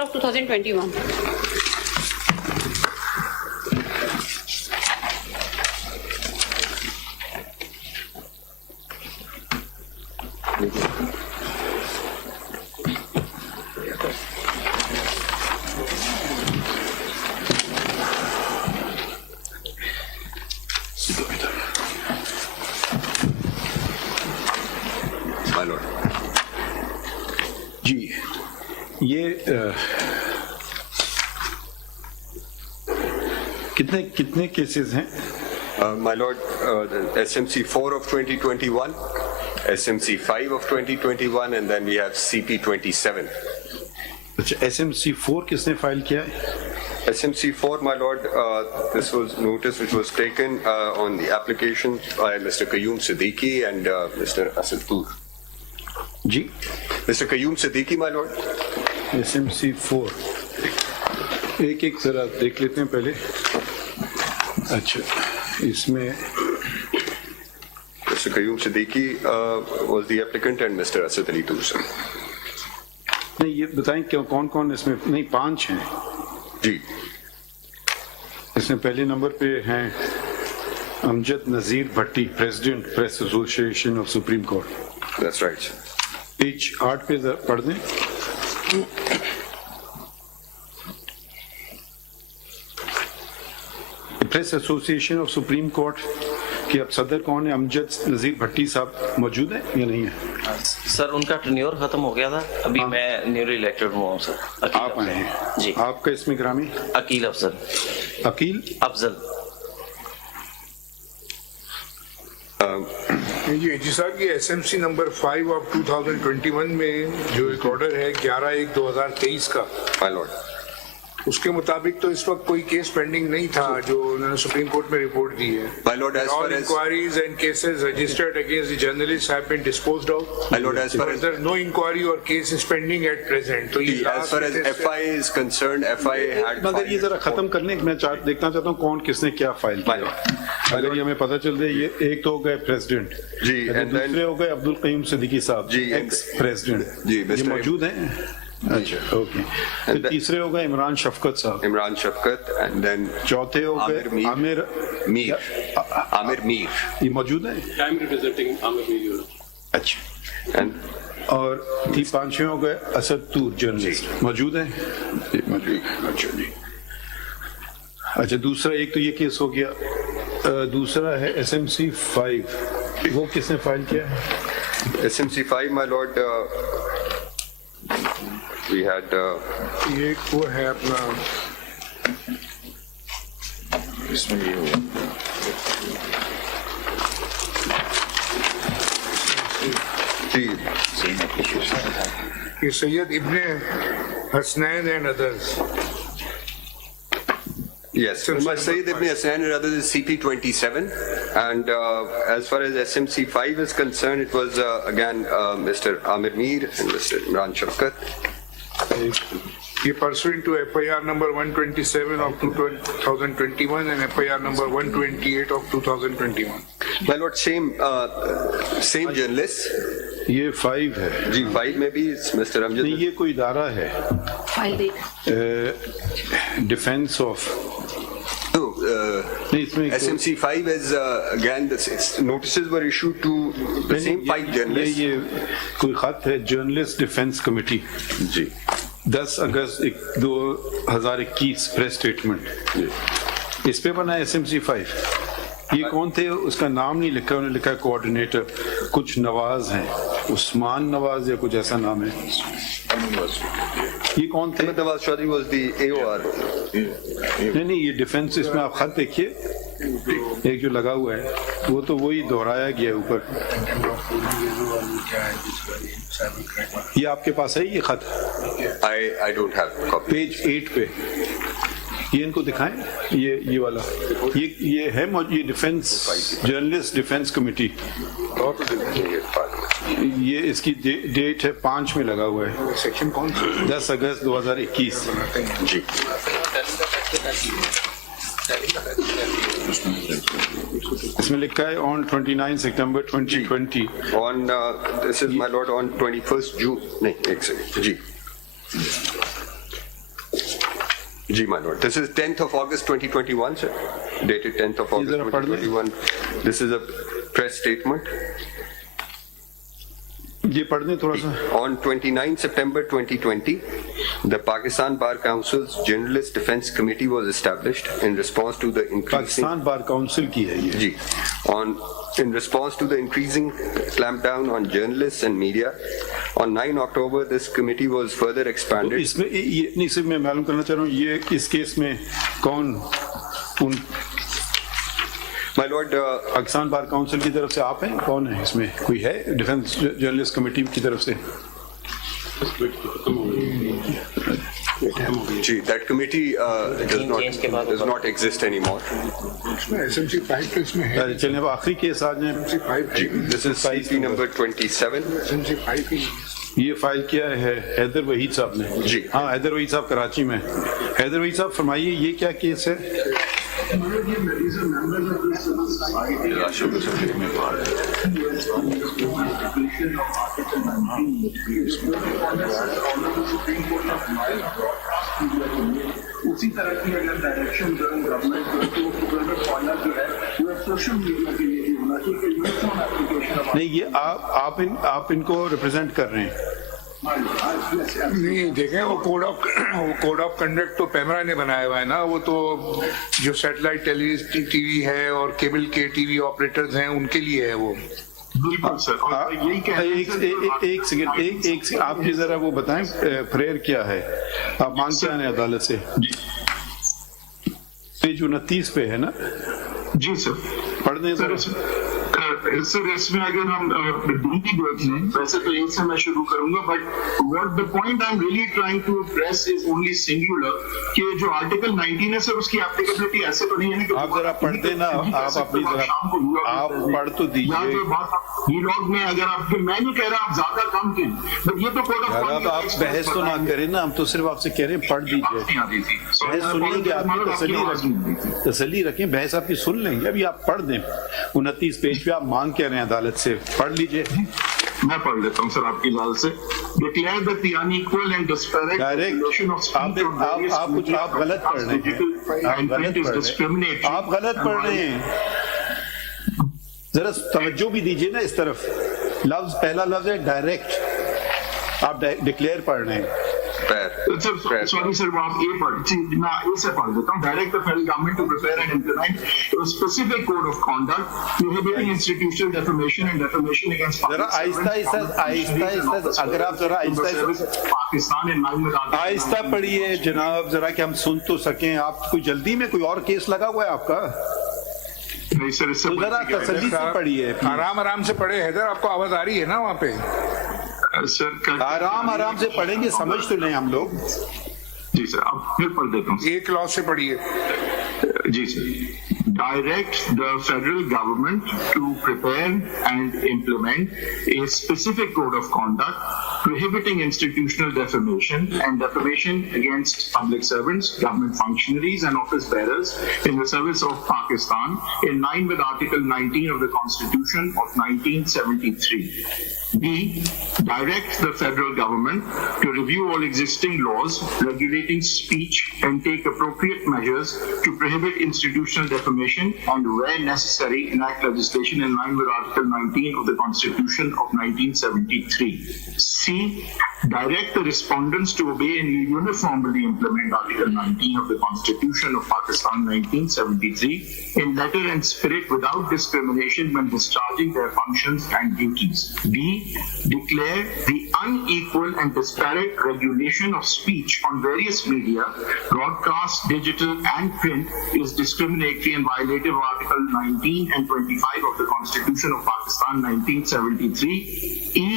of 2021. जी ये कितने cases हैं? My lord, SMC 4 of 2021, SMC 5 of 2021, and then we have CP 27. अच्छा, SMC 4 किसने फाइल किया है? SMC 4, my lord, this was notice which was taken on the application by Mr. Qayyum Siddiqui and Mr. Asad Toor. Ji Mr. Qayyum Siddiqui, my lord. SMC 4 एक एक जरा देख लेते हैं पहले. अच्छा, इसमें Mr. Qayyum Siddiqui was the applicant and Mr. Asad Ali Toor, sir. नहीं, ये बताएं क्यों कौन कौन इसमें? नहीं, 5 हैं जी. इसमें पहले नंबर पे हैं Amjad Nazir Bhatti, president press association of supreme court. That's right, sir. Page 8 पे पढ़ दें. Press association of supreme court के अब सदर कौन है? अमजद नज़ीर भट्टी साहब मौजूद है या नहीं है? सर उनका टेन्योर खत्म हो गया था, अभी मैं न्यूली इलेक्टेड हुआ हूँ सर. आप आए हैं जी. आपका इसमें ग्रामी अकील अफजल. अकील अफजल. जी साहब, ये SMC नंबर 5 ऑफ 2021 में जो एक ऑर्डर है 11/1/2023 का, My lord. उसके मुताबिक तो इस वक्त कोई केस पेंडिंग नहीं था जो उन्होंने सुप्रीम कोर्ट में रिपोर्ट दी है. My lord, as All far as inquiries and cases registered against the journalists have been disposed of. My lord, as far as There is no inquiry or case is pending at present. तो ये as far as FIA is concerned, FIA had मगर ये जरा खत्म करने मैं देखना चाहता हूँ कौन किसने क्या फाइल My किया. lord. अगर ये हमें पता चल जाए, ये एक तो हो गए प्रेसिडेंट जी, and then- दूसरे हो गए अब्दुल कयूम सिद्दीकी साहब जी, एक्स प्रेसिडेंट जी, ये Mr. मौजूद हैं. अच्छा, ओके. फिर then- तीसरे हो गए इमरान शफकत साहब. Imran Shafqat, and then चौथे हो गए Amir Mir. Aamir Mir. Amir Mir. ये मौजूद हैं. I'm representing Amir Mir. अच्छा, And और पांचवें हो गए असद तूर जर्नलिस्ट मौजूद हैं. जी, मौजूद. अच्छा जी. अच्छा, दूसरा एक तो ये केस हो गया. दूसरा है SMC 5, वो किसने फाइल किया है? SMC 5, my lord, we had ये वो है अपना इसमें ये हुआ. जी, ये Syed Ibne Hasnain and others. yes. Umar Sayyid Ibn Hassan and others is CP 27, and as far as SMC 5 is concerned, it was again Mr. Amir Mir and Mr. Imran Shafqat. ये pursuant to FIR number 127 of 2021 and FIR number 128 of 2021. My lord, same journalist. ये 5 है. जी, 5 में भी Mr. नहीं, Amjad. ये कोई इदारा है File date. Defence of. No, नहीं, इसमें SMC 5 is again notices were issued to the same 5 journalists. ये कोई खत है जर्नलिस्ट डिफेंस कमेटी जी, 10 अगस्त 2021 प्रेस स्टेटमेंट. इस पे बना है SMC 5. ये कौन थे? उसका नाम नहीं लिखा, उन्होंने लिखा है कोऑर्डिनेटर. कुछ नवाज हैं, उस्मान नवाज या कुछ ऐसा नाम है. ये कौन थे? Ahmed Nawaz Chaudhary was the AOR. नहीं, ये डिफेंस. इसमें आप खत देखिए, एक जो लगा हुआ है वो तो वही दोहराया गया है ऊपर. ये आपके पास है ये खत? I don't have copy. Page 8 पे ये इनको दिखाएं. ये वाला ये है ये डिफेंस जर्नलिस्ट डिफेंस कमेटी. ये इसकी डेट है 5 में लगा हुआ है. सेक्शन कौन सा? 10 अगस्त 2021. जी. इसमें लिखा है on 29 September 2020. On this is my lord on 21st June. नहीं, एक सेकंड जी. Ji, my lord. This is 10th of August 2021, sir. Dated 10th of August Idhar padh le. 2021. This is a press statement. یہ پڑھ دیں تھوڑا سا. On 29 September 2020, the Pakistan Bar Council's Journalist Defense Committee was established in response to the increasing... Pakistan bar council کی ہے یہ. Ji. In response to the increasing clampdown on journalists and media, on 9 October, this committee was further expanded. اس میں یہ نہیں صرف میں معلوم کرنا چاہ رہا ہوں یہ اس کیس میں کون My lord, Pakistan bar council کی طرف سے آپ ہیں کون ہیں اس میں کوئی ہے ڈیفنس جرنلسٹ کمیٹی کی طرف سے؟ that committee does not exist anymore. SMC 5 تو اس میں ہے. چلیں اب آخری کیس آ جائیں. This is CP number 27. SMC 5 ہی یہ فائل کیا ہے حیدر وحید صاحب نے؟ جی. ہاں حیدر وحید صاحب کراچی میں. حیدر وحید صاحب فرمائیے یہ کیا کیس ہے؟ اسی طرح کی اگر ڈائریکشن گورنمنٹ جو ہے وہ سوشل میڈیا کے لیے بھی ہونا چاہیے کہ یونیفارم ایپلیکیشن. نہیں یہ آپ ان کو ریپرزینٹ کر رہے ہیں. نہیں دیکھیں وہ کوڈ آف کنڈکٹ تو پیمرا نے بنایا ہوا ہے نا. وہ تو جو سیٹلائٹ ٹی وی ہے اور کیبل کے ٹی وی آپریٹرز ہیں ان کے لیے ہے وہ. بالکل سر. ایک سیکنڈ آپ کی ذرا وہ بتائیں پریئر کیا ہے آپ مانگ کے آنے عدالت سے؟ پیج 29 پہ ہے نا؟ جی سر. پڑھ دیں ذرا. سر اس میں اگر ہم ڈیٹی دیکھ لیں ویسے تو ایک سے میں شروع کروں گا but what the point I am really trying to press is only singular کہ جو آرٹیکل 19 ہے سر اس کی اپلیکیبلٹی ایسے تو نہیں ہے کہ آپ ذرا پڑھ دیں نا. آپ اپنی ذرا آپ پڑھ تو دیجیے. وی لاگ میں اگر آپ میں نہیں کہہ رہا آپ زیادہ کم کریں بٹ یہ تو کوڈ آف آپ بحث تو نہ کریں نا. ہم تو صرف آپ سے کہہ رہے ہیں پڑھ دیجیے. بحث سنیں گے آپ کی تسلی رکھیں. بحث آپ کی سن لیں گے. ابھی آپ پڑھ دیں 29 پیج پہ آپ مانگ کہہ رہے ہیں عدالت سے. پڑھ لیجئے. میں پڑھ لیتا ہوں سر آپ کی اجازت سے. Declare that the unequal and disparate regulation of speech on various media آپ غلط پڑھ رہے ہیں. آپ غلط پڑھ رہے ہیں. ذرا توجہ بھی دیجئے نا اس طرف. لفظ پہلا لفظ ہے ڈائریکٹ. آپ ڈکلیئر پڑھ رہے ہیں. سوری سر وہ آپ اے پڑھ میں اے سے پڑھ دیتا ہوں. Direct the federal government to prepare and implement specific code of conduct prohibiting institutional defamation and defamation against آہستہ اگر آپ ذرا آہستہ پڑھیے جناب ذرا کہ ہم سن تو سکیں. آپ کوئی جلدی میں کوئی اور کیس لگا ہوا ہے آپ کا؟ نہیں سر اس سے ذرا تسلی سے پڑھیے. آرام سے پڑھے. حیدر آپ کو آواز آ رہی ہے نا وہاں پہ؟ آرام سے پڑھیں گے. سمجھ تو لیں ہم لوگ. جی سر اب پھر پڑھ دیتا ہوں. ایک لاء سے پڑھیے. جی سر. Direct the federal government to prepare and implement a specific code of conduct prohibiting institutional defamation and defamation against public servants, government functionaries and office bearers in the service of Pakistan in line with Article 19 of the Constitution of 1973. B. Direct the federal government to review all existing laws regulating speech and take appropriate measures to prohibit institutional defamation and where necessary enact legislation in line with Article 19 of the Constitution of 1973. C. Direct the respondents to obey and uniformly implement Article 19 of the Constitution of Pakistan 1973 in letter and spirit without discrimination when discharging their functions and duties. D. Declare the unequal and disparate regulation of speech on various media, broadcast, digital and print is discriminatory and violative of Article 19 and 25 of the Constitution of Pakistan 1973. E.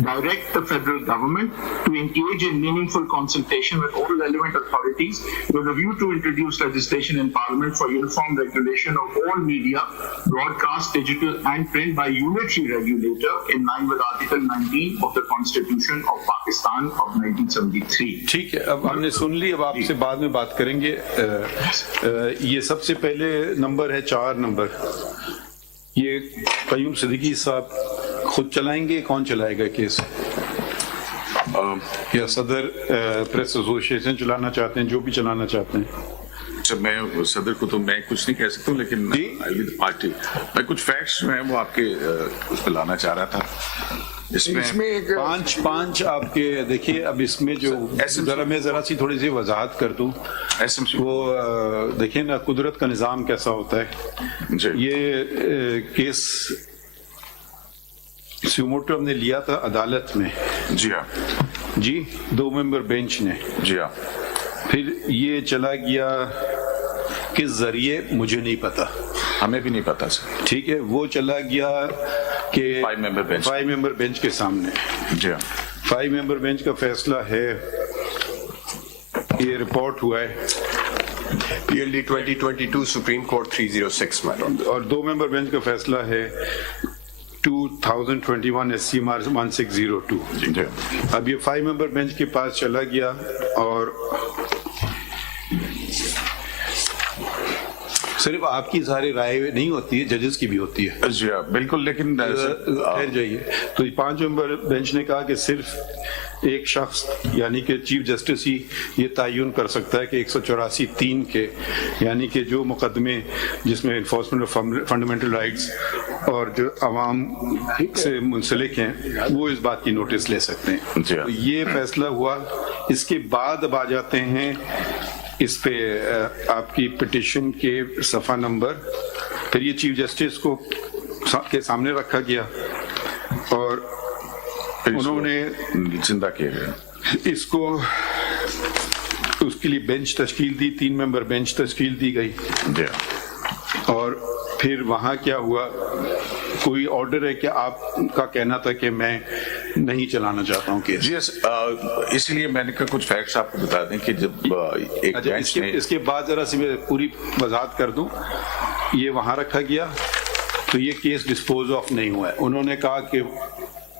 Direct the federal government to engage in meaningful consultation with all relevant authorities with a view to introduce legislation in Parliament for uniform regulation of all media, broadcast, digital and print by unitary regulator in line with Article 19 of the Constitution of Pakistan of 1973. ٹھیک ہے اب ہم نے سن لی. اب آپ سے بعد میں بات کریں گے. یہ سب سے پہلے نمبر ہے 4 نمبر. یہ قیوم صدیقی صاحب خود چلائیں گے کون چلائے گا کیس؟ या सदर प्रेस एसोसिएशन चलाना चाहते हैं, जो भी चलाना चाहते हैं। अच्छा, मैं सदर को तो मैं कुछ नहीं कह सकता हूँ, लेकिन पार्टी मैं कुछ फैक्ट्स जो हैं वो आपके उस पर लाना चाह रहा था। इसमें एक पांच आपके देखिए, अब इसमें जो जरा सी थोड़ी सी वजाहत कर दूं, वो देखिए ना कुदरत का निज़ाम कैसा होता है। ये केस सुमोटो ने लिया था अदालत में। जी हाँ जी, 2 मेंबर बेंच ने। जी हाँ। फिर ये चला गया किस जरिए मुझे नहीं पता, हमें भी नहीं पता सर। ठीक है, वो चला गया कि 5 मेंबर बेंच के सामने। जी हाँ। 5 मेंबर बेंच का फैसला है, ये रिपोर्ट हुआ है PLD 2022 Supreme Court 306 my lord. और 2 मेंबर बेंच का फैसला है 2021 SCMR 1602। जी। अब ये 5 मेंबर बेंच के पास चला गया और सिर्फ आपकी सारी राय नहीं होती है, जजेस की भी होती है। जी हाँ, बिल्कुल, लेकिन ठहर जाइए। तो 5 मेंबर बेंच ने कहा कि सिर्फ एक शख्स यानी कि चीफ जस्टिस ही ये तयन कर सकता है कि 184(3) के यानी कि जो मुकदमे जिसमें इन्फोर्समेंट ऑफ फंडामेंटल राइट्स और जो अवाम से मुंसलिक हैं वो इस बात की नोटिस ले सकते हैं। जी हाँ। तो ये फैसला हुआ। इसके बाद अब आ जाते हैं इस पे आपकी पिटिशन के सफ़ा नंबर। फिर ये चीफ जस्टिस को के सामने रखा गया और उन्होंने जिंदा किया गया इसको, उसके लिए बेंच तश्कील दी, 3 मेंबर बेंच तश्कील दी गई। जी। और फिर वहाँ क्या हुआ, कोई ऑर्डर है कि आपका कहना था कि मैं नहीं चलाना चाहता हूँ केस। जी, इसलिए मैंने कहा कुछ फैक्ट्स आपको बता दें कि जब एक बेंच ने इसके बाद जरा सी मैं पूरी वजाहत कर दूं, ये वहाँ रखा गया तो ये केस डिस्पोज ऑफ नहीं हुआ है। उन्होंने कहा कि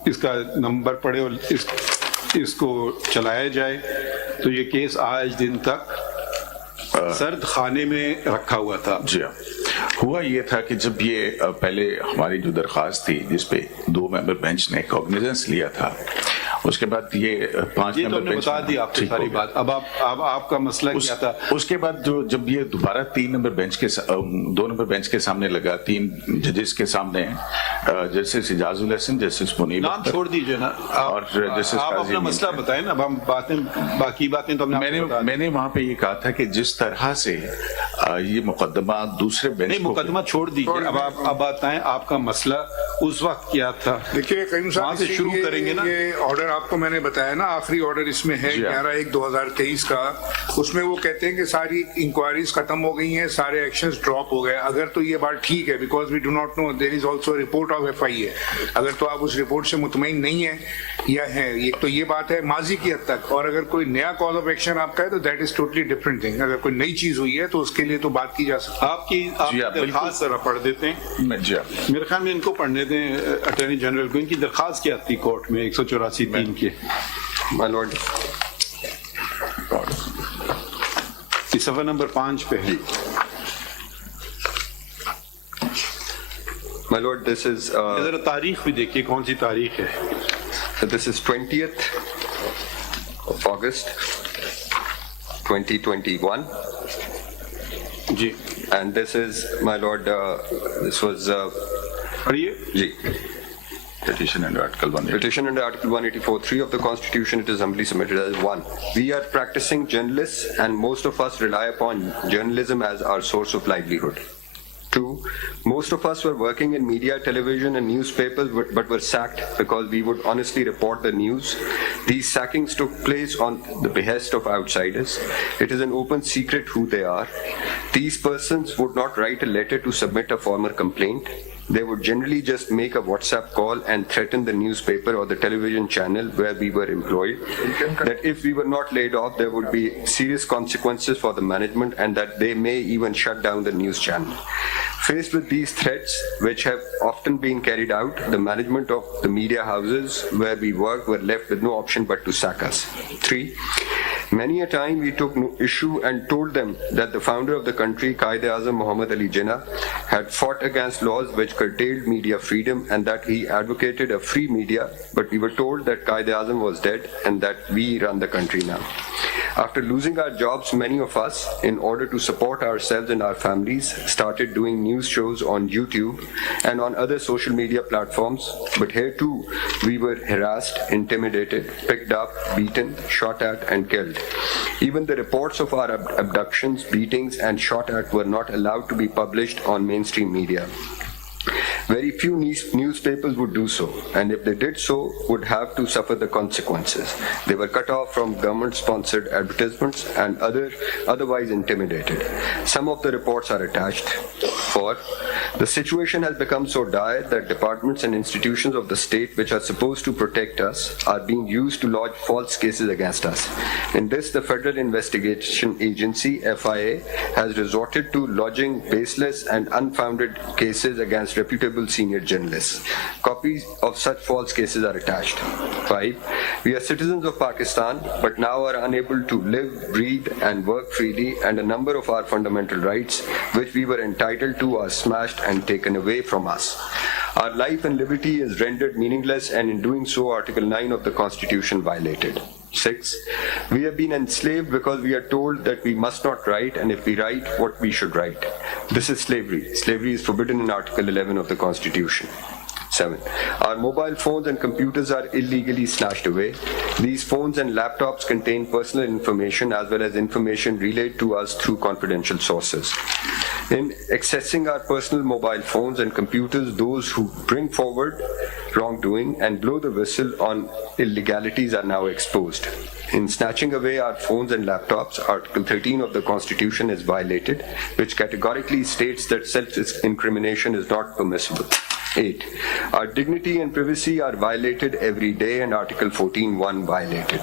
इसका नंबर पड़े और इसको चलाया जाए, तो ये केस आज दिन तक सर्द खाने में रखा हुआ था। जी हाँ। हुआ ये था कि जब ये पहले हमारी जो दरख्वास्त थी जिसपे 2 मेंबर बेंच ने कॉग्निजेंस लिया था, उसके बाद ये 5 ये तो मेंबर बेंच बता दी आपकी सारी बात। अब आपका मसला क्या था? उसके बाद जो जब ये दोबारा 2 नंबर बेंच के सामने लगा, 3 जजेस के सामने, जस्टिस इजाजुल हसन, जस्टिस मुनीब, नाम छोड़ दीजिए ना और जस्टिस आप अपना मसला बताएं ना। अब हम बाकी बातें तो मैंने वहां पे ये कहा था कि जिस तरह से ये मुकदमा दूसरे बेंच नहीं, मुकदमा छोड़ दीजिए। अब आप बताएं आपका मसला उस वक्त क्या था। देखिए कईम साहब, वहाँ से शुरू करेंगे ना। ये ऑर्डर आपको मैंने बताया ना, आखिरी ऑर्डर इसमें है 11/1/2023 का। उसमें वो कहते हैं कि सारी इंक्वायरीज खत्म हो गई हैं, सारे एक्शंस ड्रॉप हो गए। अगर तो ये बात ठीक है, because we do not know, there is also report of FIA। अगर तो आप उस रिपोर्ट से मुतमईन नहीं है या है, ये तो ये बात है माजी की हद तक। और अगर कोई नया कॉज ऑफ एक्शन आपका है तो that is totally different thing. अगर कोई नई चीज हुई है तो उसके लिए तो बात की जा सकती है। आपकी दरखास्त जरा पढ़ देते हैं। मेरे ख्याल में इनको पढ़ने दें अटॉर्नी जनरल को। इनकी दरखास्त क्या थी कोर्ट में 184(3) के? My lord. सफ़ा नंबर 5 पे है। My lord, this is जरा तारीख भी देखिए कौन सी तारीख है। this is 20th of August 2021. Ji, And this is, my lord, this was पढ़िए Ji. Petition under Article 180. Petition under Article 184(3) of the Constitution, it is humbly submitted as 1. We are practicing journalists and most of us rely upon journalism as our source of livelihood. 2. Most of us were working in media, television and newspapers but were sacked because we would honestly report the news. These sackings took place on the behest of outsiders. It is an open secret who they are. These persons would not write a letter to submit a formal complaint. They would generally just make a WhatsApp call and threaten the newspaper or the television channel where we were employed that if we were not laid off, there would be serious consequences for the management and that they may even shut down the news channel. Faced with these threats, which have often been carried out, the management of the media houses where we work were left with no option but to sack us. 3. Many a time we took no issue and told them that the founder of the country, Qaid-e-Azam Muhammad Ali Jinnah, had fought against laws which curtailed media freedom and that he advocated a free media, but we were told that Qaid-e-Azam was dead and that we run the country now. After losing our jobs, many of us, in order to support ourselves and our families, started doing news shows on YouTube and on other social media platforms, but here too we were harassed, intimidated, picked up, beaten, shot at and killed. Even the reports of our abductions, beatings and shot at were not allowed to be published on mainstream media. Very few newspapers would do so, and if they did so, would have to suffer the consequences. They were cut off from government-sponsored advertisements and otherwise intimidated. Some of the reports are attached. 4. The situation has become so dire that departments and institutions of the state which are supposed to protect us are being used to lodge false cases against us. In this, the Federal Investigation Agency, FIA, has resorted to lodging baseless and unfounded cases against reputable senior journalists. Copies of such false cases are attached. 5. We are citizens of Pakistan, but now are unable to live, breathe, and work freely, and a number of our fundamental rights, which we were entitled to, are smashed and taken away from us. Our life and liberty is rendered meaningless, and in doing so, Article 9 of the Constitution violated. 6. We have been enslaved because we are told that we must not write, and if we write, what we should write. This is slavery. Slavery is forbidden in Article 11 of the Constitution. 7. Our mobile phones and computers are illegally snatched away. These phones and laptops contain personal information as well as information relayed to us through confidential sources. In accessing our personal mobile phones and computers, those who bring forward wrongdoing and blow the whistle on illegalities are now exposed. In snatching away our phones and laptops, Article 13 of the Constitution is violated, which categorically states that self-incrimination is not permissible. 8. Our dignity and privacy are violated every day, and Article 14(1) violated.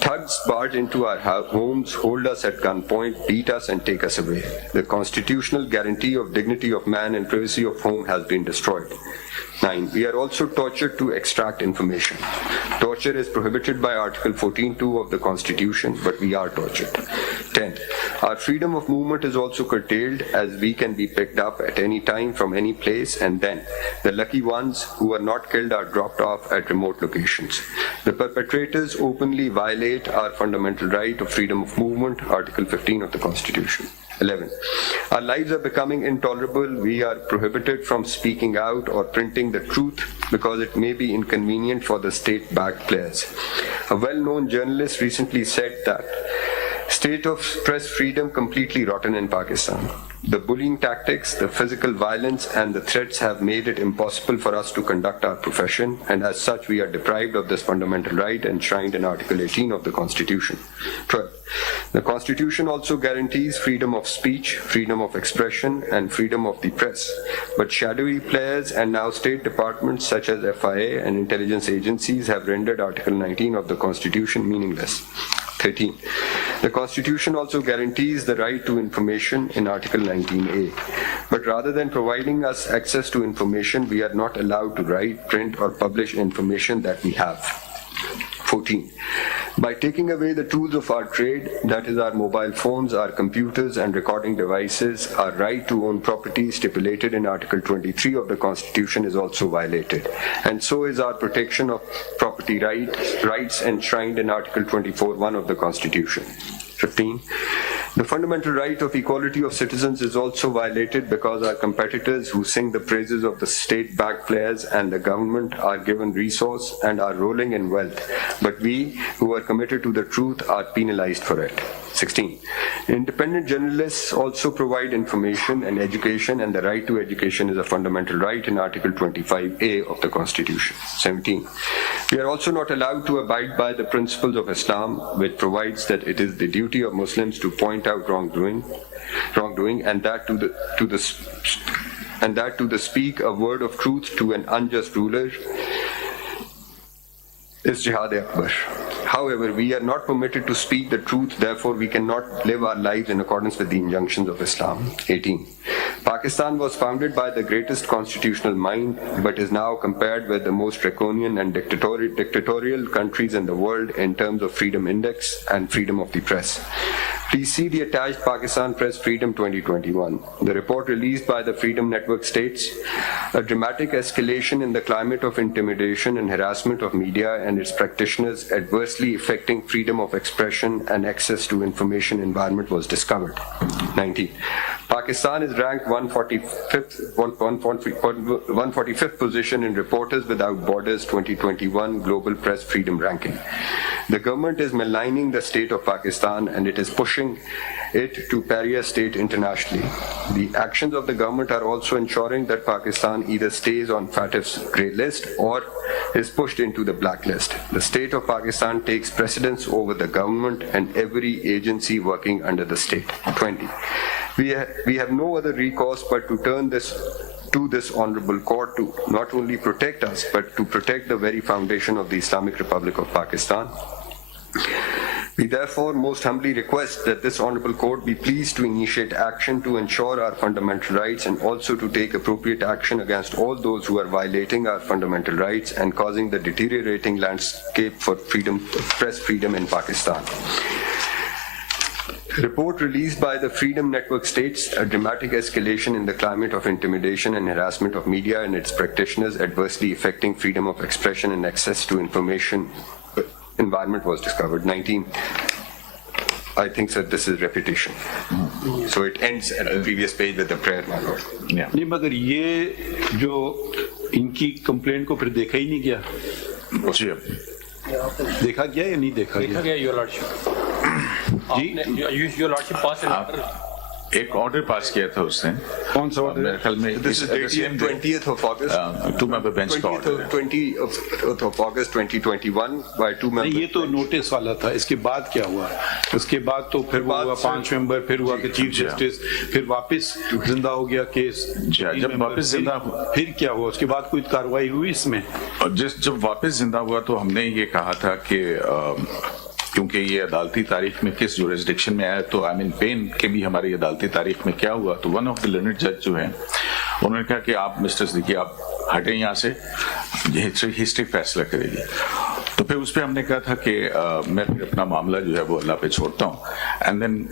Thugs barge into our homes, hold us at gunpoint, beat us and take us away. The constitutional guarantee of dignity of man and privacy of home has been destroyed. 9. We are also tortured to extract information. Torture is prohibited by Article 14(2) of the Constitution, but we are tortured. 10. Our freedom of movement is also curtailed, as we can be picked up at any time from any place, and then the lucky ones who are not killed are dropped off at remote locations. The perpetrators openly violate our fundamental right of freedom of movement, Article 15 of the Constitution. 11. Our lives are becoming intolerable. We are prohibited from speaking out or printing the truth because it may be inconvenient for the state-backed players. A well-known journalist recently said that state of press freedom completely rotten in Pakistan. The bullying tactics, the physical violence, and the threats have made it impossible for us to conduct our profession, and as such we are deprived of this fundamental right enshrined in Article 18 of the Constitution. 12. The Constitution also guarantees freedom of speech, freedom of expression, and freedom of the press. But shadowy players and now state departments such as FIA and intelligence agencies have rendered Article 19 of the Constitution meaningless. 13. The Constitution also guarantees the right to information in Article 19A. But rather than providing us access to information, we are not allowed to write, print, or publish information that we have. 14. By taking away the tools of our trade, that is our mobile phones, our computers and recording devices, our right to own property stipulated in Article 23 of the Constitution is also violated. And so is our protection of property rights enshrined in Article 24(1) of the Constitution. 15. The fundamental right of equality of citizens is also violated because our competitors who sing the praises of the state-backed players and the government are given resource and are rolling in wealth, but we who are committed to the truth are penalized for it. 16. Independent journalists also provide information and education, and the right to education is a fundamental right in Article 25A of the Constitution. 17. We are also not allowed to abide by the principles of Islam, which provides that it is the duty of Muslims to point out wrongdoing, and that to speak a word of truth to an unjust ruler is Jihad Akbar. However, we are not permitted to speak the truth, therefore we cannot live our lives in accordance with the injunctions of Islam. 18. Pakistan was founded by the greatest constitutional mind, but is now compared with the most draconian and dictatorial countries in the world in terms of freedom index and freedom of the press. Please see the attached Pakistan Press Freedom 2021. The report released by the Freedom Network states, a dramatic escalation in the climate of intimidation and harassment of media and its practitioners adversely affecting freedom of expression and access to information environment was discovered. 19. Pakistan is ranked 145th position in Reporters Without Borders 2021 Global Press Freedom Ranking. The government is maligning the state of Pakistan and it is pushing it to pariah state internationally. The actions of the government are also ensuring that Pakistan either stays on FATF's grey list or is pushed into the blacklist. The state of Pakistan takes precedence over the government and every agency working under the state. 20. We have no other recourse but to turn this honorable court to not only protect us but to protect the very foundation of the Islamic Republic of Pakistan. We therefore most humbly request that this honorable court be pleased to initiate action to ensure our fundamental rights and also to take appropriate action against all those who are violating our fundamental rights and causing the deteriorating landscape for press freedom in Pakistan. Report released by the Freedom Network states a dramatic escalation in the climate of intimidation and harassment of media and its practitioners adversely affecting freedom of expression and access to information environment was discovered. 19. I think that this is repetition. So it ends at the previous page with the prayer, my Lord. Yeah. नहीं मगर ये जो इनकी complaint को फिर देखा ही नहीं गया जी देखा गया या नहीं देखा गया Your Lordship. Your Lordship passed an order. एक ऑर्डर पास किया था उसने कौन सा order? मेरे ख्याल में This is dated 20th of August. Two member bench का 20th of August 2021 by two नहीं members. ये तो नोटिस वाला था इसके बाद क्या हुआ उसके बाद तो फिर हुआ 5 मेंबर फिर हुआ कि चीफ जस्टिस फिर वापस जिंदा हो गया केस जब वापस जिंदा फिर क्या हुआ उसके बाद कोई कार्रवाई हुई इसमें और जब वापस जिंदा हुआ तो हमने ये कहा था कि क्योंकि ये अदालती तारीख में किस जुरिस्डिक्शन में आया तो आई मीन पेन के भी हमारी अदालती तारीख में क्या हुआ तो वन ऑफ द लर्नड जज जो है उन्होंने कहा कि आप मिस्टर सिद्दीकी आप हटें यहाँ से हिस्ट्री फैसला करेगी तो फिर उस पर हमने कहा था कि मैं फिर अपना मामला जो है वो अल्लाह पे छोड़ता हूँ एंड देन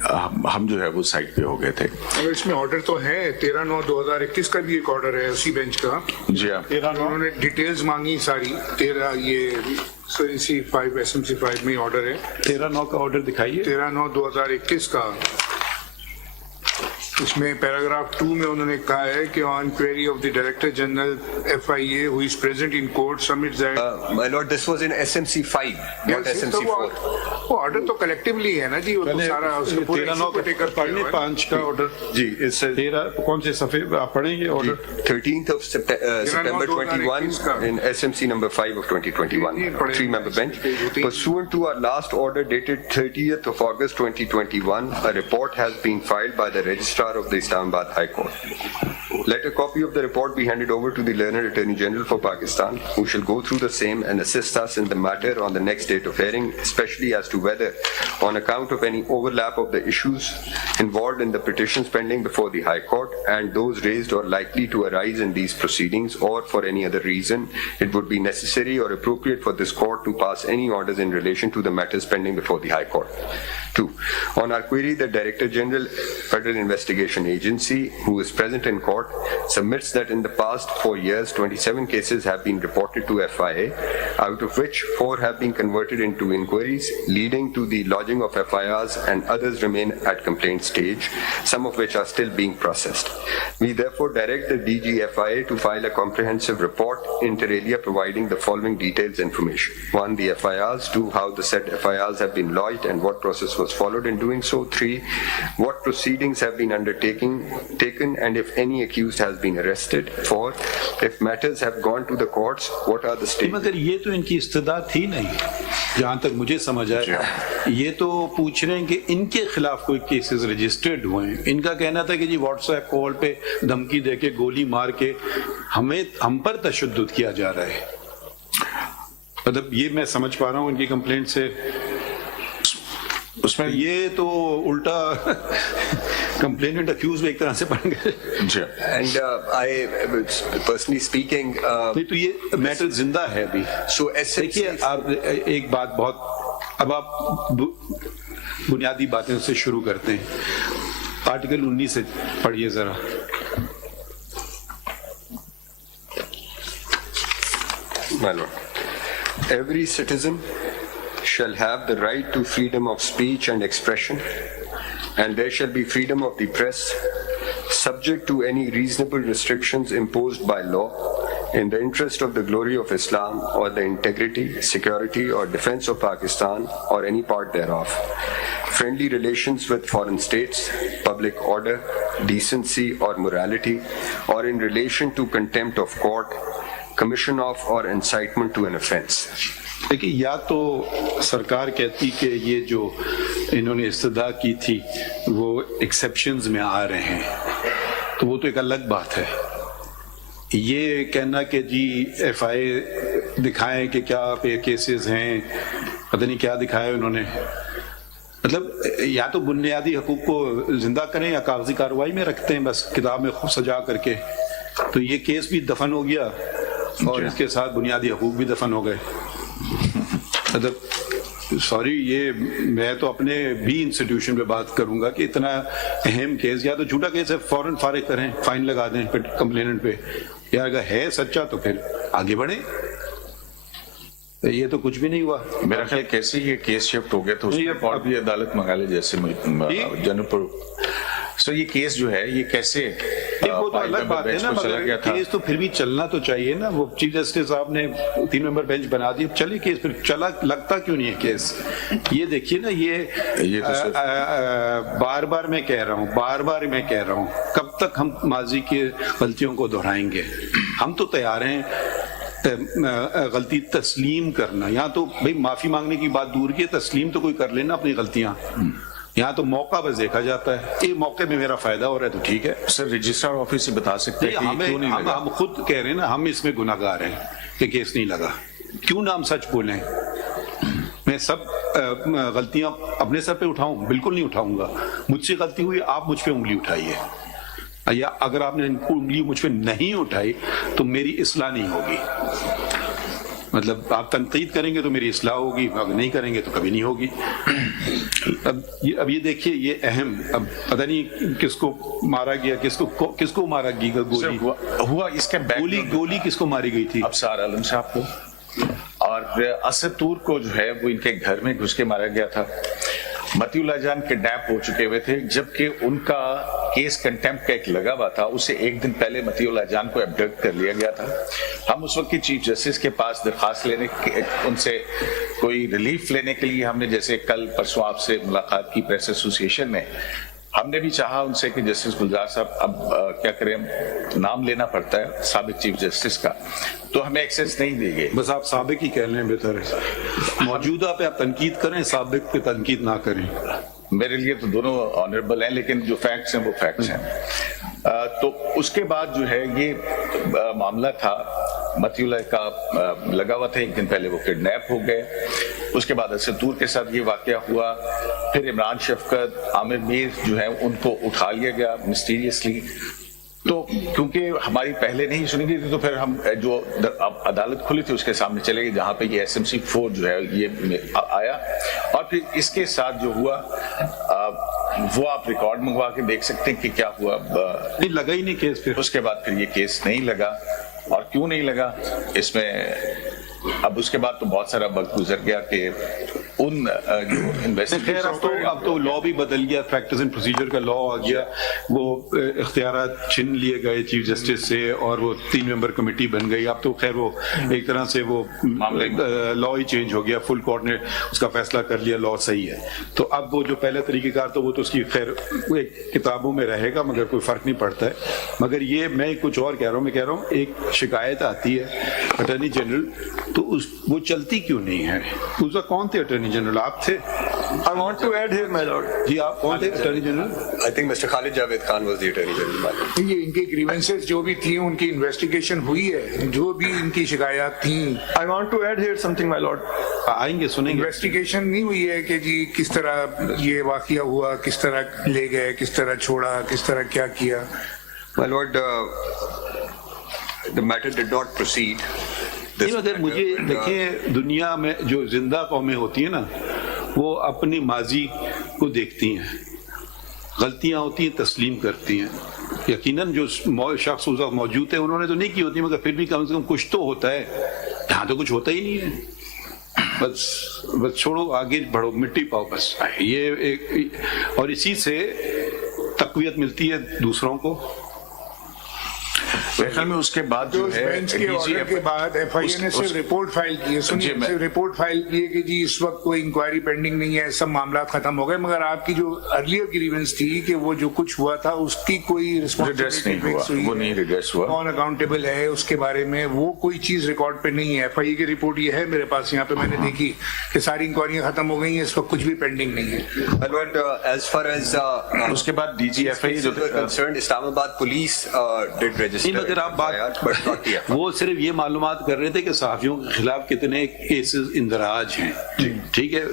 हम जो है वो साइड पे हो गए थे इसमें ऑर्डर तो है 13/9/2021 का भी एक ऑर्डर है उसी बेंच का जी हाँ उन्होंने डिटेल्स मांगी सारी 13 ये SMC5 SMC5 में ऑर्डर है 13/9 का ऑर्डर दिखाइए 13/9/2021 का इसमें पैराग्राफ 2 में उन्होंने कहा है कि on query of the director general FIA who is present in court submits that My Lord, this was in SMC5, not SMC4. वो ऑर्डर तो कलेक्टिवली है ना जी वो तो सारा उसको पूरे 13/9 का टेकर पढ़ने 5 का ऑर्डर जी इससे 13 कौन से सफे आप पढ़ेंगे order 13th of September 21 in SMC number 5 of 2021, 3-member bench. Pursuant to our last order dated 30th of August 2021, a report has been filed by the Registrar of the Islamabad High Court. Let a copy of the report be handed over to the learned Attorney General for Pakistan, who shall go through the same and assist us in the matter on the next date of hearing, especially as to whether, on account of any overlap of the issues involved in the petitions pending before the High Court and those raised or likely to arise in these proceedings, or for any other reason, it would be necessary or appropriate for this court to pass any orders in relation to the matters pending before the High Court. 2. On our query, the Director General, Federal Investigation Agency, who is present in court, submits that in the past 4 years, 27 cases have been reported to FIA, out of which 4 have been converted into inquiries, leading to the lodging of FIRs, and others remain at complaint stage, some of which are still being processed. We therefore direct the DG FIA to file a comprehensive report inter alia providing the following details information. 1. The FIRs. 2. How the said FIRs have been lodged and what process was followed in doing so. 3. What proceedings have been taken and if any accused has been arrested. 4. If matters have gone to the courts, what are the stages? मगर ये तो इनकी इस्तदा थी नहीं जहाँ तक मुझे समझ आया ये तो पूछ रहे हैं कि इनके खिलाफ कोई केसेस रजिस्टर्ड हुए हैं इनका कहना था कि जी व्हाट्सएप कॉल पे धमकी देके गोली मार के हम पर तशद्दुद किया जा रहा है مطلب یہ میں سمجھ پا رہا ہوں ان کی کمپلینٹ سے، اس میں یہ تو الٹا کمپلیننٹ اکیوز ایک طرح سے بن گئے. And I, personally speaking, تو یہ میٹر زندہ ہے ابھی. so دیکھیے آپ ایک بات بہت، اب آپ بنیادی باتیں سے شروع کرتے ہیں. آرٹیکل 19 سے پڑھیے ذرا. My lord, every citizen shall have the right to freedom of speech and expression, and there shall be freedom of the press, subject to any reasonable restrictions imposed by law, in the interest of the glory of Islam or the integrity, security, or defense of Pakistan or any part thereof. Friendly relations with foreign states, public order, decency or morality, or in relation to contempt of court, commission of or incitement to an offense. دیکھیے یا تو سرکار کہتی کہ یہ جو انہوں نے استدعا کی تھی وہ ایکسیپشنز میں آ رہے ہیں تو وہ تو ایک الگ بات ہے. یہ کہنا کہ جی ایف آئی دکھائیں کہ کیا پہ کیسز ہیں، پتہ نہیں کیا دکھایا انہوں نے. مطلب یا تو بنیادی حقوق کو زندہ کریں یا کاغذی کارروائی میں رکھتے ہیں بس کتاب میں خود سجا کر کے. تو یہ کیس بھی دفن ہو گیا اور اس کے ساتھ بنیادی حقوق بھی دفن ہو گئے. مطلب سوری، یہ میں تو اپنے بھی انسٹیٹیوشن پہ بات کروں گا کہ اتنا اہم کیس یا تو جھوٹا کیس ہے فوراً فارغ کریں، فائن لگا دیں کمپلیننٹ پہ، یا اگر ہے سچا تو پھر آگے بڑھیں. یہ تو کچھ بھی نہیں ہوا. میرا خیال کیسے یہ کیس شفٹ ہو گیا تو اس میں اور بھی عدالت منگا لے جیسے جنوب. سو یہ کیس جو ہے یہ کیسے وہ تو الگ بات ہے نا، مگر کیس تو پھر بھی چلنا تو چاہیے نا. وہ چیف جسٹس صاحب نے 3 ممبر بینچ بنا دی، چلے کیس پھر چلا، لگتا کیوں نہیں ہے کیس. یہ دیکھیے نا، یہ بار بار میں کہہ رہا ہوں کب تک ہم ماضی کی غلطیوں کو دہرائیں گے. ہم تو تیار ہیں غلطی تسلیم کرنا. یہاں تو بھائی معافی مانگنے کی بات دور کی، تسلیم تو کوئی کر لینا اپنی غلطیاں. یہاں تو موقع بس دیکھا جاتا ہے، یہ موقع میں میرا فائدہ ہو رہا ہے تو ٹھیک ہے. سر رجسٹرار آفس سے بتا سکتے ہیں ہم خود کہہ رہے ہیں نا، ہم اس میں گناہ گار ہیں کہ کیس نہیں لگا. کیوں نہ ہم سچ بولیں؟ میں سب غلطیاں اپنے سر پہ اٹھاؤں؟ بالکل نہیں اٹھاؤں گا. مجھ سے غلطی ہوئی، آپ مجھ پہ انگلی اٹھائیے، یا اگر آپ نے انگلی مجھ پہ نہیں اٹھائی تو میری اصلاح نہیں ہوگی. مطلب آپ تنقید کریں گے تو میری اصلاح ہوگی، اگر نہیں کریں گے تو کبھی نہیں ہوگی. اب یہ دیکھیے، یہ اہم، اب پتہ نہیں کس کو مارا گیا، کس کو مارا گیا گولی ہوا اس کا گولی کس کو ماری گئی تھی؟ افزال عالم صاحب کو، اور اسد طور کو جو ہے وہ ان کے گھر میں گھس کے مارا گیا تھا. مطیع جان کڈنیپ ہو چکے ہوئے تھے، جبکہ ان کا کیس کنٹیمپٹ کا ایک لگا ہوا تھا. اسے ایک دن پہلے مطیع جان کو ایبڈکٹ کر لیا گیا تھا. ہم اس وقت کی چیف جسٹس کے پاس درخواست لینے، ان سے کوئی ریلیف لینے کے لیے ہم نے، جیسے کل پرسوں آپ سے ملاقات کی پریس ایسوسیشن میں، ہم نے بھی چاہا ان سے کہ جسٹس گلزار صاحب اب کیا کریں، نام لینا پڑتا ہے سابق چیف جسٹس کا، تو ہمیں ایکسیس نہیں دی گئی. بس آپ سابق ہی کہہ لیں بہتر ہے. موجودہ پہ آپ تنقید کریں، سابق پہ تنقید نہ کریں. میرے لیے تو دونوں آنریبل ہیں، لیکن جو فیکٹس ہیں وہ فیکٹس ہیں. تو اس کے بعد جو ہے یہ معاملہ تھا، مطیع کا لگا ہوا تھا. ایک دن پہلے وہ کڈنیپ ہو گئے. اس کے بعد اسد طور کے ساتھ یہ واقعہ ہوا. پھر عمران شفقت، عامر میر جو ہے ان کو اٹھا لیا گیا مسٹیریسلی. تو کیونکہ ہماری پہلے نہیں سنی گئی تھی تو پھر ہم جو عدالت کھلی تھی اس کے سامنے چلے گئے، جہاں پہ یہ SMC 4 جو ہے یہ آیا. اور پھر اس کے ساتھ جو ہوا وہ آپ ریکارڈ منگوا کے دیکھ سکتے ہیں کہ کیا ہوا. لگا ہی نہیں کیس. پھر اس کے بعد پھر یہ کیس نہیں لگا. اور کیوں نہیں لگا اس میں اب اس کے بعد تو بہت سارا وقت گزر گیا کہ ان جو خیر اب تو لا بھی بدل گیا، پریکٹس اینڈ پروسیجر کا لا آ گیا. وہ اختیارات چھین لیے گئے چیف جسٹس سے اور وہ 3 ممبر کمیٹی بن گئی. اب تو خیر وہ ایک طرح سے وہ لا ہی چینج ہو گیا. فل کورٹ نے اس کا فیصلہ کر لیا، لا صحیح ہے. تو اب وہ جو پہلے طریقہ کار تھا وہ تو اس کی خیر کتابوں میں رہے گا، مگر کوئی فرق نہیں پڑتا ہے. مگر یہ میں کچھ اور کہہ رہا ہوں، میں کہہ رہا ہوں ایک شکایت آتی ہے اٹارنی جنرل، تو وہ چلتی کیوں نہیں ہے؟ اس کا کون تھے اٹارنی اٹارنی جنرل آپ تھے. I want to add here, my lord. جی آپ کون تھے attorney general? I think Mr. Khalid Javed Khan was the Attorney General. یہ ان کی گریونسز جو بھی تھیں ان کی انویسٹیگیشن ہوئی ہے, جو بھی ان کی شکایات تھیں I want to add here something, my lord. آئیں گے سنیں گے. انویسٹیگیشن نہیں ہوئی ہے کہ جی کس طرح یہ واقعہ ہوا, کس طرح لے گئے, کس طرح چھوڑا, کس طرح کیا کیا. My lord, the matter did not proceed. مگر مجھے دیکھیں, دنیا میں جو زندہ قومیں ہوتی ہیں نا وہ اپنی ماضی کو دیکھتی ہیں, غلطیاں ہوتی ہیں تسلیم کرتی ہیں. یقیناً جو شخص اس وقت موجود تھے انہوں نے تو نہیں کی ہوتی, مگر پھر بھی کم سے کم کچھ تو ہوتا ہے. یہاں تو کچھ ہوتا ہی نہیں ہے. بس چھوڑو, آگے بڑھو, مٹی پاؤ بس. یہ ایک, اور اسی سے تقویت ملتی ہے دوسروں کو. میرے خیال میں اس کے بعد جو ہے بینچ کے آرڈر کے بعد ایف آئی اے نے صرف رپورٹ فائل کی ہے, سنیے, صرف رپورٹ فائل کی ہے کہ جی اس وقت کوئی انکوائری پینڈنگ نہیں ہے, سب معاملات ختم ہو گئے. مگر آپ کی جو ارلیئر گریونس تھی کہ وہ جو کچھ ہوا تھا اس کی کوئی ریڈریس نہیں ہوا, وہ نہیں ریڈریس ہوا, کون اکاؤنٹیبل ہے اس کے بارے میں وہ کوئی چیز ریکارڈ پہ نہیں ہے. ایف آئی اے کی رپورٹ یہ ہے میرے پاس, یہاں پہ میں نے دیکھی کہ ساری انکوائریاں ختم ہو گئی ہیں, اس وقت کچھ بھی پینڈنگ نہیں ہے. As far as اس کے بعد ڈی جی ایف آئی جو concerned, Islam Abad police did register. مگر آپ بات, وہ صرف یہ معلومات کر رہے تھے کہ صحافیوں کے خلاف کتنے کیسز اندراج ہیں. ٹھیک ہے,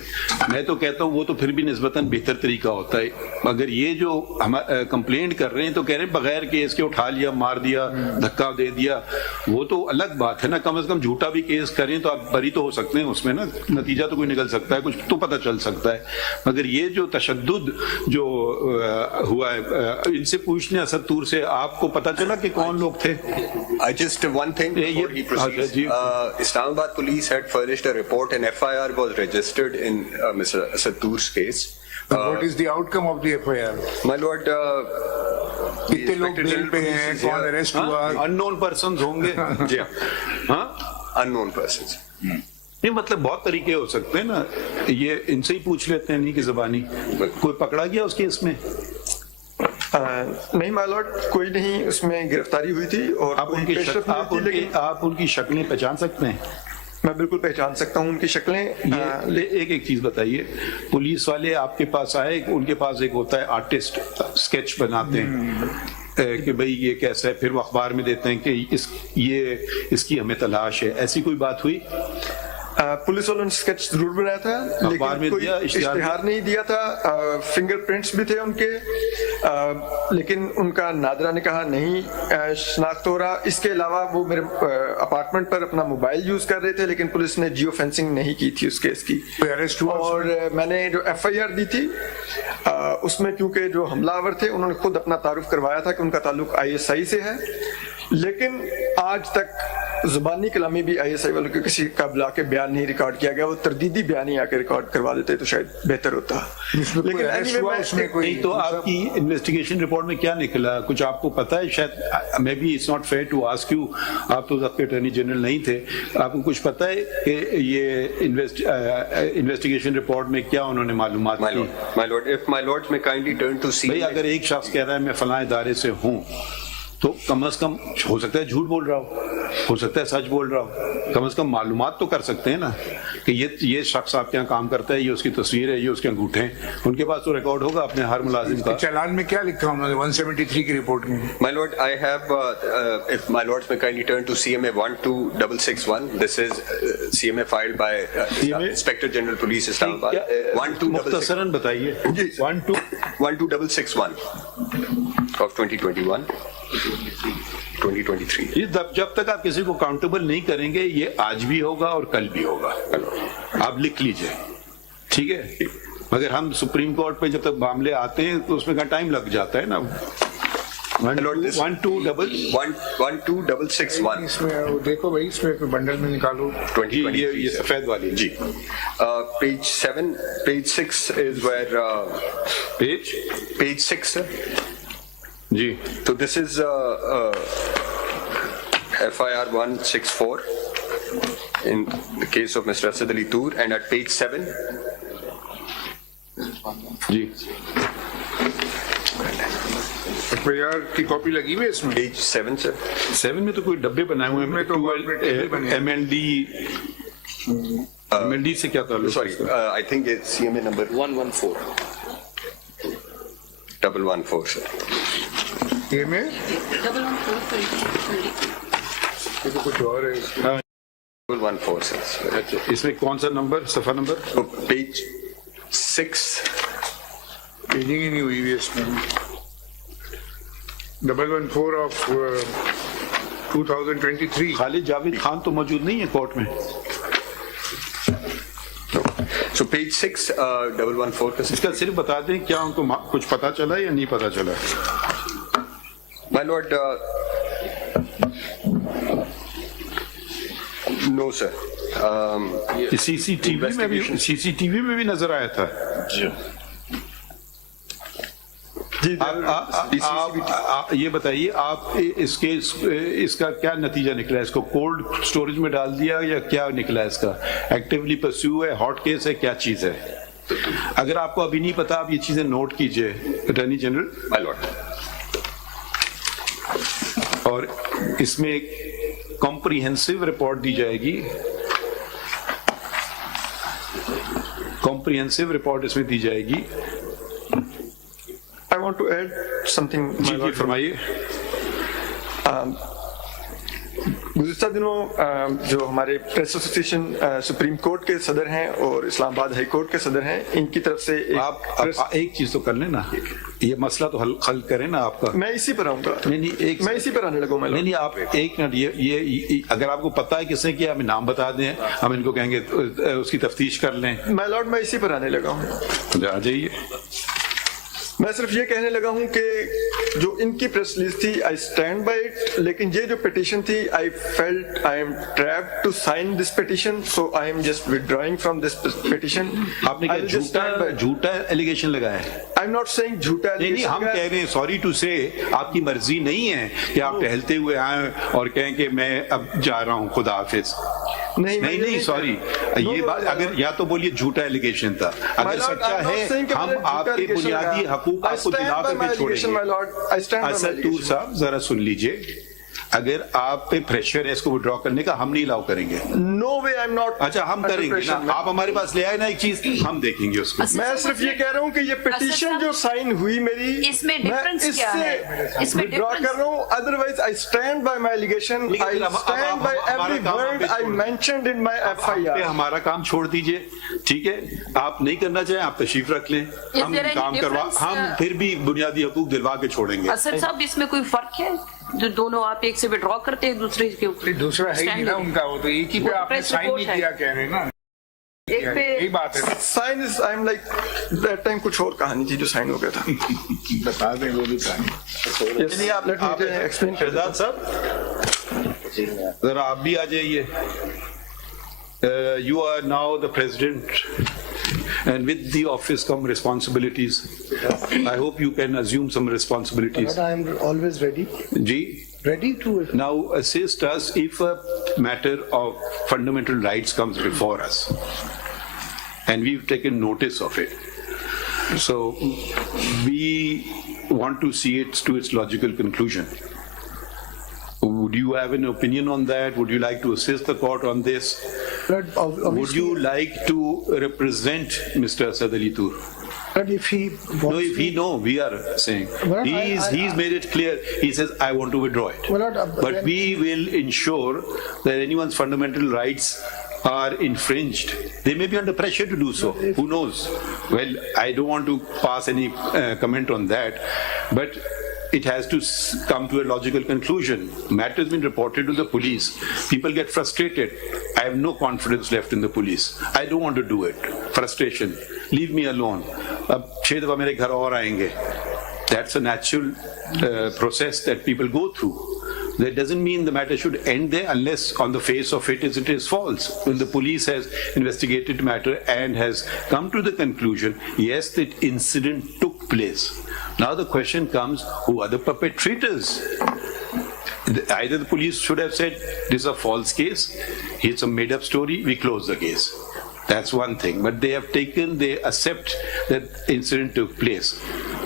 میں تو کہتا ہوں وہ تو پھر بھی نسبتاً بہتر طریقہ ہوتا ہے. مگر یہ جو ہم کمپلینٹ کر رہے ہیں تو کہہ رہے ہیں بغیر کیس کے اٹھا لیا, مار دیا, دھکا دے دیا, وہ تو الگ بات ہے نا. کم از کم جھوٹا بھی کیس کریں تو آپ بری تو ہو سکتے ہیں اس میں نا, نتیجہ تو کوئی نکل سکتا ہے, کچھ تو پتہ چل سکتا ہے. مگر یہ جو تشدد جو ہوا ہے, ان سے پوچھنے اسد طور سے, آپ کو پتہ چلا کہ کون لوگ تھے؟ Just one thing before he proceeds. Islamabad police had furnished a report and FIR was registered in Mr. Asad Toor's case. What is the outcome of the FIR? My lord, کتنے لوگ بیل پہ ہیں, کون اریسٹ ہوا؟ Unknown persons ہوں گے. جی ہاں, unknown persons. یہ مطلب بہت طریقے ہو سکتے ہیں نا, یہ ان سے ہی پوچھ لیتے ہیں نہیں کہ زبانی. کوئی پکڑا گیا اس کیس میں؟ نہیں مائی لارڈ, کوئی نہیں اس میں گرفتاری ہوئی تھی. اور آپ ان کی شکلیں پہچان سکتے ہیں؟ میں بالکل پہچان سکتا ہوں ان کی شکلیں. ایک چیز بتائیے, پولیس والے آپ کے پاس آئے, ان کے پاس ایک ہوتا ہے آرٹسٹ, اسکیچ بناتے ہیں کہ بھئی یہ کیسا ہے, پھر وہ اخبار میں دیتے ہیں کہ اس کی ہمیں تلاش ہے. ایسی کوئی بات ہوئی؟ پولیس والوں نے اسکیچ ضرور بنایا تھا لیکن کوئی اشتہار نہیں دیا تھا. فنگر پرنٹس بھی تھے ان کے, لیکن ان کا نادرہ نے کہا نہیں شناخت ہو رہا. اس کے علاوہ وہ میرے اپارٹمنٹ پر اپنا موبائل یوز کر رہے تھے, لیکن پولیس نے جیو فینسنگ نہیں کی تھی اس کیس کی. اور میں نے جو ایف آئی آر دی تھی اس میں کیونکہ جو حملہ آور تھے انہوں نے خود اپنا تعارف کروایا تھا کہ ان کا تعلق آئی ایس آئی سے ہے, لیکن آج تک زبانی کلامی بھی آئی ایس آئی والوں کے کسی کا بلا کے بیان نہیں ریکارڈ کیا گیا. وہ تردیدی بیان ہی آ کے ریکارڈ کروا دیتے تو شاید بہتر ہوتا. لیکن تو آپ کی انویسٹیگیشن رپورٹ میں کیا نکلا, کچھ آپ کو پتا ہے؟ شاید میں بھی it's not fair to ask you, آپ تو ضبط اٹارنی جنرل نہیں تھے, آپ کو کچھ پتا ہے کہ یہ انویسٹیگیشن رپورٹ میں کیا انہوں نے معلومات کی؟ بھائی اگر ایک شخص کہہ رہا ہے میں فلاں ادارے سے ہوں تو کم از کم ہو سکتا ہے جھوٹ بول رہا ہو سکتا ہے سچ بول رہا ہو, کم از کم معلومات تو کر سکتے ہیں نا کہ یہ شخص آپ کے یہاں کام کرتا ہے, یہ اس کی تصویر ہے, یہ اس کے انگوٹھے ہیں, ان کے پاس تو ریکارڈ ہوگا اپنے ہر ملازم کا. چالان میں کیا لکھا انہوں نے 173 کی رپورٹ میں؟ My lord, I have, if my lords may kindly turn to CMA 12661, this is CMA filed by Inspector General Police Islamabad. 12661. مختصراً بتائیے. 12661 of 2021. 2023. جب تک آپ کسی کو اکاؤنٹیبل نہیں کریں گے یہ آج بھی ہوگا اور کل بھی ہوگا, آپ لکھ لیجئے, ٹھیک ہے؟ مگر ہم سپریم کورٹ پہ جب تک معاملے آتے ہیں تو اس میں کا ٹائم لگ جاتا ہے نا. 12661. اس میں دیکھو بھائی, اس میں بنڈل میں نکالو. یہ سفید والی جی. Page 6 is where page 6 جی. So this is FIR 164 in the case of Mr. Asad Ali Toor, and at page 7 جی FIR کی کاپی لگی ہوئی ہے اس میں. page 7 sir. 7 میں تو کوئی ڈبے بنائے ہوئے ہیں, MLD MLD से क्या ताल्लुक? Sorry, I think it's CMA number 114. 114, sir. ये में 114. ये तो कुछ और है. 114, sir. अच्छा, इसमें कौन सा नंबर, सफा नंबर? So page 6. पेजिंग ही नहीं हुई है इसमें. 114 of 2023. खालिद जावेद खान तो मौजूद नहीं है कोर्ट में. So page 6, 114 का इसका सिर्फ बता दें क्या उनको कुछ पता चला या नहीं पता चला? My lord, no sir. CCTV में भी नजर आया था. आप ये बताइए, आप इसका क्या नतीजा निकला? इसको कोल्ड स्टोरेज में डाल दिया या क्या निकला? इसका एक्टिवली परस्यू है, हॉट केस है, क्या चीज है? अगर आपको अभी नहीं पता, आप ये चीजें नोट कीजिए अटॉर्नी जनरल. My lord. और इसमें एक कॉम्प्रिहेंसिव रिपोर्ट दी जाएगी. कॉम्प्रिहेंसिव रिपोर्ट इसमें दी जाएगी. I want to add something. जी जी फरमाइए. गुज़िश्ता दिनों जो हमारे प्रेस एसोसिएशन सुप्रीम कोर्ट के सदर हैं और इस्लामाबाद हाई कोर्ट के सदर हैं, इनकी तरफ से आप एक चीज तो कर लेना, ये मसला तो हल करें ना आपका. मैं इसी पर आऊंगा. नहीं, मैं इसी पर आने लगा. नहीं, आप एक मिनट, ये अगर आपको पता है किसने किया, हमें नाम बता दें, हम इनको कहेंगे उसकी तफ्तीश कर लें. माय लॉर्ड, मैं इसी पर आने लगा हूँ. आ जाइए. मैं सिर्फ ये कहने लगा हूं कि जो इनकी प्रेस रिलीज थी, आई स्टैंड बाय इट, लेकिन ये जो पिटीशन थी, I felt I am trapped to sign this petition, so I am just withdrawing from this petition. आपने क्या झूठा एलिगेशन लगाया है? आई एम नॉट सेइंग झूठा. नहीं, हम कह रहे हैं सॉरी टू से, आपकी मर्जी नहीं है कि आप टहलते हुए आए और कहें कि मैं अब जा रहा हूँ, खुदा हाफिज. नहीं, सॉरी, ये बात अगर या तो बोलिए झूठा एलिगेशन था. अगर सच्चा है, हम आपके बुनियादी हकूक आपको दिला करके छोड़ेंगे. असद तूर साहब जरा सुन लीजिए, अगर आप पे प्रेशर है इसको विड्रॉ करने का, हम नहीं अलाउ करेंगे. No way, I am not. अच्छा, हम करेंगे ना. आप हमारे पास ले आए ना एक चीज, हम देखेंगे उसको. मैं सिर्फ ये कह रहा हूँ कि ये पिटीशन जो साइन हुई मेरी, इसमें डिफरेंस क्या है? इसमें विड्रॉ कर रहा हूँ. Otherwise I stand by my allegation. I stand by every word I mentioned in my FIR. हमारा काम छोड़ दीजिए, ठीक है? आप नहीं करना चाहें, आप तशरीफ रख लें, हम काम करवा, हम फिर भी बुनियादी हकूक दिलवा के छोड़ेंगे. असद साहब, इसमें कोई फर्क है? जो दोनों आप एक से विड्रॉ करते हैं दूसरे के ऊपर, दूसरा है ही ना उनका, वो तो एक ही पे आपने साइन नहीं किया कह रहे हैं ना. एक पे यही बात है. Sign is, I am like that time कुछ और कहानी थी जो साइन हो गया था. बता दें वो भी कहानी. चलिए, आप एक्सप्लेन कर. शहजाद साहब जरा आप भी आ जाइए. You are now the president, and with the office come responsibilities. I hope you can assume some responsibilities. But I am always ready. Ji? Ready to. Now assist us if a matter of fundamental rights comes before us, and we've taken notice of it. So we want to see it to its logical conclusion. Would you have an opinion on that? Would you like to assist the court on this? Would you like to represent Mr. Asad Ali Toor? But if he wants no, if he no, we are saying he's made it clear. He says I want to withdraw it. But we will ensure that anyone's fundamental rights are infringed. They may be under pressure to do so. Who knows? Well, I don't want to pass any comment on that, but it has to come to a logical conclusion. Matter has been reported to the police. People get frustrated. I have no confidence left in the police. I don't want to do it. Frustration. Leave me alone. Ab 6 dafa mere ghar aur aayenge. That's a natural process that people go through. That doesn't mean the matter should end there unless on the face of it is false. When the police has investigated the matter and has come to the conclusion, yes, that incident took place. Now the question comes, who are the perpetrators? Either the police should have said, this is a false case, it's a made-up story, we close the case. That's one thing. But they accept that incident took place.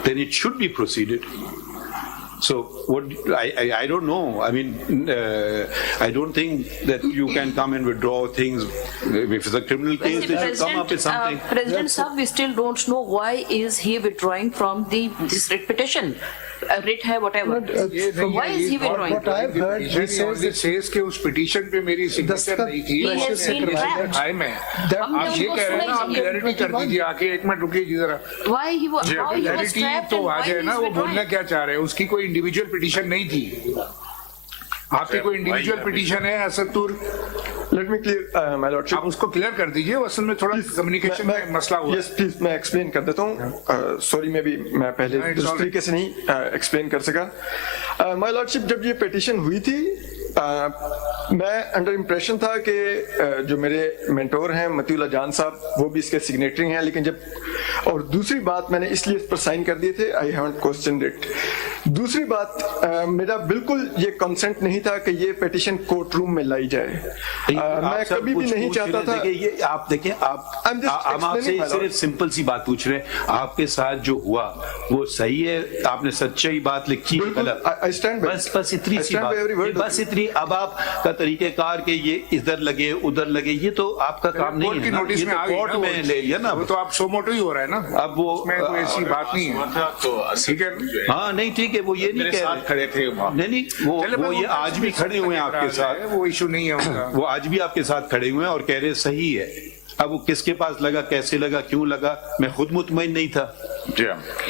Then it should be proceeded. So what I don't know. I mean, I don't think that you can come and withdraw things. If it's a criminal case, they should come up with something. President Sahab, we still don't know why is he withdrawing from this writ petition. Writ hai whatever. So why is he withdrawing? What I've heard, he says कि उस petition पे मेरी signature नहीं थी. He has been trapped. आप ये कह रहे हैं ना, आप क्लैरिटी कर दीजिए आके. एक मिनट रुकिए जी जरा. Why he was clarity trapped तो and आ why जाए he ना, is वो बोलना withdrawing? क्या चाह रहे हैं. उसकी कोई इंडिविजुअल पिटीशन नहीं थी. आपकी कोई इंडिविजुअल पिटीशन है असद तूर? Let me clear, my lordship. आप उसको क्लियर कर दीजिए. असल में थोड़ा कम्युनिकेशन में मसला हुआ. Yes, please, मैं एक्सप्लेन कर देता हूँ. सॉरी मैं पहले इस तरीके से नहीं एक्सप्लेन कर सका. माय लॉर्डशिप, जब ये पिटीशन हुई थी, मैं अंडर इम्प्रेशन था कि जो मेरे मेंटोर हैं मतीउल्लाह जान साहब, वो भी इसके सिग्नेटरी हैं. लेकिन जब और दूसरी बात, मैंने इसलिए इस पर साइन कर दिए थे, आई हैवंट क्वेश्चनड इट. दूसरी बात, मेरा बिल्कुल ये कंसेंट नहीं था कि ये पिटीशन कोर्ट रूम में लाई जाए. मैं कभी भी नहीं चाहता था. ये आप देखें, हम आपसे सिर्फ सिंपल सी बात पूछ रहे हैं. आपके साथ जो हुआ वो सही है? आपने सच्चाई बात लिखी है गलत? बस इतनी सी बात, बस इतनी. अब आपका तरीकेकार के ये इधर लगे उधर लगे, ये तो आपका काम नहीं है ना. ये तो कोर्ट में ले लिया ना. वो तो आप सो मोटो ही हो रहा है ना. अब वो कोई ऐसी बात नहीं है. ठीक है. हाँ नहीं ठीक है. वो ये नहीं कह रहे खड़े थे. नहीं वो ये आज भी खड़े हुए हैं आपके साथ. वो इशू नहीं है उनका. वो आज भी आपके साथ खड़े हुए हैं और कह रहे सही है. अब वो किसके पास लगा, कैसे लगा, क्यों लगा, मैं खुद मुतमईन नहीं था.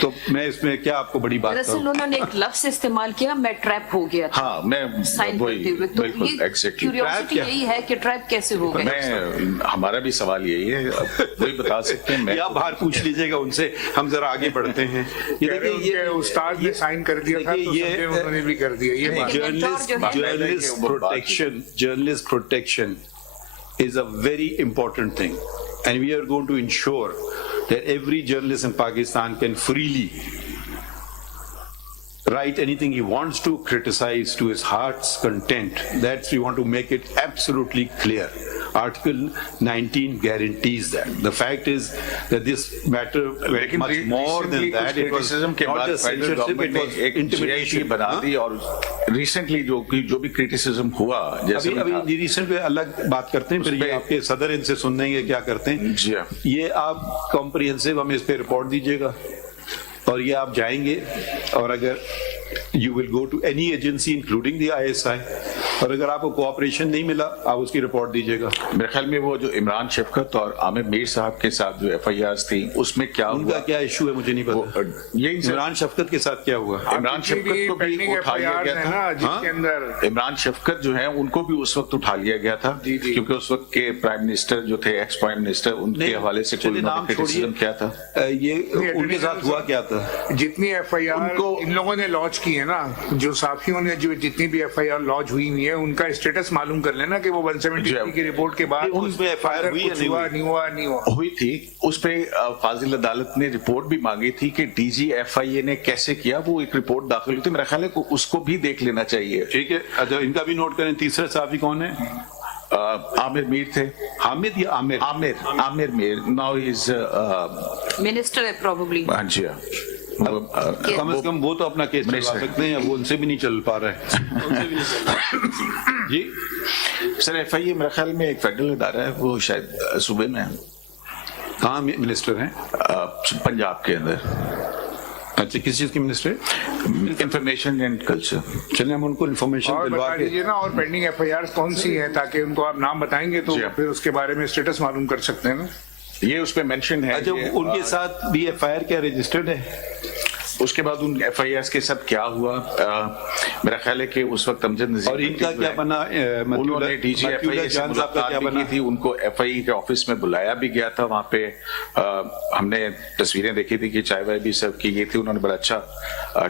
तो मैं इसमें क्या आपको बड़ी बात दरअसल उन्होंने एक लफ्ज इस्तेमाल किया, मैं ट्रैप हो गया था. हाँ, मैं साइन करते हुए. तो ये क्यूरियोसिटी यही है कि ट्रैप कैसे हो गया. हमारा भी सवाल यही है, कोई बता सकते हैं. या बाहर पूछ लीजिएगा उनसे. हम जरा आगे बढ़ते हैं. ये देखिए, ये उस्ताद ने साइन कर दिया था, तो ये उन्होंने भी कर दिया. ये journalist protection is a very important thing, and we are going to ensure that every journalist in Pakistan can freely write anything he wants to, criticize to his heart's content. That's, we want to make it absolutely clear. Article 19 guarantees that. The fact is that this matter went much more than that. It was not just censorship, it was intimidation. बना दी. और recently जो भी criticism हुआ, जैसे अभी recent पे अलग बात करते हैं, फिर ये आपके सदर इनसे सुन लेंगे क्या करते हैं. ये आप कॉम्प्रिहेंसिव हमें इस पे रिपोर्ट दीजिएगा और ये आप जाएंगे, और अगर you will go to any agency including the ISI, और अगर आपको कोऑपरेशन नहीं मिला आप उसकी रिपोर्ट दीजिएगा. मेरे ख्याल में वो जो इमरान शफकत और आमिर मीर साहब के साथ जो FIRs थी, उसमें क्या उनका क्या इशू है मुझे नहीं पता. ये इमरान शफकत के साथ क्या हुआ? इमरान शफकत को भी उठा लिया गया था. इमरान शफकत जो है उनको भी उस वक्त उठा लिया गया था, क्योंकि उस वक्त के प्राइम मिनिस्टर जो थे, एक्स प्राइम मिनिस्टर, उनके हवाले से कोई क्रिटिसिज्म क्या था. ये उनके साथ हुआ क्या था? जितनी FIR इन लोगों ने लॉन्च की है ना, जो साथियों ने जो जितनी भी FIR लॉन्च हुई है, उनका स्टेटस मालूम कर लेना कि वो 173 की रिपोर्ट के बाद उनमें FIR हुई है नहीं हुई थी. उस पे फाजिल अदालत ने रिपोर्ट भी मांगी थी कि DG FIA ने कैसे किया. वो एक रिपोर्ट दाखिल हुई थी, मेरा ख्याल है उसको भी देख लेना चाहिए. ठीक है. अच्छा, इनका भी नोट करें. तीसरा साथी कौन है? आमिर मीर थे. हामिद या Aamir Mir. Now he is minister है प्रोबेबली. हाँ जी. कम से कम वो तो अपना केस चलवा सकते हैं, वो उनसे भी नहीं चल पा रहा है. जी सर, FIA मेरे ख्याल में एक फेडरल इदारा है, वो शायद सूबे में है. कहाँ मिनिस्टर हैं? पंजाब के अंदर. अच्छा, किस चीज की मिनिस्टर? Information and culture. चलिए हम उनको इन्फॉर्मेशन दिलवा दीजिए ना. और पेंडिंग FIR कौन सी है, ताकि उनको आप नाम बताएंगे तो फिर उसके बारे में स्टेटस मालूम कर सकते हैं ना. ये उसमें मेंशन है. अच्छा, उनके साथ भी FIR क्या रजिस्टर्ड है? उसके बाद उन FIRs के साथ क्या हुआ, मेरा ख्याल है कि उस वक्त अमजद नज़ीर और इनका क्या बना? उन्होंने DG FIA से मुलाकात भी की थी. उनको FIA के ऑफिस में बुलाया भी गया था. वहाँ पे हमने तस्वीरें देखी थी कि चाय वाय भी सर्व की गई थी. उन्होंने बड़ा अच्छा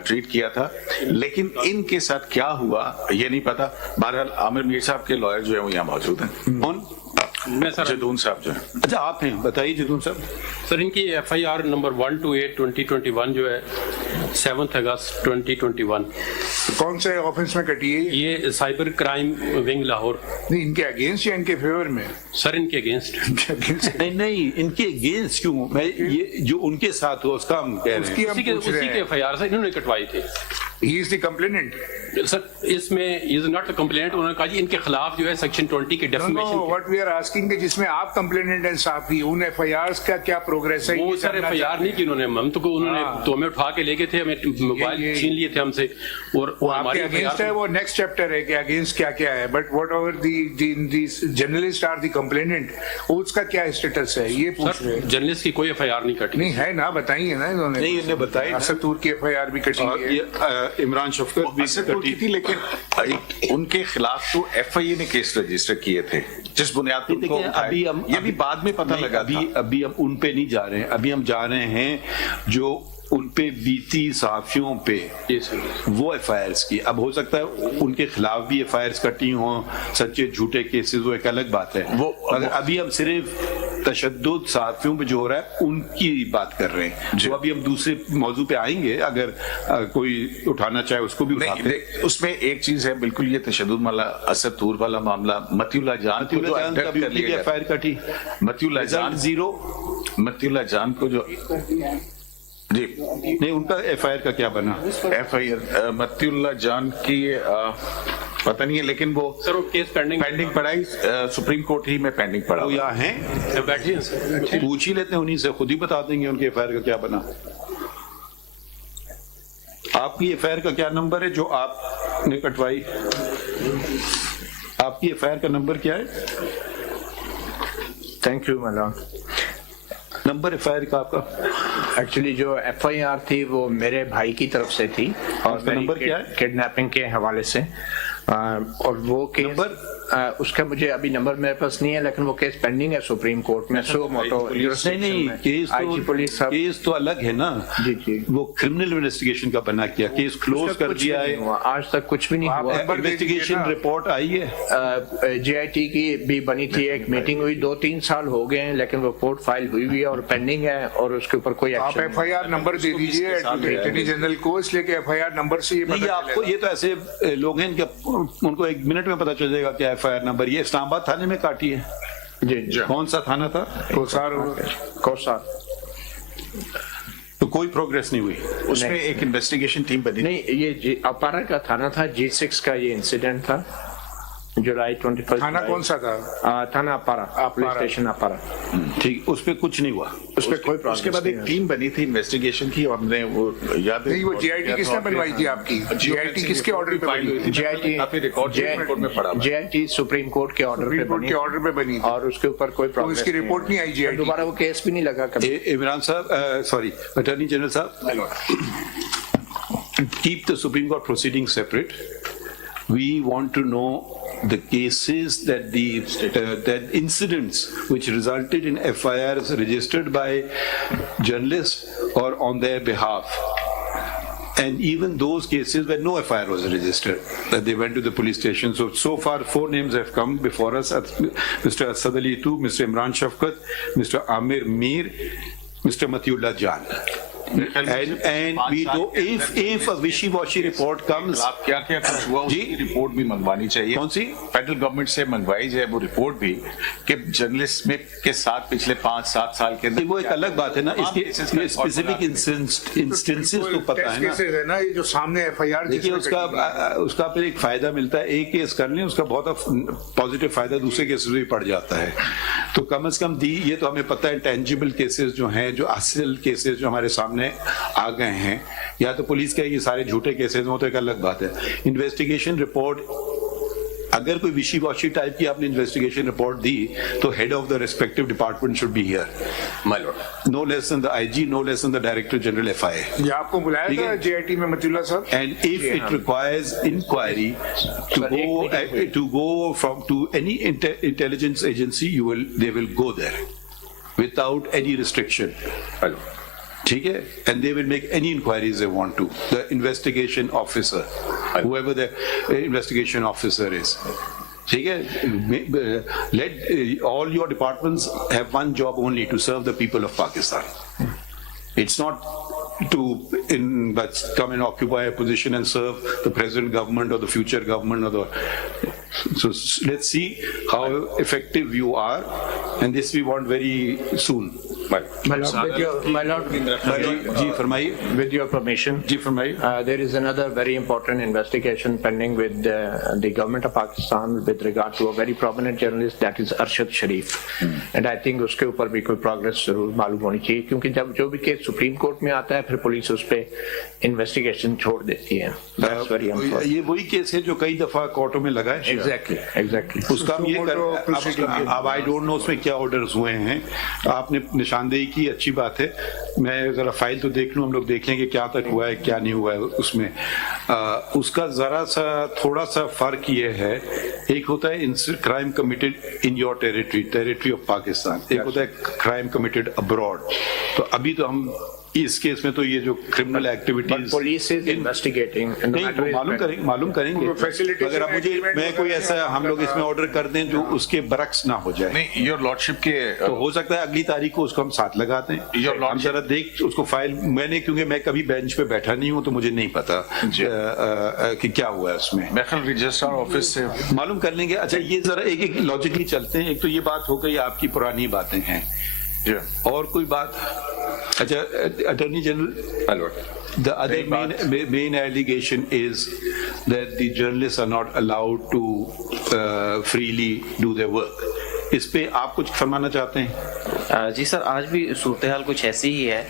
ट्रीट किया था. लेकिन इनके साथ क्या हुआ ये नहीं पता. बहरहाल आमिर मीर साहब के लॉयर जो है वो यहाँ मौजूद हैं. कौन? मैं सर जदून साहब जो है. अच्छा, आप हैं, बताइए जदून साहब. सर, इनकी FIR नंबर 128/2021 जो है 7 अगस्त 2021. कौन से ऑफिस में कटी है? ये साइबर क्राइम विंग लाहौर. नहीं, इनके अगेंस्ट या इनके फेवर में? सर, इनके अगेंस्ट. नहीं, इनके अगेंस्ट क्यों? मैं ये जो उनके साथ हो उसका हम कह रहे हैं. उसी के FIR से इन्होंने कटवाई थी. He is the complainant. Sir इसमें इज नॉट कंप्लेंट, उन्होंने कहा जी इनके खिलाफ जो है सेक्शन 20 के No, defamation what we are asking है जिसमें आप complainant हैं साथी, उन FIRs का क्या progress है? वो ये सर जानना FIR चाहते नहीं की उन्होंने, हम तो उन्होंने हाँ। तो हमें उठा के ले गए थे, हमें मोबाइल ये- छीन लिए थे हमसे, और वो हमारी आपके अगेंस्ट है, FIR वो नेक्स्ट चैप्टर है कि अगेंस्ट क्या क्या है, but whatever the journalist are the complainant, उसका क्या स्टेटस है ये पूछ रहे सर हैं। जर्नलिस्ट की कोई FIR नहीं कटी। नहीं है ना, बताइए ना इन्होंने। नहीं, इन्होंने बताई ना। असद तूर की FIR भी कटी और है। ये इमरान शफकत भी असद कटी थी, लेकिन उनके खिलाफ तो FIA ने केस रजिस्टर किए थे जिस बुनियाद पर उनको देखिए, अभी हम ये भी बाद में पता नहीं, लगा था। अभी हम उन पे नहीं जा रहे हैं, अभी हम जा रहे हैं जो उन पे बीती सहाफियों पे वो FIRs की। अब हो सकता है उनके खिलाफ भी FIRs कटी हों, सच्चे झूठे केसेस, वो एक अलग बात है। वो अभी हम सिर्फ तशद्दुद सहाफियों पे जो हो रहा है उनकी बात कर रहे हैं, जो अभी हम दूसरे मौजू पे आएंगे, अगर कोई उठाना चाहे उसको भी उठाते हैं। नहीं, उसमें एक चीज है बिल्कुल, ये तशद्दुद वाला असद तूर वाला मामला, मतियुल्लाह जान को जो अटक कर लिया FIR कटी, मतियुल्लाह जान जीरो, मतियुल्लाह जान को जो जी नहीं, उनका FIR का क्या बना? FIR मतियुल्लाह जान की पता नहीं है, लेकिन वो सर वो केस पेंडिंग पड़ा ही सुप्रीम कोर्ट ही में पेंडिंग पड़ा वो हुआ। यहाँ हैं, बैठिए सर। पूछ ही लेते हैं उन्हीं से, खुद ही बता देंगे उनके FIR का क्या बना। आपकी FIR का क्या नंबर है जो आपने कटवाई? आपकी FIR का नंबर क्या है? Thank you madam. Number FIR का आपका? एक्चुअली जो FIR थी वो मेरे भाई की तरफ से थी, और उसका नंबर क्या है? किडनैपिंग के हवाले से, और वो केस नंबर? उसका मुझे अभी नंबर मेरे पास नहीं है, लेकिन वो केस पेंडिंग है सुप्रीम कोर्ट में। सो मोटो नहीं, केस तो अलग है ना जी जी, वो क्रिमिनल इन्वेस्टिगेशन का बना किया, केस क्लोज कर दिया है, आज तक कुछ भी नहीं हुआ। इन्वेस्टिगेशन रिपोर्ट आई है, JIT की भी बनी थी, एक मीटिंग हुई, 2-3 साल हो गए हैं, लेकिन वो रिपोर्ट फाइल हुई हुई है और पेंडिंग है, और उसके ऊपर कोई आप एक्शन। FIR नंबर दे दीजिए अटॉर्नी जनरल को, इसलिए कि FIR नंबर से ये नहीं, पता आपको ये तो ऐसे लोग हैं इनका, उनको एक मिनट में पता चल जाएगा क्या FIR नंबर। ये इस्लामाबाद थाने में काटी है। जी जी, कौन सा थाना था? कोसार। तो कोई प्रोग्रेस नहीं हुई उसमें एक इन्वेस्टिगेशन टीम बनी। नहीं, ये अपारा का थाना था, G6 का ये इंसिडेंट था, जुलाई 21। थाना कौन सा था? थाना अपारा, पुलिस स्टेशन अपारा। ठीक, उस पे कुछ नहीं हुआ। उस पर कोई उसके बाद एक टीम बनी थी इन्वेस्टिगेशन की, हमने वो याद है नहीं, वो JIT किसने बनवाई थी आपकी? JIT किसके ऑर्डर पे बनी थी? JIT सुप्रीम कोर्ट के ऑर्डर पे सुप्रीम कोर्ट बनी के ऑर्डर पे बनी थी, और उसके ऊपर कोई तो प्रोग्रेस इसकी रिपोर्ट नहीं आई JIT। दोबारा वो केस भी नहीं लगा कभी। इमरान साहब, सॉरी, अटॉर्नी जनरल साहब, keep the Supreme Court proceedings separate. We want to know the cases that incidents which resulted in FIRs registered by journalists or on their behalf, and even those cases where no FIR was registered, that they went to the police station. So far 4 names have come before us: Mr. Asad Ali II, Mr. Imran Shafqat, Mr. Amir Mir, Mr. Matiullah Jan. And we do, if a wishy-washy report comes, क्या क्या कुछ हुआ उसकी report भी मंगवानी चाहिए। कौन सी? Federal government से मंगवाई जाए वो रिपोर्ट भी, कि जर्नलिस्ट में के साथ पिछले 5-7 साल के अंदर वो एक अलग बात है ना, इसके स्पेसिफिक इंस्टेंसेस तो पता है ना। केसेस है ना, ये जो सामने FIR देखिए उसका फिर एक फायदा मिलता है, एक केस कर लें उसका बहुत पॉजिटिव फायदा दूसरे केसेस में भी पड़ जाता है। तो कम से कम ये तो हमें पता है, टेंजिबल केसेस जो हैं, जो असल केसेस जो हमारे सामने आ गए हैं, या तो पुलिस कहे कि सारे झूठे केसेस हो, तो एक अलग बात है। इन्वेस्टिगेशन रिपोर्ट, अगर कोई विशी वॉशी टाइप की आपने इन्वेस्टिगेशन रिपोर्ट दी, तो head of the respective department should be here, my lord, no less than the IG, no less than the director general FIA। ये आपको बुलाया था JIT में मतियुल्लाह साहब? And if it requires inquiry to go from to any intelligence agency, they will go there without any restriction. ठीक है, and they will make any inquiries they want to. The investigation officer, whoever the investigation officer is. ठीक है, let all your departments have one job only: to serve the people of Pakistan. It's not but come and occupy a position and serve the present government or the future government or so let's see how effective you are, and this we want very soon. My lord, जी फरमाइए with your permission, जी फरमाइए there is another very important investigation pending with the government of Pakistan with regard to a very prominent journalist, that is Arshad Sharif. And I think उसके ऊपर भी कोई progress जरूर मालूम होनी चाहिए, क्योंकि जब जो भी केस सुप्रीम कोर्ट में आता है फिर पुलिस उस पे इन्वेस्टिगेशन छोड़ देती है. That's very important. ये वही केस है जो कई दफा कोर्टों में लगा है. Exactly. उसका हम ये कर अब आई डोंट नो उसमें क्या ऑर्डर्स हुए हैं. आपने निशानदेही की, अच्छी बात है. मैं जरा फाइल तो देख लूं, हम लोग देख लेंगे क्या तक हुआ है क्या नहीं हुआ है उसमें. उसका जरा सा थोड़ा सा फर्क ये है, एक होता है crime committed in your territory of Pakistan, एक होता है क्राइम कमिटेड अब्रॉड. तो अभी तो हम इस केस में तो ये जो criminal activities police is investigating, मालूम करेंगे. अगर आप मुझे मैं कोई ऐसा हम लोग इसमें ऑर्डर कर दें जो उसके बरक्स ना हो जाए, नहीं योर लॉर्डशिप के तो हो सकता है अगली तारीख को उसको हम साथ लगाते हैं. हम जरा देख उसको फाइल, मैंने क्योंकि मैं कभी बेंच पे बैठा नहीं हूँ तो मुझे नहीं पता कि क्या हुआ है उसमें. रजिस्ट्रार ऑफिस से मालूम कर लेंगे. अच्छा ये जरा एक एक लॉजिकली चलते हैं. एक तो ये बात हो गई आपकी पुरानी बातें हैं, और कोई बात. अच्छा attorney general, the other main allegation is that the journalists are not allowed to freely do their work. इस पे आप कुछ फरमाना चाहते हैं? जी सर, आज भी सूरत-ए-हाल कुछ ऐसी ही है.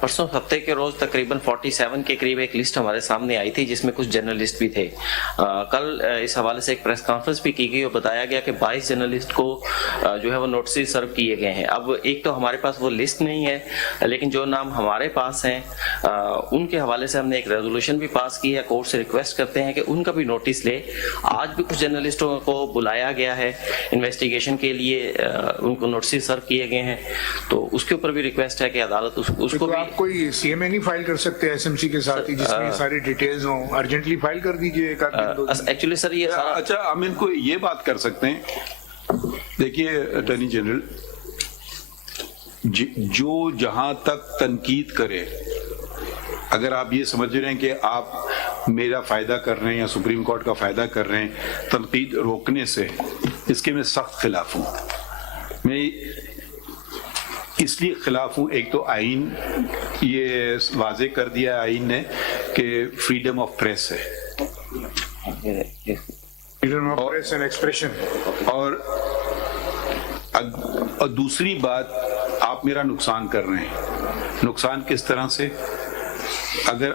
परसों हफ्ते के रोज तकरीबन 47 के करीब एक लिस्ट हमारे सामने आई थी जिसमें कुछ जर्नलिस्ट भी थे. कल इस हवाले से एक प्रेस कॉन्फ्रेंस भी की गई और बताया गया कि 22 जर्नलिस्ट को जो है वो नोटिस सर्व किए गए हैं. अब एक तो हमारे पास वो लिस्ट नहीं है, लेकिन जो नाम हमारे पास हैं उनके हवाले से हमने एक रेजोल्यूशन भी पास की है. कोर्ट से रिक्वेस्ट करते हैं कि उनका भी नोटिस ले. आज भी कुछ जर्नलिस्टों को बुलाया गया है इन्वेस्टिगेशन के लिए, उनको नोटिस सर्व किए गए हैं. तो उसके ऊपर भी रिक्वेस्ट है कि अदालत उसको भी. आप कोई सीएमए नहीं फाइल कर सकते एसएमसी के साथ ही जिसमें सारी डिटेल्स हों? अर्जेंटली फाइल कर दीजिए एक आध. एक्चुअली सर ये अच्छा हम इनको ये बात कर सकते हैं. देखिए अटॉर्नी जनरल, जो जहां तक तनकीद करे, अगर आप ये समझ रहे हैं कि आप मेरा फायदा कर रहे हैं या सुप्रीम कोर्ट का फायदा कर रहे हैं तनकीद रोकने से, इसके मैं सख्त खिलाफ हूँ. मैं इसलिए खिलाफ हूँ, एक तो आइन ये वाजे कर दिया आइन ने कि फ्रीडम ऑफ प्रेस है, freedom of press and expression. और दूसरी बात, आप मेरा नुकसान कर रहे हैं. नुकसान किस तरह से? अगर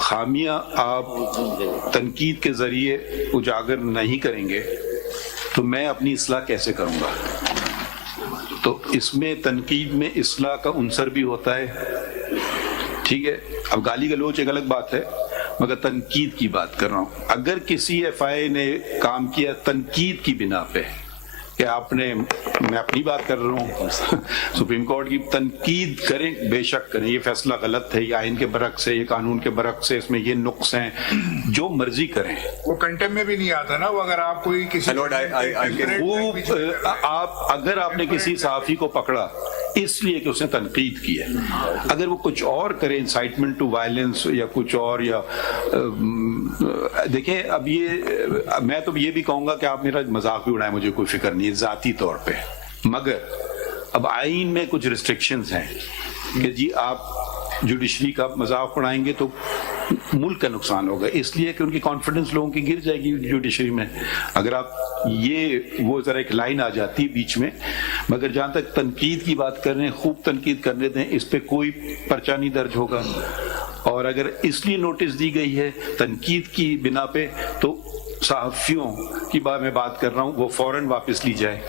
खामियां आप तनकीद के जरिए उजागर नहीं करेंगे तो मैं अपनी इस्लाह कैसे करूंगा? तो इसमें तनकीद में इस्लाह का उनसर भी होता है. ठीक है, अब गाली गलौच एक अलग बात है, मगर तनकीद की बात कर रहा हूं. अगर किसी एफआई ने काम किया तनकीद की बिना पे कि आपने, मैं अपनी बात कर रहा हूँ, सुप्रीम कोर्ट की तनकीद करें, बेशक करें, ये फैसला गलत है, ये आइन के बरक्स है, ये कानून के बरक्स है, इसमें ये नुक्स हैं, जो मर्जी करें. वो कंटेम्प्ट में भी नहीं आता ना. वो अगर आप कोई किसी आप अगर आपने किसी सहाफी को पकड़ा इसलिए कि उसने तनकीद की है, अगर वो कुछ और करे, इंसाइटमेंट टू वायलेंस या कुछ और, या देखें अब ये मैं तो ये भी कहूंगा कि आप मेरा मजाक भी उड़ाएं, मुझे कोई फिक्र नहीं है जाती तौर पे, मगर अब आइन में कुछ रिस्ट्रिक्शंस हैं कि जी आप जुडिशरी का मजाक उड़ाएंगे तो मुल्क का नुकसान होगा, इसलिए कि उनकी कॉन्फिडेंस लोगों की गिर जाएगी जुडिशरी में. अगर आप ये वो जरा एक लाइन आ जाती है बीच में. मगर जहां तक तनकीद की बात कर रहे हैं, खूब तनकीद करने दें, इस पे कोई पर्चा नहीं दर्ज होगा. और अगर इसलिए नोटिस दी गई है तनकीद की बिना पे, तो सहाफियों की मैं बात कर रहा हूं, वो फौरन वापस ली जाए.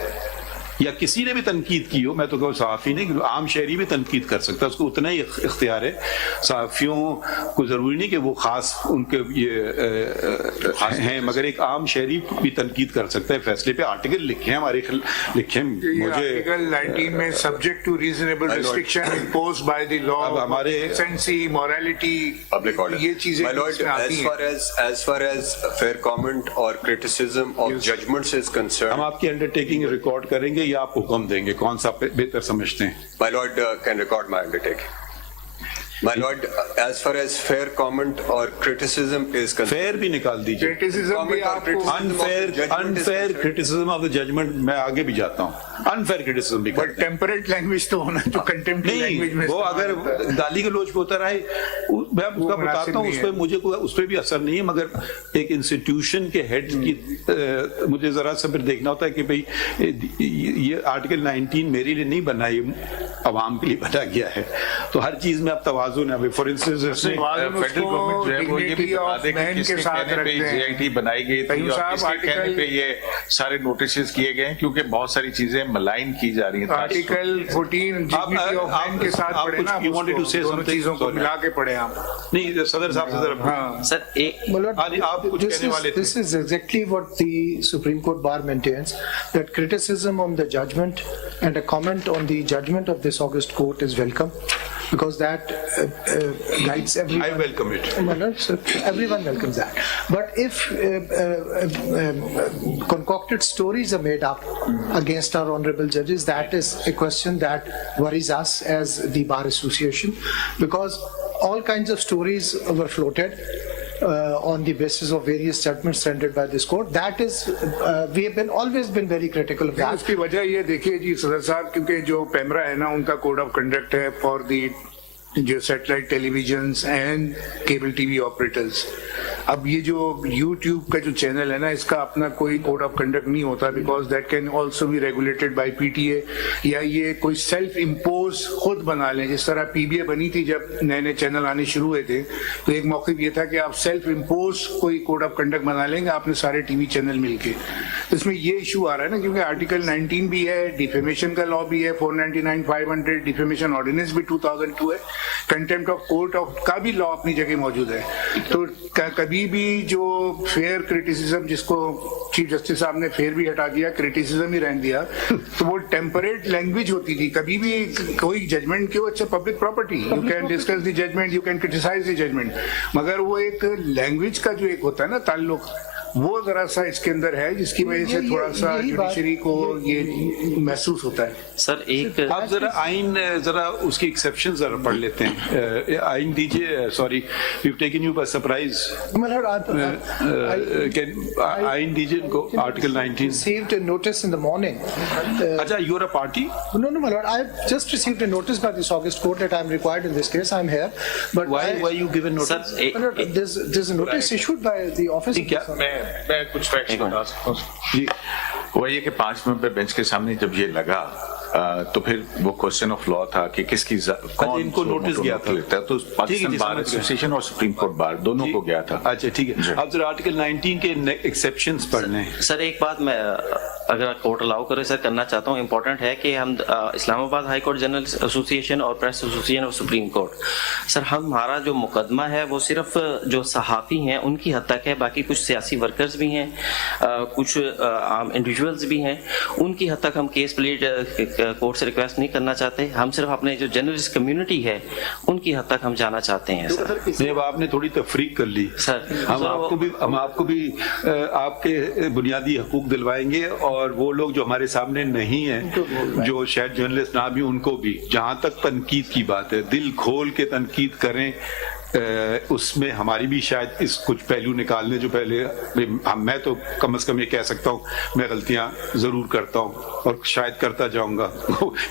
या किसी ने भी तनकीद की हो, मैं तो कहूँ सहाफ़ी नहीं, आम शहरी भी तनकीद कर सकता है, उसको उतना ही इख्तियार है. सहाफ़ियों को ज़रूरी नहीं कि वो ख़ास उनके ये हैं, मगर एक आम शहरी भी तनकीद कर सकता है. फैसले पे आर्टिकल लिखे हैं हमारे, लिखे मुझे आर्टिकल 19 में subject to reasonable restriction imposed by the law, हमारे सेंसी, मोरालिटी, पब्लिक ऑर्डर, ये चीजें as far as fair comment or criticism of judgments is concerned, हम आपकी अंडरटेकिंग रिकॉर्ड करेंगे या आप हुक्म देंगे, कौन सा बेहतर समझते हैं? My lord can record my undertaking. My lord, as far as fair comment or criticism is concerned, fair भी निकाल दीजिए, क्रिटिसिज्म भी आपको unfair criticism of the judgment मैं आगे भी जाता हूँ, अनफेयर क्रिटिसिज्म भी बट टेम्परेट लैंग्वेज तो होना जो कंटेम्प्टी लैंग्वेज में नहीं, वो अगर गाली गलौज पे उतर आए मैं उसका बताता हूँ, उस पर मुझे उस पर भी असर नहीं है, मगर एक इंस्टीट्यूशन के हेड की मुझे जरा सा फिर देखना होता है कि भाई ये आर्टिकल 19 मेरे लिए नहीं बना, ये अवाम के लिए बना गया है, तो हर चीज में अब तवाज़ुन है। फॉर इंस्टेंस फेडरल गवर्नमेंट जो है वो ये भी बता दे कि किसके कहने पे जेआईटी बनाई गई थी और किसके कहने पे ये सारे नोटिस किए गए हैं, क्योंकि बहुत सारी चीजें मलाइन की जा रही हैं। आर्टिकल 14 डिग्निटी ऑफ मैन के साथ पढ़े ना, you wanted to say दोनों something? चीजों को मिला के पढ़े आप। नहीं सदर साहब से जरा सर एक आप कुछ कहने वाले थे। This is exactly what the Supreme Court bar maintains, that criticism on the judgment and a comment on the judgment of this August court is welcome, because that guides everyone. I welcome it. Well, so everyone welcomes that. But if concocted stories are made up against our honorable judges, that is a question that worries us as the Bar Association, because all kinds of stories were floated on the basis of various judgments rendered by this court. That is, we have been always been very critical of that. उसकी वजह ये देखिए जी सदर साहब, क्योंकि जो पैमरा है ना, उनका कोड ऑफ कंडक्ट है फॉर दी जो satellite televisions and cable TV operators. अब ये जो YouTube का जो चैनल है ना, इसका अपना कोई कोड ऑफ कंडक्ट नहीं होता, because that can also be regulated by PTA, या ये कोई सेल्फ इम्पोज खुद बना लें। जिस तरह PBA बनी थी जब नए नए चैनल आने शुरू हुए थे, तो एक मौक़िफ़ ये था कि आप सेल्फ इम्पोज कोई कोड ऑफ कंडक्ट बना लेंगे आपने सारे टीवी चैनल मिलके। इसमें ये इशू आ रहा है ना, क्योंकि आर्टिकल 19 भी है, डिफेमेशन का लॉ भी है, 499, 500, डिफेमेशन ऑर्डिनेंस भी 2002 है, कंटेम्प्ट ऑफ कोर्ट ऑफ का भी लॉ अपनी जगह मौजूद है। तो कभी भी जो फेयर क्रिटिसिज्म, जिसको चीफ जस्टिस साहब ने फेयर भी हटा दिया, क्रिटिसिज्म ही रहने दिया, तो वो टेम्परेट लैंग्वेज होती थी। कभी भी कोई जजमेंट की, वो अच्छा public property, you can discuss the judgment, you can criticise the judgment, मगर वो एक लैंग्वेज का जो एक होता है ना ताल्लुक, वो जरा सा इसके अंदर है, जिसकी वजह से थोड़ा सा जुडिशरी को ये महसूस होता है। सर एक आप जरा आइन जरा उसकी एक्सेप्शन जरा पढ़ लेते हैं, आइन दीजिए। Sorry we have taken you by surprise. आइन दीजिए इनको, article 19। Received a notice in the morning. अच्छा, you are a party? No, my lord. I have just received a notice by this August court that I am required in this case. I am here. But Why you given notice? Sir My lord, there's a notice issued by the office. क्या मैं कुछ facts बता सकता हूँ जी। वो ये कि 5 member bench के सामने जब ये लगा तो फिर वो क्वेश्चन ऑफ लॉ था कि किसकी कौन इनको नोटिस गया था, तो पाकिस्तान बार एसोसिएशन और सुप्रीम कोर्ट बार दोनों को गया था। अच्छा ठीक है, अब जरा आर्टिकल 19 के एक्सेप्शंस पढ़ने हैं। सर एक बात मैं अगर कोर्ट अलाउ करे सर करना चाहता हूँ, इम्पोर्टेंट है कि हम Islamabad high court general association और प्रेस एसोसिएशन और सुप्रीम कोर्ट, सर हमारा जो मुकदमा है वो सिर्फ जो सहाफ़ी हैं उनकी हद तक है, बाकी कुछ सियासी वर्कर्स भी हैं, कुछ आम इंडिविजुअल्स भी हैं, उनकी हद तक हम केस प्लीड कोर्ट से रिक्वेस्ट नहीं करना चाहते। हम सिर्फ अपने जो जर्नलिस्ट कम्युनिटी है उनकी हद तक हम जाना चाहते हैं। सर नहीं, अब आपने थोड़ी तफरीक कर ली सर, हम आपको भी आपके बुनियादी हकूक दिलवाएंगे, और वो लोग जो हमारे सामने नहीं हैं, जो शायद जर्नलिस्ट ना भी, उनको भी, जहाँ तक तनकीद की बात है, दिल खोल के तनकीद करें। उसमें हमारी भी शायद इस कुछ पहलू निकालने, जो पहले मैं तो कम से कम ये कह सकता हूँ मैं गलतियाँ ज़रूर करता हूँ और शायद करता जाऊँगा।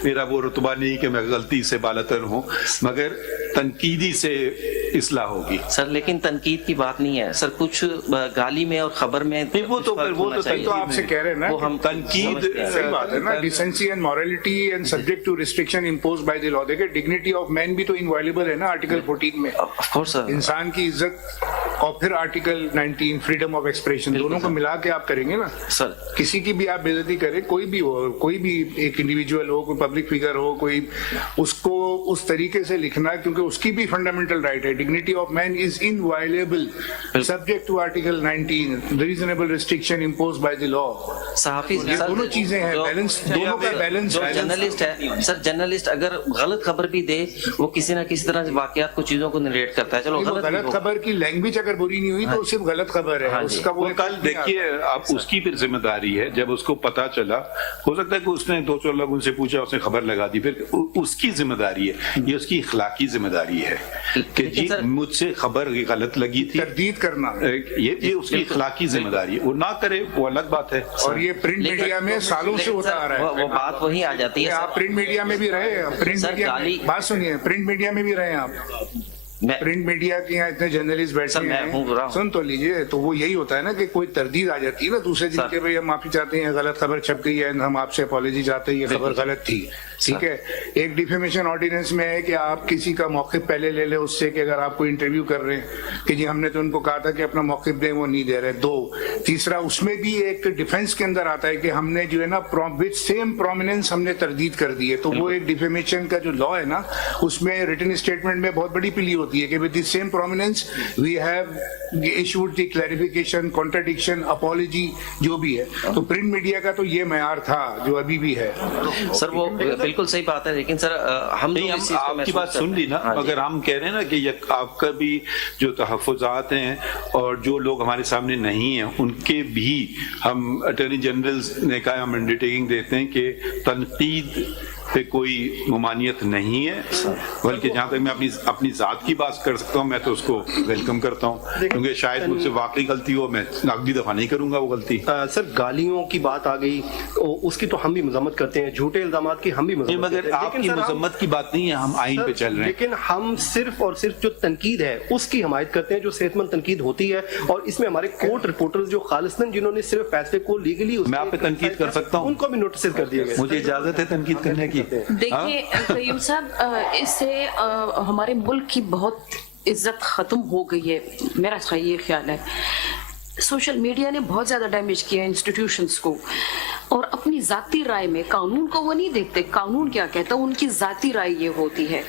मेरा वो रुतबा नहीं कि मैं गलती से बालातर हूँ, मगर तनकीदी से इस्लाह होगी। सर लेकिन तनकीद की बात नहीं है सर, कुछ गाली में और खबर में वो तो आपसे कह रहे हैं ना, वो हम तनकीद सही बात है ना, decency and morality and subject to restriction impose by the law. देखिए डिग्निटी ऑफ मैन भी तो इनवायलेबल है ना आर्टिकल 14 में, सर इंसान की इज्जत, और फिर आर्टिकल 19 फ्रीडम ऑफ एक्सप्रेशन, दोनों को मिला के आप करेंगे ना सर। किसी की भी आप बेइज्जती करें, कोई भी हो, कोई भी एक इंडिविजुअल हो, कोई पब्लिक फिगर हो, कोई, उसको उस तरीके से लिखना, क्योंकि उसकी भी फंडामेंटल राइट है। Dignity of man is inviolable subject to article 19, reasonable restriction impose by the law. सहाफी ये दोनों चीजें हैं, बैलेंस, दोनों का बैलेंस। जर्नलिस्ट है सर, जर्नलिस्ट अगर गलत खबर भी दे, वो किसी ना किसी तरह वाकयात को, चीजों को नरेट करता है। चलो गलत खबर की लैंग्वेज अगर बुरी नहीं हुई तो सिर्फ गलत खबर है, उसका वो कल देखिए आप उसकी फिर जिम्मेदारी है, जब उसको पता चला हो सकता है कि उसने 2-4 लोग उनसे पूछा, उसने खबर लगा दी, फिर उसकी जिम्मेदारी है, ये उसकी इखलाकी जिम्मेदारी है कि जी मुझसे खबर गलत लगी थी, तरदीद करना, ये उसकी इखलाकी जिम्मेदारी है, वो ना करे वो अलग बात है। और ये प्रिंट मीडिया में सालों से होता आ रहा है। वो बात वही आ जाती है, आप प्रिंट मीडिया में भी रहे, प्रिंट मीडिया बात सुनिए, प्रिंट मीडिया में भी रहे आप, प्रिंट मीडिया के यहाँ इतने जर्नलिस्ट बैठे हैं, सुन तो लीजिए, तो वो यही होता है ना कि कोई तरदीद आ जाती है ना दूसरे दिन के, भाई हम माफी चाहते हैं, गलत खबर छप गई है, हम आपसे अपॉलॉजी चाहते हैं, ये खबर गलत थी, ठीक है। एक डिफेमेशन ऑर्डिनेंस में है कि आप किसी का मौक़िफ़ पहले ले ले उससे, कि अगर आप कोई इंटरव्यू कर रहे हैं कि जी हमने तो उनको कहा था कि अपना मौक़िफ़ दें, वो नहीं दे रहे, 2। तीसरा उसमें भी एक डिफेंस के अंदर आता है कि हमने जो है ना विद सेम प्रोमिनेंस हमने तरदीद कर दी है, तो वो एक डिफेमेशन का जो लॉ है ना, उसमें रिटन स्टेटमेंट में बहुत बड़ी प्ली होती है कि with the same prominence we have issued the clarification, contradiction, apology, जो भी है। तो प्रिंट मीडिया का तो ये मयार था जो अभी भी है। सर वो बिल्कुल सही बात है, लेकिन सर हम आपकी बात सुन ली ना, अगर हम कह रहे हैं ना कि आपका भी जो तहफ़्फ़ुज़ात हैं और जो लोग हमारे सामने नहीं हैं उनके भी हम अटॉर्नी जनरल ने कहा हम अंडरटेकिंग देते हैं कि तनकीद पे कोई ममानियत नहीं है, बल्कि जहाँ तक मैं अपनी ज़ात की बात कर सकता हूँ मैं तो उसको वेलकम करता हूँ, क्योंकि शायद मुझसे वाकई गलती हो, मैं अगली दफ़ा नहीं करूँगा वो गलती। सर गालियों की बात आ गई, उसकी तो हम भी मजम्मत करते हैं, झूठे इल्जामात की हम भी मजम्मत करते हैं, मगर आपकी मजम्मत की बात नहीं है, हम आइन पे चल रहे हैं। लेकिन हम सिर्फ और सिर्फ जो तनकीद है उसकी हिमायत करते हैं, जो सेहतमंद तनकीद होती है, और इसमें हमारे कोर्ट रिपोर्टर्स जो खालिस्तन जिन्होंने सिर्फ फैसले को लीगली, मैं आप पे तनकीद कर सकता हूँ, उनको भी नोटिस कर दिया गया। मुझे इजाजत है तनकीद करने की। देखिए कय्यूम साहब, इससे हमारे मुल्क की बहुत इज्जत खत्म हो गई है, मेरा ये ख्याल है। सोशल मीडिया ने बहुत ज्यादा डैमेज किया इंस्टीट्यूशंस को, और अपनी जाती राय में कानून को वो नहीं देखते, कानून क्या कहता है उनकी जाती राय ये होती है।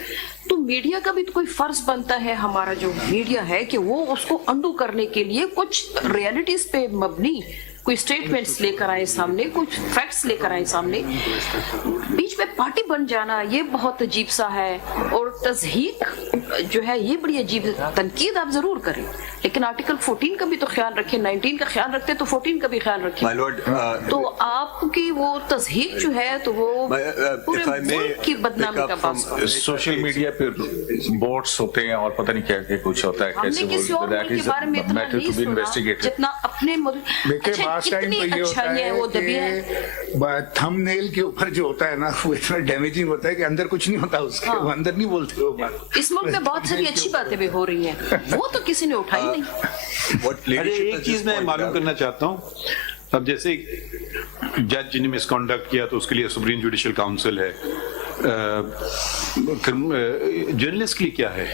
तो मीडिया का भी तो कोई फर्ज बनता है, हमारा जो मीडिया है, कि वो उसको अंडू करने के लिए कुछ रियलिटीज पे मबनी कोई स्टेटमेंट्स लेकर आए सामने, कुछ फैक्ट्स लेकर आए सामने। बीच में पार्टी बन जाना ये बहुत अजीब सा है, और तज़हीक जो है ये बड़ी अजीब है। तनकीद आप जरूर करें, लेकिन आर्टिकल 14 का भी तो ख्याल रखें, 19 का ख्याल रखते तो 14 का भी ख्याल रखें। तो आपकी वो तज़हीक जो है तो वो पूरे मुल्क की बदनामी का बात है। सोशल मीडिया पे बोट्स होते हैं और पता नहीं क्या क्या कुछ होता है, हमने किसी और मुल्क के बारे में इतना नहीं सुना जितना अपने मुल्क। टाइम तो ये होता है कि थंबनेल के ऊपर जो होता है ना वो इतना डैमेजिंग होता है कि अंदर कुछ नहीं होता उसके, वो अंदर नहीं बोलते वो बात। इस मुल्क में बहुत सारी अच्छी बातें भी हो रही हैं, वो तो किसी ने उठाई नहीं। अरे एक चीज मैं मालूम करना चाहता हूँ, अब जैसे जज जिन्हें मिसकंडक्ट किया तो उसके लिए सुप्रीम जुडिशियल काउंसिल है, जर्नलिस्ट के लिए क्या है?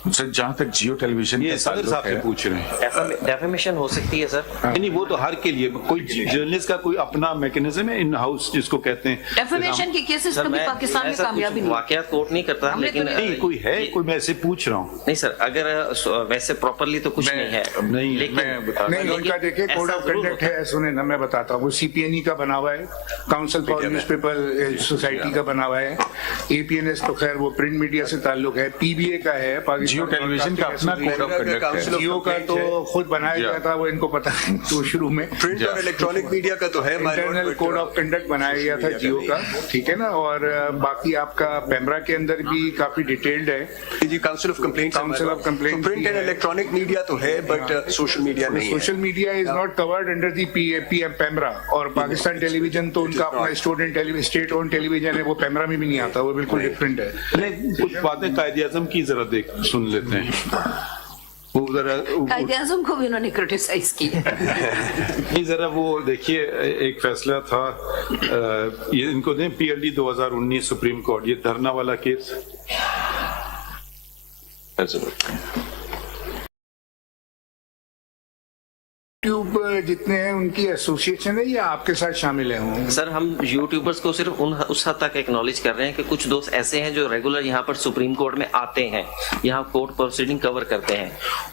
सर जहाँ तक जियो टेलीविजन ये सदर साहब से पूछ रहे हैं। डेफेमेशन हो सकती है सर? नहीं वो तो हर के लिए, कोई जर्नलिस्ट का कोई अपना मैकेनिज्म है इन हाउस जिसको कहते हैं। डेफेमेशन के केसेस कभी पाकिस्तान में कामयाबी नहीं, वाकया कोर्ट नहीं करता, लेकिन नहीं कोई है, कोई मैं ऐसे पूछ रहा हूँ। नहीं सर, अगर वैसे प्रॉपरली तो कुछ नहीं है, नहीं नहीं उनका देखिए कोड ऑफ कंडक्ट है, सुने ना मैं बताता हूँ, वो CPNE का बना हुआ है, काउंसिल फॉर न्यूज़पेपर सोसाइटी का बना हुआ है, APNS तो खैर वो प्रिंट मीडिया से ताल्लुक है, PBA का है, जियो टेलीविजन का अपना कोड ऑफ कंडक्ट है, जियो का तो खुद बनाया गया था, वो इनको पता है तो शुरू में प्रिंट और इलेक्ट्रॉनिक मीडिया का तो है इंटरनल कोड ऑफ कंडक्ट बनाया गया था जियो का, ठीक है ना। और बाकी आपका पैमरा के अंदर भी काफी डिटेल्ड है जी, council of complaints, print and electronic media तो है बट सोशल मीडिया नहीं है। Social media is not covered under the PM PEMRA, और पाकिस्तान टेलीविजन तो उनका अपना स्टेट ओन टेलीविजन है, वो पैमरा में भी नहीं आता, वो बिल्कुल डिफरेंट है। कुछ बातें कायदे-ए-आज़म की जरा सुन लेते हैं। कायदे-ए-आज़म को भी उन्होंने क्रिटिसाइज किया। नहीं जरा वो देखिए, एक फैसला था ये इनको दें PLD 2019 सुप्रीम कोर्ट, ये धरना वाला केस यूट्यूब जितने हैं उनकी एसोसिएशन है या आपके साथ शामिल हैं? सर हम यूट्यूबर्स को सिर्फ उस हद तक एक्नॉलेज कर रहे हैं कि कुछ दोस्त ऐसे हैं जो रेगुलर यहाँ पर सुप्रीम कोर्ट में आते हैं, यहाँ कोर्ट प्रोसीडिंग कवर करते हैं,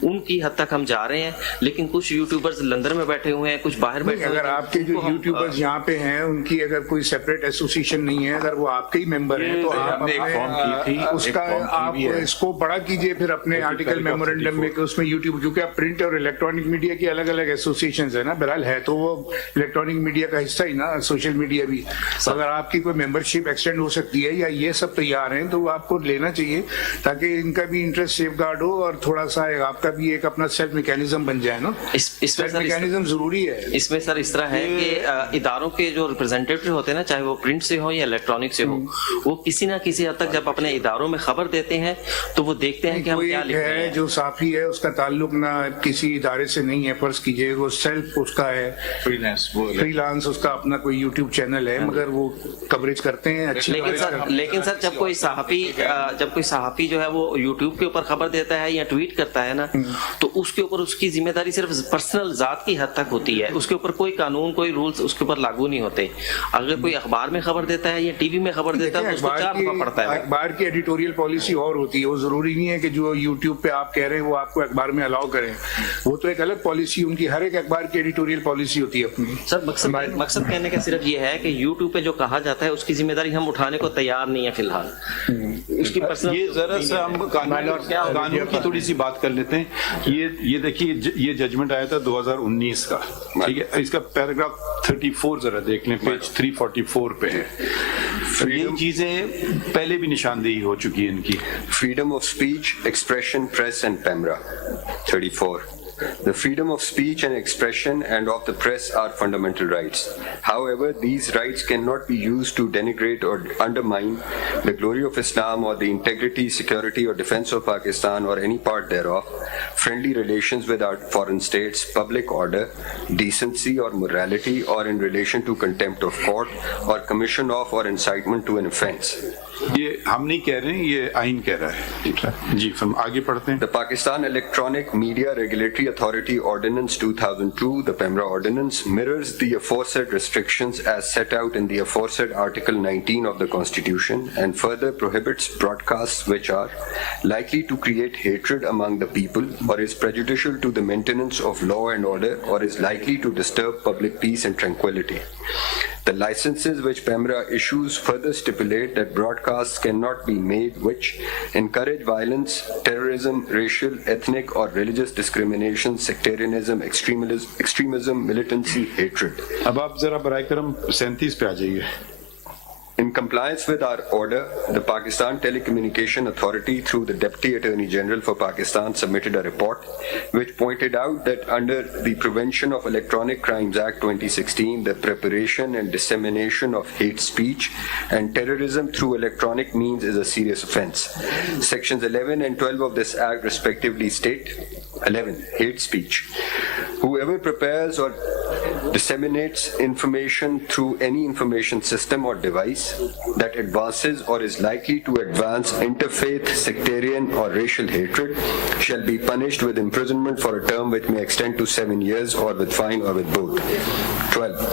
उनकी हद तक हम जा रहे हैं। लेकिन कुछ यूट्यूबर्स लंदन में बैठे हुए हैं, कुछ बाहर बैठे हुए हैं। अगर आपके जो यूट्यूबर्स यहाँ पे हैं उनकी अगर कोई सेपरेट एसोसिएशन नहीं है, अगर वो आपके ही मेंबर हैं तो आप उसका आप इसको बड़ा कीजिए फिर अपने आर्टिकल मेमोरेंडम में कि उसमें यूट्यूब, क्योंकि आप प्रिंट और इलेक्ट्रॉनिक मीडिया की अलग अलग एसोसिएशन है ना, बहरहाल है तो वो इलेक्ट्रॉनिक मीडिया का हिस्सा ही ना, सोशल मीडिया भी। अगर आपकी कोई मेंबरशिप एक्सटेंड हो सकती है या ये सब तैयार हैं तो आपको लेना चाहिए ताकि इनका भी इंटरेस्ट सेफ गार्ड हो और थोड़ा सा आपका भी एक अपना सेल्फ मैकेनिज्म बन जाए ना। सेल्फ मैकेनिज्म जरूरी है इसमें सर। इस तरह है कि इदारों के जो रिप्रेजेंटेटिव होते हैं ना, चाहे वो प्रिंट से हो या इलेक्ट्रॉनिक से हो, वो किसी ना किसी हद तक जब अपने इदारों में खबर देते हैं तो वो देखते हैं कि हम क्या लिख रहे हैं। जो साफी है उसका ताल्लुक ना किसी इदारे से नहीं है, फर्ज कीजिए वो सेल्फ उसका है, फ्रीलांस उसका अपना कोई यूट्यूब चैनल है, मगर वो कवरेज करते हैं अच्छी। लेकिन सर जब कोई सहाफी जो है वो यूट्यूब के ऊपर खबर देता है या ट्वीट करता है ना, तो उसके ऊपर उसकी जिम्मेदारी सिर्फ पर्सनल जात की हद तक होती है, उसके ऊपर कोई कानून कोई रूल्स उसके ऊपर लागू नहीं होते। अगर कोई अखबार में खबर देता है या टीवी में खबर देता है तो उसको 4 दफा पड़ता है। अखबार की एडिटोरियल पॉलिसी और होती है, वो जरूरी नहीं है कि जो यूट्यूब पे आप कह रहे हैं वो आपको अखबार में अलाउ करें, वो तो एक अलग पॉलिसी उनकी, हर एक अखबार की एडिटोरियल पॉलिसी होती है अपनी। सर मकसद कहने का सिर्फ ये है कि यूट्यूब पे जो कहा जाता है उसकी जिम्मेदारी हम उठाने को तैयार नहीं है फिलहाल। उसकी ये जरा सा हम कानून की थोड़ी सी बात कर लेते हैं। ये देखिए ये जजमेंट आया था 2019 का, ठीक है, इसका पैराग्राफ 34 जरा देख लें, पेज 344 पे है। ये चीजें पहले भी निशानदेही हो चुकी है इनकी। Freedom of speech, expression, press and PEMRA. 34. The freedom of speech and expression and of the press are fundamental rights. However, these rights cannot be used to denigrate or undermine the glory of Islam or the integrity, security or defense of Pakistan or any part thereof, friendly relations with our foreign states, public order, decency or morality, or in relation to contempt of court or commission of or incitement to an offense. ये हम नहीं कह रहे हैं, ये आइन कह रहा है। जी हम आगे पढ़ते हैं। The Pakistan Electronic Media Regulatory Authority Ordinance 2002, the PEMRA Ordinance, mirrors the aforesaid restrictions as set out in the aforesaid Article 19 of the Constitution and further prohibits broadcasts which are likely to create hatred among the people or is prejudicial to the maintenance of law and order or is likely to disturb public peace and tranquility. The licenses which PEMRA issues further stipulate that broadcasts cannot be made which encourage violence, terrorism, racial, ethnic or religious discrimination, sectarianism, extremism, militancy, hatred. अब आप जरा बराए करम 37 पे आ जाइए। In compliance with our order, the Pakistan Telecommunication Authority, through the Deputy Attorney General for Pakistan, submitted a report which pointed out that under the Prevention of Electronic Crimes Act 2016, the preparation and dissemination of hate speech and terrorism through electronic means is a serious offense. Sections 11 and 12 of this act respectively state: 11. Hate speech. Whoever prepares or disseminates information through any information system or device that advances or is likely to advance interfaith, sectarian or racial hatred shall be punished with imprisonment for a term which may extend to 7 years or with fine or with both. 12.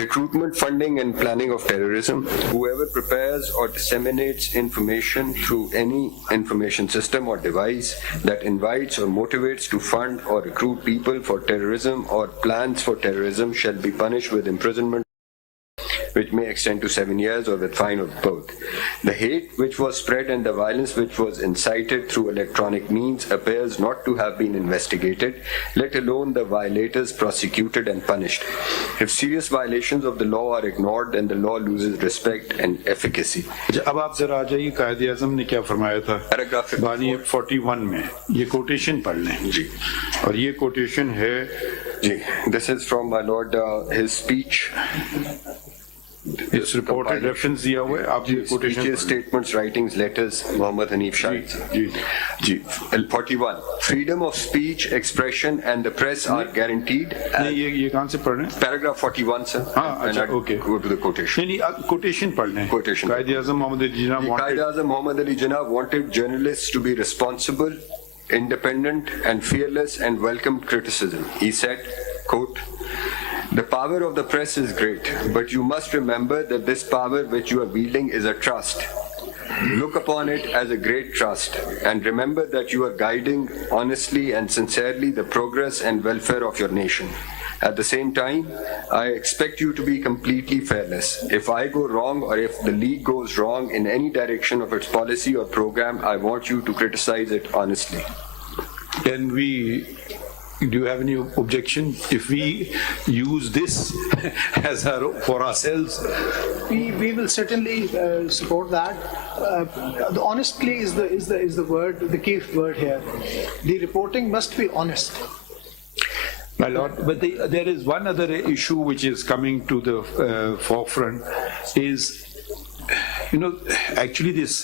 Recruitment, funding and planning of terrorism. Whoever prepares or disseminates information through any information system or device that invites or motivates to fund or recruit people for terrorism or plans for terrorism shall be punished with imprisonment which may extend to 7 years or with fine of both. The hate which was spread and the violence which was incited through electronic means appears not to have been investigated, let alone the violators prosecuted and punished. If serious violations of the law are ignored, then the law loses respect and efficacy. अब आप जरा आ जाइए, कायदे आज़म ने क्या फरमाया था paragraph 41 में, ये कोटेशन पढ़ लें जी। और ये कोटेशन है जी, this is from my lord, his speech. It's reported reference दिया हुआ है, आप ये quotation statements, writings, letters, Muhammad Hanif Shah. जी 41. Freedom of speech, expression and the press are guaranteed. ये कहाँ से पढ़ रहे हैं? Paragraph 41 sir. हाँ अच्छा, okay. Go to the quotation. नहीं कोटेशन पढ़ लें। Quotation. कायदे आज़म Mohammad Ali Jinnah Qayyum A'zam Muhammad Ali Jinnah wanted journalists to be responsible, independent and fearless and welcomed criticism. He said, quote, "The power of the press is great, but you must remember that this power which you are wielding is a trust. Look upon it as a great trust, and remember that you are guiding honestly and sincerely the progress and welfare of your nation. At the same time, I expect you to be completely fearless. If I go wrong or if the League goes wrong in any direction of its policy or program, I want you to criticize it honestly." Do you have any objection if we use this as for ourselves? We will certainly support that. Honestly is the word, the key word here. The reporting must be honest. My lord, but there is one other issue which is coming to the forefront is, actually this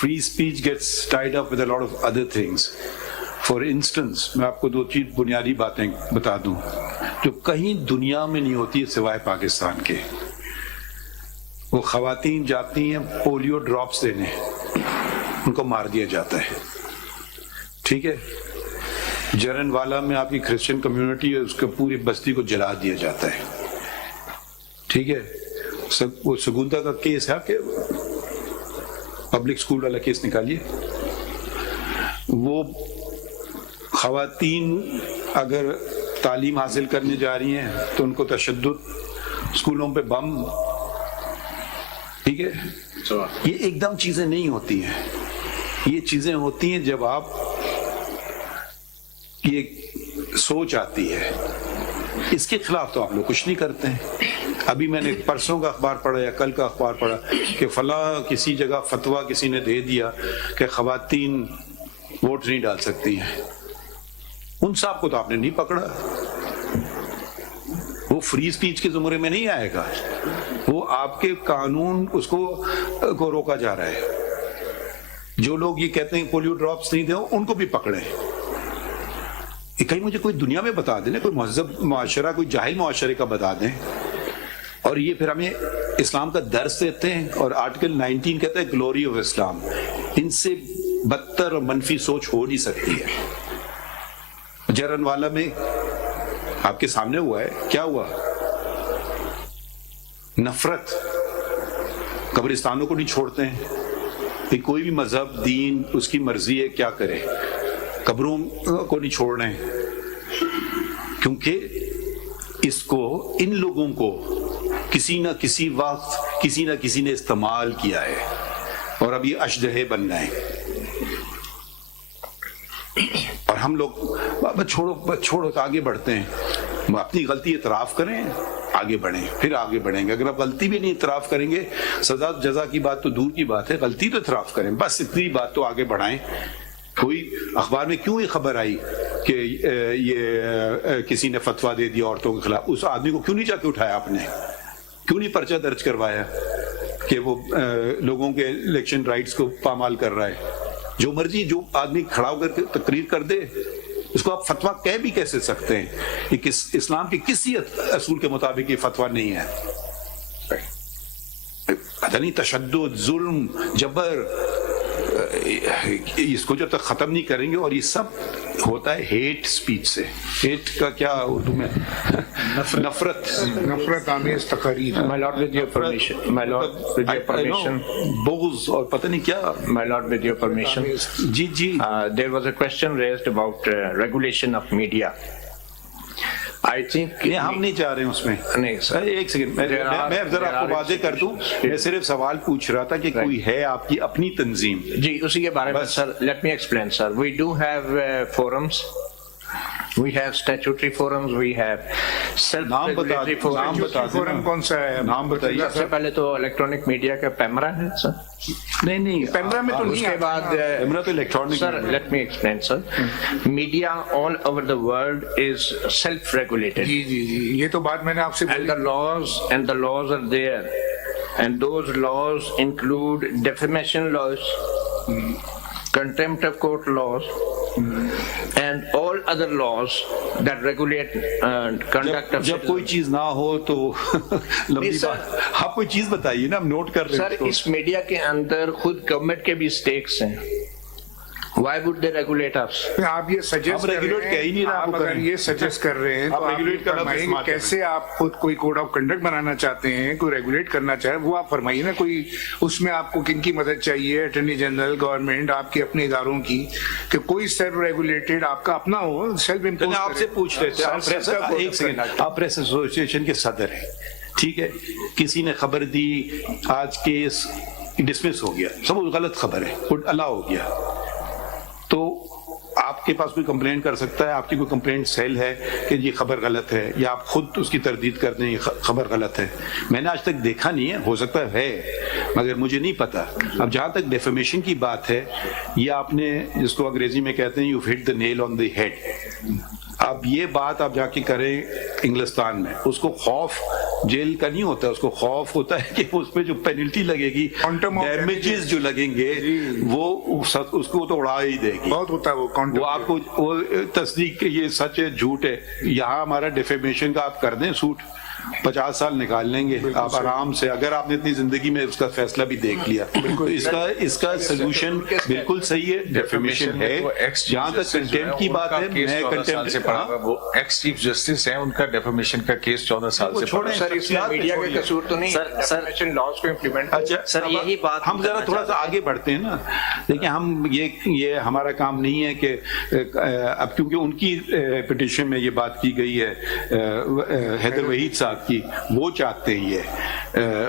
free speech gets tied up with a lot of other things. For instance, मैं आपको दो चीज बुनियादी बातें बता दूं जो कहीं दुनिया में नहीं होती है सिवाय पाकिस्तान के। वो खवातीन जाती हैं पोलियो ड्रॉप्स देने, उनको मार दिया जाता है, ठीक है। जरनवाला में आपकी क्रिश्चियन कम्युनिटी है, उसके पूरी बस्ती को जला दिया जाता है, ठीक है। वो सगुंदा का केस है कि पब्लिक स्कूल वाला केस निकालिए, वो खवातीन अगर तालीम हासिल करने जा रही हैं तो उनको तशद्दुद, स्कूलों पे बम, ठीक है। ये एकदम चीजें नहीं होती हैं, ये चीजें होती हैं जब आप ये सोच आती है। इसके खिलाफ तो आप लोग कुछ नहीं करते हैं। अभी मैंने परसों का अखबार पढ़ा या कल का अखबार पढ़ा कि फला किसी जगह फतवा किसी ने दे दिया कि खवातीन वोट नहीं डाल सकती हैं। उन साहब को तो आपने नहीं पकड़ा, वो फ्री स्पीच के ज़ुमरे में नहीं आएगा, वो आपके कानून को रोका जा रहा है। जो लोग ये कहते हैं पोलियो ड्रॉप्स नहीं दो, उनको भी पकड़े। कहीं मुझे कोई दुनिया में बता दें, कोई महज़ब मुआशरा, कोई जाहिल मुआशरे का बता दें, और ये फिर हमें इस्लाम का दर्स देते हैं। और आर्टिकल 19 कहता है ग्लोरी ऑफ इस्लाम। इनसे बदतर और मनफी सोच हो नहीं सकती है। जरनवाला में आपके सामने हुआ है, क्या हुआ? नफरत, कब्रिस्तानों को नहीं छोड़ते हैं, कोई भी मजहब दीन उसकी मर्जी है क्या करे, कब्रों को नहीं छोड़ रहे हैं, क्योंकि इसको इन लोगों को किसी न किसी वक्त किसी न किसी ने इस्तेमाल किया है और अब ये अशदहे बन गए। और हम लोग छोड़ो तो आगे बढ़ते हैं। अपनी गलती इतराफ करें, आगे बढ़ें, फिर आगे बढ़ेंगे। अगर आप गलती भी नहीं इतराफ करेंगे, सजा जजा की बात तो दूर की बात है, गलती तो इतराफ करें, बस इतनी बात तो आगे बढ़ाएं। कोई अखबार में क्यों ये खबर आई कि ये किसी ने फतवा दे दिया औरतों के खिलाफ, उस आदमी को क्यों नहीं जाके उठाया आपने, क्यों नहीं पर्चा दर्ज करवाया कि वो लोगों के इलेक्शन राइट्स को पामाल कर रहा है। जो मर्जी जो आदमी खड़ा होकर तकरीर कर दे, उसको आप फतवा कह भी कैसे सकते हैं? ये इस्लाम के किसी असूल के मुताबिक ये फतवा नहीं है। पता नहीं तशद्दुद, जुल्म, जबर, इसको जब तक खत्म नहीं करेंगे, और ये सब होता है हेट स्पीच से। हेट का क्या उर्दू में? नफरत आमेज तकरीर। My lord, with your permission, my lord, with your permission, बोझ और पता नहीं क्या। my lord, with your permission, ji ji, there was a question raised about regulation of media. I think हम नहीं जा रहे हैं उसमें। नहीं सर, एक सेकंड, मैं जरा आपको वादे कर दूं, मैं सिर्फ सवाल पूछ रहा था कि कोई है आपकी अपनी तंजीम? जी, उसी के बारे में sir, let me explain sir. We do have forums. We have statutory forums, we have self-regulatory forums. Forum कौन सा है? नाम बताइए। सबसे पहले तो इलेक्ट्रॉनिक मीडिया का पैमरा है सर। नहीं, पैमरा में तो नहीं। उसके बाद पैमरा तो electronic. Sir, let me explain sir. Media all over the world is self-regulated. जी जी जी, ये तो बात मैंने आपसे and the laws are there, and those laws include defamation laws, contempt of court laws, and all other laws that regulate conduct of जब कोई चीज ना हो तो लंबी बात, आप कोई चीज बताइए ना, हम नोट कर रहे हैं। सर, इस मीडिया के अंदर खुद गवर्नमेंट के भी स्टेक्स हैं, Why would they regulate us? आप ये सजेस्ट रेगुलेट कह ही नहीं रहा, आप अगर ये सजेस्ट कर रहे हैं तो आप रेगुलेट करना फरमाइए कैसे आप खुद कोई कोड ऑफ कंडक्ट बनाना चाहते हैं, कोई रेगुलेट करना चाहे, वो आप फरमाइए ना। कोई उसमें आपको किन की मदद चाहिए, अटॉर्नी जनरल, गवर्नमेंट, आपके अपने इदारों की, कि कोई सेल्फ रेगुलेटेड आपका अपना हो, सेल्फ इम्पोज। आपसे पूछ रहे थे, एक सेकंड, आप प्रेस एसोसिएशन के सदर हैं, ठीक है, किसी ने खबर दी, आज केस डिसमिस हो गया, सब गलत खबर है, अलाउ हो गया, तो आपके पास कोई कंप्लेंट कर सकता है, आपकी कोई कंप्लेंट सेल है कि ये खबर गलत है, या आप खुद उसकी तरदीद कर दें ये खबर गलत है? मैंने आज तक देखा नहीं है, हो सकता है मगर मुझे नहीं पता। अब जहाँ तक डेफेमेशन की बात है, ये आपने जिसको अंग्रेजी में कहते हैं you hit the nail on the head. अब ये बात आप जाके करें इंग्लिस्तान में, उसको खौफ जेल का नहीं होता, उसको खौफ होता है कि उस पर जो पेनल्टी लगेगी, डैमेजेस जो लगेंगे, वो उसको तो उड़ा ही देगी। बहुत होता है वो आपको वो तस्दीक ये सच है झूठ है। यहाँ हमारा डिफेमेशन का आप कर दें सूट, 50 साल निकाल लेंगे आप आराम से, अगर आपने इतनी जिंदगी में उसका फैसला भी देख लिया। तो इसका सोल्यूशन बिल्कुल सही है, डेफेमेशन है। जहाँ तक कंटेम्प्ट की बात है, मैं कंटेम्प्ट से पढ़ा, वो एक्स चीफ जस्टिस हैं, उनका डेफेमेशन का केस 14 साल से छोड़ें सर, इसमें मीडिया का कसूर तो नहीं, सर लॉज को इम्प्लीमेंट। अच्छा सर यही बात हम जरा थोड़ा सा आगे बढ़ते हैं ना। देखिए हम ये हमारा काम नहीं है कि अब क्योंकि उनकी पिटीशन में ये बात की गई है हैदर वहीद साहब की, वो चाहते हैं ये,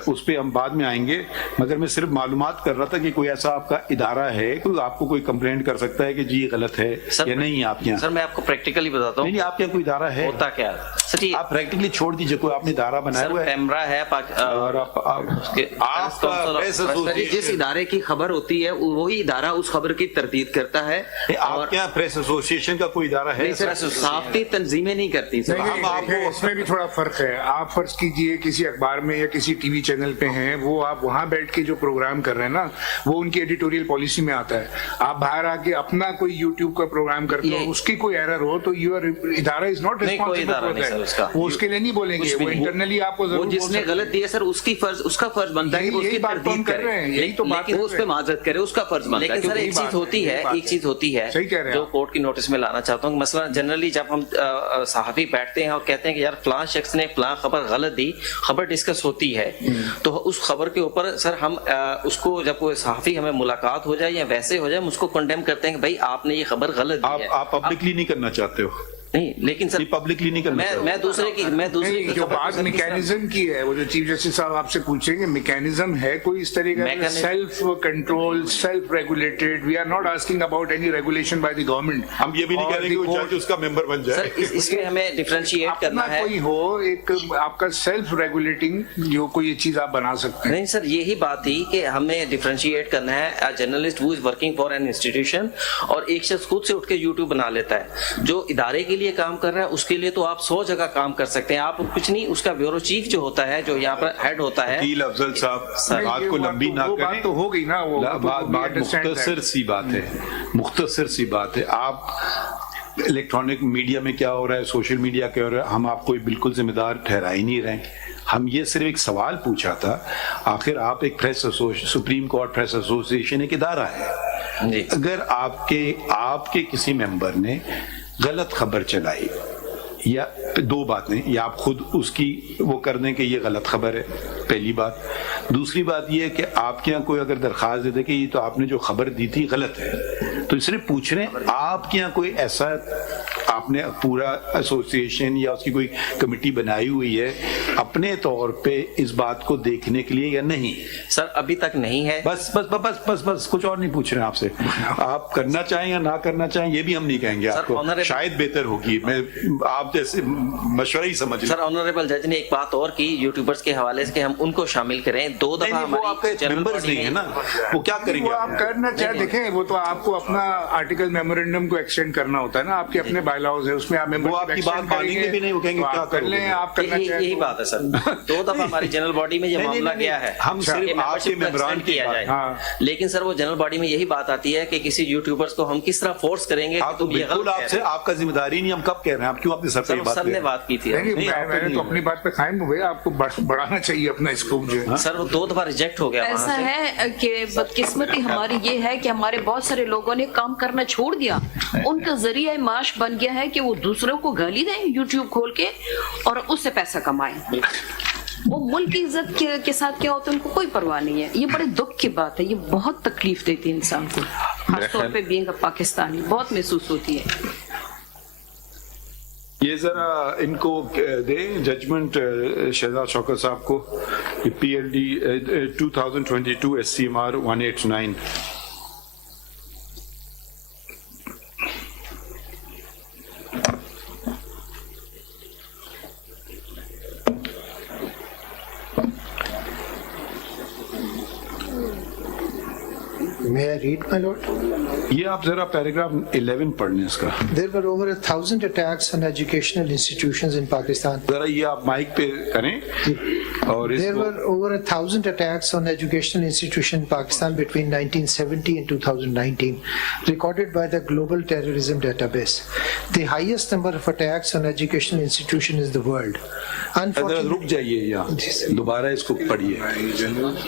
उस पर हम बाद में आएंगे, मगर मैं सिर्फ मालूमात कर रहा था कि कोई ऐसा आपका इदारा है, कोई आपको कोई कंप्लेंट कर सकता है कि जी ये गलत है या नहीं आपके यहाँ? सर मैं आपको प्रैक्टिकली बताता हूँ। नहीं, आपके यहाँ कोई इदारा है? होता क्या सर, आप प्रैक्टिकली छोड़ दीजिए, कोई आपने इदारा बनाया हुआ है? पैमरा है और जिस इदारे की खबर होती है वही इदारा उस खबर की तरदीद करता है। आपके यहाँ प्रेस एसोसिएशन का कोई इदारा है? सहाफती तंजीमें नहीं करती सर। इसमें भी थोड़ा फर्क है। आप फर्ज कीजिए किसी अखबार में या किसी टीवी चैनल पे हैं, वो आप वहां बैठ के जो प्रोग्राम कर रहे हैं ना, वो उनकी एडिटोरियल पॉलिसी में आता है। आप बाहर आके अपना कोई यूट्यूब का प्रोग्राम करते हो, उसकी कोई एरर हो तो यूर इदारा इज नॉट रिस्पॉन्सिबल, वो उसके लिए नहीं बोलेंगे, वो इंटरनली आपको वो जिसने गलत दिया सर उसका फर्ज बनता है कि उसकी तरदीद करे, यही तो बात है, उस पे माजरत करे, उसका फर्ज बनता है। लेकिन सर एक चीज होती है जो कोर्ट की नोटिस में लाना चाहता हूँ। मसला जनरली जब हम सहाफी बैठते हैं और कहते हैं कि यार फलां शख्स ने फलां खबर गलत दी, खबर डिस्कस होती है, तो उस खबर के ऊपर सर हम उसको जब कोई सहाफी हमें मुलाकात हो जाए या वैसे हो जाए, हम उसको कंडेम करते हैं कि भाई आपने ये खबर गलत दी है। आप पब्लिकली नहीं करना चाहते हो? नहीं, लेकिन सर पब्लिकली नहीं करना। मैं दूसरे की जो बात मैकेनिज्म की है, वो जो चीफ जस्टिस साहब आपसे पूछेंगे मैकेनिज्म है कोई इस तरह का self control, self regulated? We are not asking about any regulation by the government. हम ये भी नहीं कह रहे कि वो जज उसका मेंबर बन जाए। सर इसमें हमें डिफरेंशिएट करना है, कोई हो एक आपका सेल्फ रेगुलेटिंग जो कोई चीज आप बना सकते हैं। नहीं सर, यही बात थी कि हमें डिफरेंशिएट करना है journalist who is working for an institution, और एक शख्स खुद से उठ के यूट्यूब बना लेता है। जो इदारे के लिए काम कर रहा है उसके लिए तो आप 100 जगह काम कर सकते हैं, आप कुछ नहीं, उसका ब्यूरो चीफ जो होता है, जो यहाँ पर हेड होता है। अकील अफजल साहब, बात को लंबी ना करें, बात तो हो गई ना, वो बात मुख्तसर सी बात है, मुख्तसर सी बात है। आप इलेक्ट्रॉनिक मीडिया में क्या हो रहा है, सोशल मीडिया क्या हो रहा है, हम आपको बिल्कुल जिम्मेदार ठहरा ही नहीं रहे। हम ये सिर्फ एक सवाल पूछा था, आखिर आप एक सुप्रीम कोर्ट प्रेस एसोसिएशन एक इदारा है, अगर आपके किसी मेंबर ने गलत खबर चलाई, या दो बातें, या आप खुद उसकी वो कर दें कि ये गलत खबर है, पहली बात। दूसरी बात ये है कि आपके यहाँ कोई अगर दरख्वास्त दे दे कि ये तो आपने जो खबर दी थी गलत है, तो सिर्फ पूछ रहे हैं आपके यहाँ कोई ऐसा आपने पूरा एसोसिएशन या उसकी कोई कमेटी बनाई हुई है अपने तौर पे इस बात को देखने के लिए या नहीं? सर अभी तक नहीं है। बस बस बस बस बस कुछ और नहीं पूछ रहे हैं आपसे। आप करना चाहें या ना करना चाहें ये भी हम नहीं कहेंगे आपको, शायद बेहतर होगी, मैं आप जैसे मशवरा ही समझ रहे। सर ऑनरेबल जज ने एक बात और की यूट्यूबर्स के हवाले से कि हम उनको शामिल करें। 2 दफा वो आपके मेंबर्स नहीं है ना, वो क्या करेंगे? वो आप करना चाहे देखें, वो तो आपको अपना आर्टिकल मेमोरेंडम को एक्सटेंड करना होता है ना, आपके अपने बायलॉज है, उसमें आप वो आपकी बात मानेंगे भी नहीं, वो कहेंगे क्या कर लें, आप करना चाहें। यही बात है सर, 2 दफा हमारी जनरल बॉडी में ये मामला गया है, हम सिर्फ आपके मेंबरान की किया जाए। लेकिन सर वो जनरल बॉडी में यही बात आती है कि किसी यूट्यूबर्स को हम किस तरह फोर्स करेंगे। तो बिल्कुल आपसे आपका जिम्मेदारी नहीं, हम कब कह रहे हैं, आप क्यों अपने सर पे बात सर ने बात की थी। मैंने तो अपनी बात पे कायम हुए, आपको बढ़ाना चाहिए अपना स्कोप जो है। सर वो 2 दफा रिजेक्ट हो गया। ऐसा है कि बदकिस्मती हमारी ये है कि हमारे बहुत सारे लोगों ने उन्होंने काम करना छोड़ दिया, उनका जरिया माश बन गया है कि वो दूसरों को गाली दें यूट्यूब खोल के और उससे पैसा कमाएं। वो मुल्क की इज्जत के साथ क्या होता है उनको कोई परवाह नहीं है। ये बड़े दुख की बात है, ये बहुत तकलीफ देती है इंसान को, खासतौर पे बीइंग अ पाकिस्तानी बहुत महसूस होती है। ये जरा इनको दें जजमेंट शहजाद शौकत साहब को, PLD 2022 SCMR 189। May I read, my lord? ये आप जरा पैराग्राफ 11 पढ़ने इसका। There were over 1,000 attacks on educational institutions in Pakistan. जरा ये आप माइक पे करें और There were over 1,000 attacks on educational institutions in Pakistan between 1970 and 2019, recorded by the Global Terrorism Database. The highest number of attacks on educational institutions in the world. रुक जाइए यहाँ, दोबारा इसको पढ़िए।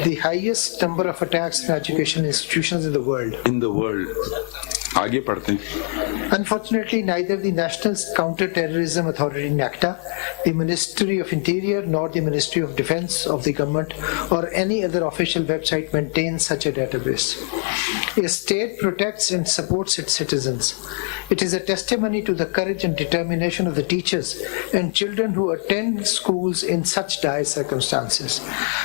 The highest number of attacks on educational institutions in the world. In the world. आगे पढ़ते हैं। Unfortunately, neither the National Counter-Terrorism Authority (NACTA), the Ministry of Interior, nor the Ministry of Defense of the government or any other official website maintains such a database. A state protects and supports its citizens. It is a testimony to the courage and determination of the teachers and children who attend schools in such dire circumstances.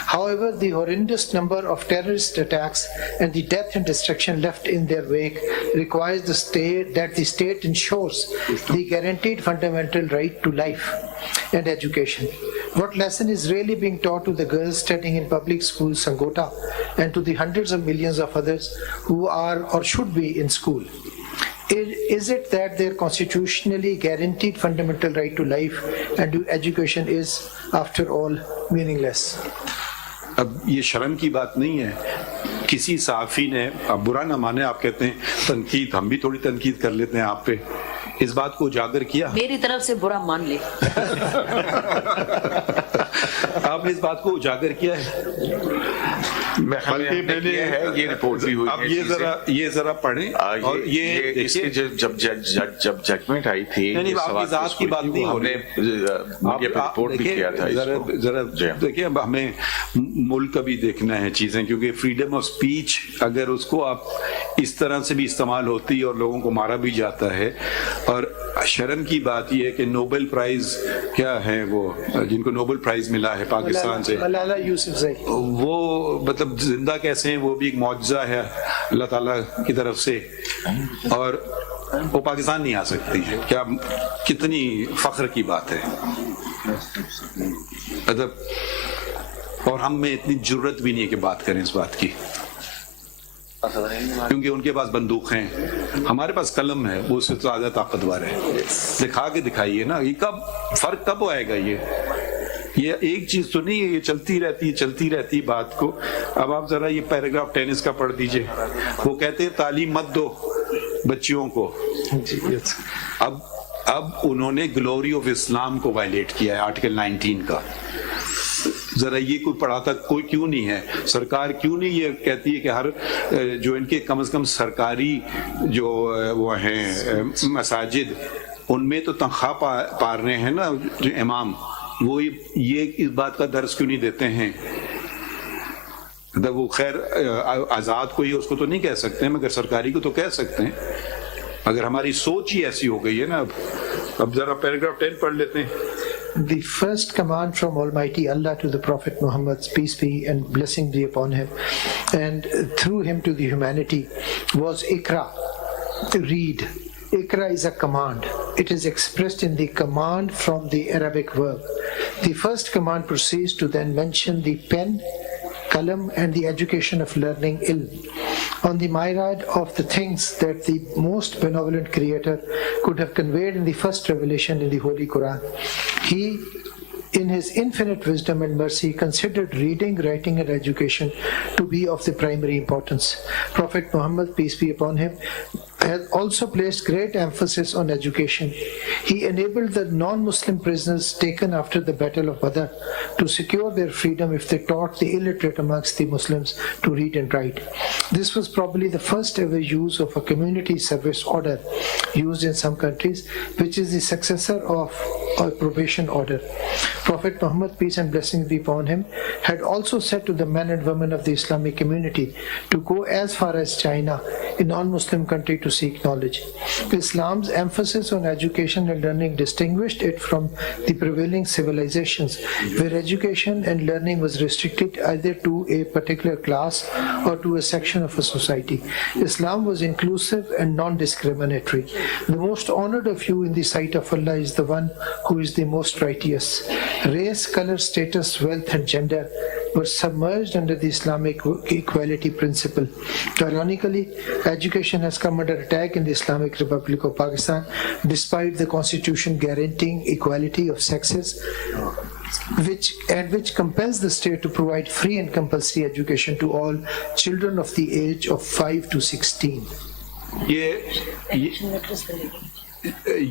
However, the horrendous number of terrorist attacks and the death and destruction left in their wake requires that the state ensures the guaranteed fundamental right to life and education. What lesson is really being taught to the girls studying in public schools Sangota and to the hundreds of millions of others who are or should be in school? Is it that their constitutionally guaranteed fundamental right to life and to education is, after all, meaningless? अब ये शर्म की बात नहीं है, किसी सहाफ़ी ने, अब बुरा ना माने, आप कहते हैं तनकीद, हम भी थोड़ी तनकीद कर लेते हैं आप पे, इस बात को उजागर किया। मेरी तरफ से बुरा मान ले। आपने इस बात को उजागर किया है। बल्कि मैंने ये रिपोर्ट भी हुई अब ये जरा पढ़ें और ये इसकी जब जजमेंट आई थी, नहीं आपकी जात की बात नहीं हो रही, आपने रिपोर्ट भी किया था। जरा देखिए, अब हमें मुल्क का भी देखना है चीजें, क्योंकि फ्रीडम ऑफ स्पीच अगर उसको आप इस तरह से भी इस्तेमाल होती है और लोगों को मारा भी जाता है। और शर्म की बात यह है कि नोबेल प्राइज क्या है वो जिनको नोबेल प्राइज मिला है पाकिस्तान से, वो मतलब जिंदा कैसे हैं, वो भी एक मौजज़ा है अल्लाह ताला की तरफ से, और वो पाकिस्तान नहीं आ सकती है। क्या कितनी फख्र की बात है, मतलब, और हम में इतनी जुर्रत भी नहीं है कि बात करें इस बात की, क्योंकि उनके पास बंदूक हैं, हमारे पास कलम है, वो उससे ज्यादा ताकतवर है। दिखा के दिखाइए ना, ये फर्क कब आएगा? ये एक चीज तो नहीं है, ये चलती रहती बात को। अब आप जरा ये पैराग्राफ 10 का पढ़ दीजिए। वो कहते हैं तालीम मत दो बच्चियों को। अब उन्होंने ग्लोरी ऑफ इस्लाम को वायलेट किया है, आर्टिकल 19 का। जरा ये कोई पढ़ाता कोई क्यों नहीं है? सरकार क्यों नहीं ये कहती है कि हर जो इनके कम से कम सरकारी जो वो हैं मसाजिद, उनमें तो तनख्वाह पा रहे हैं ना जो इमाम, वो ये इस बात का दर्स क्यों नहीं देते हैं? वो खैर आज़ाद को ही उसको तो नहीं कह सकते हैं, मगर सरकारी को तो कह सकते हैं। अगर हमारी सोच ही ऐसी हो गई है ना। अब जरा पैराग्राफ 10 पढ़ लेते हैं। The first command from Almighty Allah to the Prophet Muhammad, peace be and blessing be upon him, and through him to the humanity, was Iqra, read. Iqra is a command. It is expressed in the command from the Arabic verb. The first command proceeds to then mention the pen, kalam, and the education of learning ilm. On the myriad of the things that the most benevolent Creator could have conveyed in the first revelation in the Holy Quran, He, in His infinite wisdom and mercy, considered reading, writing, and education to be of the primary importance. Prophet Muhammad, peace be upon him, has also placed great emphasis on education. He enabled the non-Muslim prisoners taken after the Battle of Badr to secure their freedom if they taught the illiterate amongst the Muslims to read and write. This was probably the first ever use of a community service order used in some countries, which is the successor of a probation order. Prophet Muhammad, peace and blessings be upon him, had also said to the men and women of the Islamic community to go as far as China, a non-Muslim country, to seek knowledge. Islam's emphasis on education and learning distinguished it from the prevailing civilizations, where education and learning was restricted either to a particular class or to a section of a society. Islam was inclusive and non-discriminatory. The most honored of you in the sight of Allah is the one who is the most righteous. Race, color, status, wealth and gender were submerged under the Islamic equality principle. Ironically, education has come under attack in the Islamic Republic of Pakistan, despite the constitution guaranteeing equality of sexes, which compels the state to provide free and compulsory education to all children of the age of 5 to 16.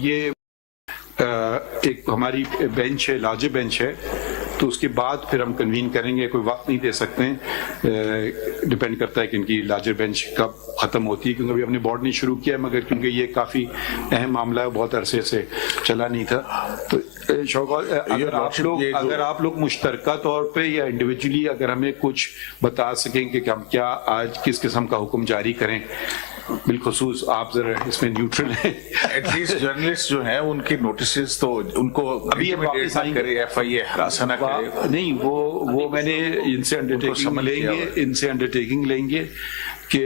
ये एक हमारी bench है, larger bench है, तो उसके बाद फिर हम कन्वीन करेंगे. कोई वक्त नहीं दे सकते हैं, डिपेंड करता है कि इनकी लार्जर बेंच कब ख़त्म होती है, क्योंकि अभी हमने बोर्ड नहीं शुरू किया है, मगर क्योंकि ये काफ़ी अहम मामला है, बहुत अरसे से चला नहीं था. तो शौकत, अगर आप लोग मुश्तरका तौर पे या इंडिविजुअली अगर हमें कुछ बता सकें कि हम क्या आज किस किस्म का हुक्म जारी करें, बिलखुसूस आप जरा इसमें न्यूट्रल हैं. एटलीस्ट जर्नलिस्ट जो हैं उनके नोटिसेस तो उनको अभी ये वापस करे, FIA हरासा ना करे. नहीं, वो मैंने इनसे अंडरटेकिंग लेंगे कि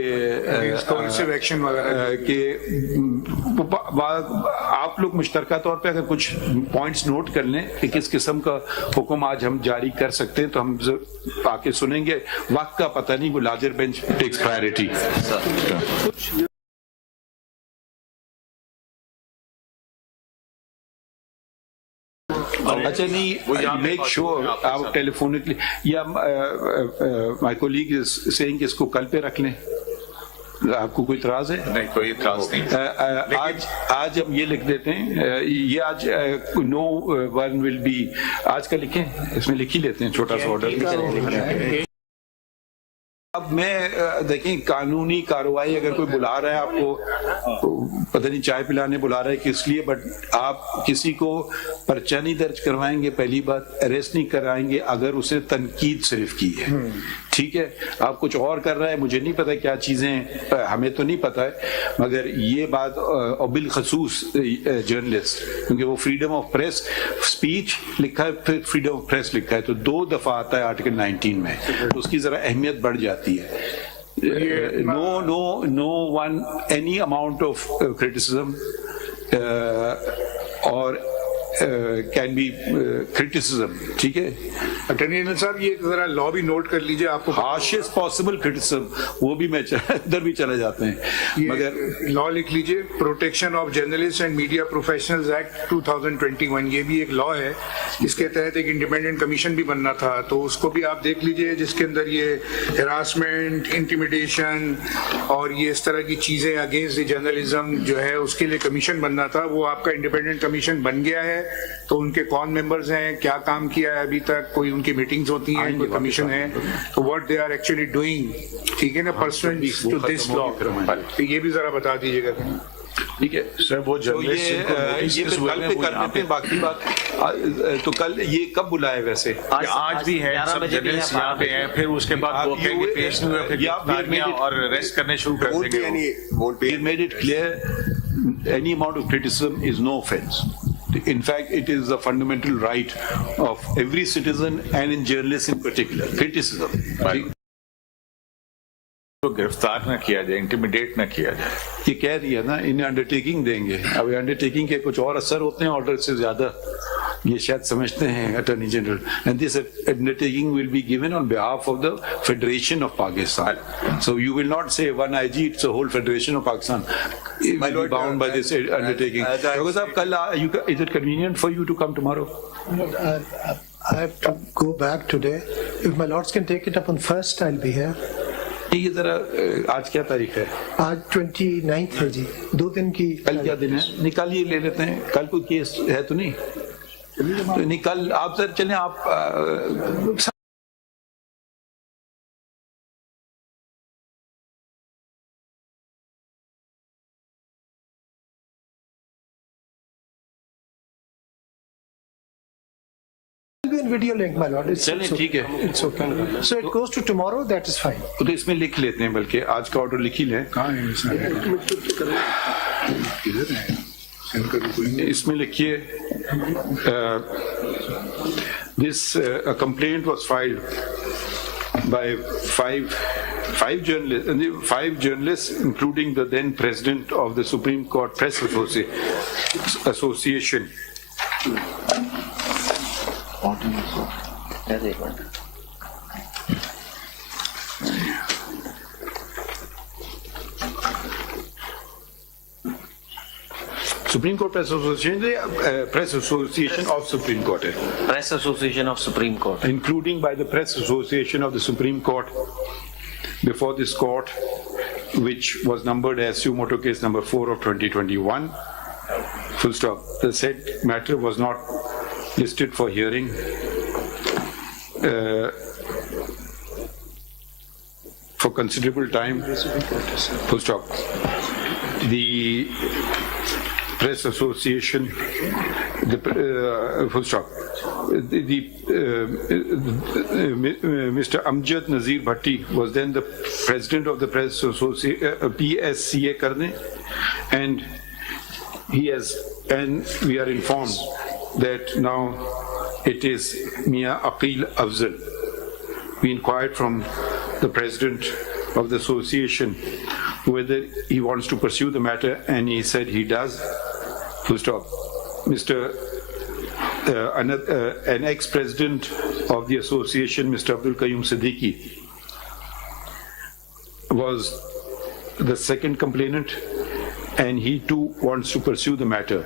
एक्शन वगैरह कि आप लोग मुश्तरका तौर पे अगर कुछ पॉइंट्स नोट कर लें कि किस किस्म का हुक्म आज हम जारी कर सकते हैं, तो हम आके सुनेंगे. वक्त का पता नहीं, वो लार्जर बेंच टेक्स प्रायोरिटी. अच्छा नहीं, मेक श्योर आप टेलीफोनिकली या माय कोलीग इज सेइंग कि इसको कल पे रख लें. आपको कोई इतराज है? नहीं, कोई इतराज नहीं. आज हम ये लिख देते हैं, ये आज नो वन विल बी, आज का लिखें, इसमें लिख ही लेते हैं छोटा सा ऑर्डर. अब मैं देखें, कानूनी कार्रवाई अगर कोई बुला रहा है आपको, पता नहीं चाय पिलाने बुला रहा है किस लिए, बट आप किसी को पर्चा नहीं दर्ज करवाएंगे, पहली बात. अरेस्ट नहीं कराएंगे अगर उसे तनकीद सिर्फ की है, ठीक है. आप कुछ और कर रहा है, मुझे नहीं पता क्या चीजें, हमें तो नहीं पता है, मगर ये बात और बिलखसूस जर्नलिस्ट, क्योंकि वो फ्रीडम ऑफ प्रेस, स्पीच लिखा है, फिर फ्रीडम ऑफ प्रेस लिखा है, तो 2 दफा आता है आर्टिकल 19 में, तो उसकी जरा अहमियत बढ़ जाती है. No one any amount of criticism और कैन बी क्रिटिसिज्म, ठीक है. अटॉर्नी जनरल साहब, ये जरा लॉ भी नोट कर लीजिए. आपको हार्शेस्ट पॉसिबल क्रिटिसिज्म, वो भी मैं इधर भी चले जाते हैं, मगर लॉ लिख लीजिए. Protection of journalist and media professionals act 2021, ये भी एक लॉ है. इसके तहत एक इंडिपेंडेंट कमीशन भी बनना था, तो उसको भी आप देख लीजिए, जिसके अंदर ये हरासमेंट, इंटिमिडेशन और ये इस तरह की चीजें अगेंस्ट द जर्नलिज्म जो है, उसके लिए कमीशन बनना था. वो आपका इंडिपेंडेंट कमीशन बन गया है, तो उनके कौन मेंबर्स हैं, क्या काम किया है अभी तक, कोई उनकी मीटिंग्स होती हैं, कोई कमीशन है, तो what they are actually doing, ठीक है ना, पर्सनल टू दिस लॉ, तो ये भी जरा बता दीजिएगा. ठीक है सर. वो जर्नलिस्ट ये कल पे कर देते हैं. बाकी बात तो कल ये कब बुलाए वैसे? आज भी है, सब जर्नलिस्ट यहाँ पे हैं, फिर उसके बाद वो कहेंगे पेश नहीं हुए, फिर और अरेस्ट करने शुरू कर देंगे. We made it clear any amount of criticism is no offense. In fact, it is a fundamental right of every citizen and in journalists in particular. Criticism. तो गिरफ्तार न किया जाए, इंटिमिडेट न किया जाए. ये कह दिया ना, इन्हें अंडरटेकिंग देंगे. अब अंडरटेकिंग के कुछ और असर होते हैं ऑर्डर से ज्यादा, ये शायद समझते हैं attorney general. And this undertaking will be given on behalf of the federation of Pakistan. So you will not say one IG, it's a whole federation of Pakistan will be bound by this undertaking. Because of kal, is it convenient for you to come tomorrow? I have to go back today. If my lords can take it up on first, I'll be here. ये जरा आज क्या तारीख है? आज 29 है जी, 2 दिन की। कल क्या दिन है? निकालिए, ले लेते हैं। कल कोई केस है तो नहीं? तो निकल आप सर चलें आप Video link, my lord. चलें, ठीक है। It's okay. So it goes to tomorrow. That is fine. तो इसमें लिख लेते हैं, बल्कि आज का ऑर्डर लिख ही लें। इसमें लिखिए, this complaint was filed by five journalists, including the then president of the Supreme Court Press Association. Supreme Court Press Association, Press Association of Supreme Court, Press Association of Supreme Court, including by the Press Association of the Supreme Court before this court, which was numbered as Suo Motu Case number 4 of 2021. Full stop. The said matter was not listed for hearing. For considerable time. Full stop. The Press Association, full stop. Mr. Amjad Nazir Bhatti was then the president of the Press Association, PSCA Karne, and we are informed that now it is Mia Aqeel Afzal. We inquired from the president of the association whether he wants to pursue the matter, and he said he does. Full stop. An ex-president of the association, Mr. Abdul Qayyum Siddiqui, was the second complainant, and he too wants to pursue the matter.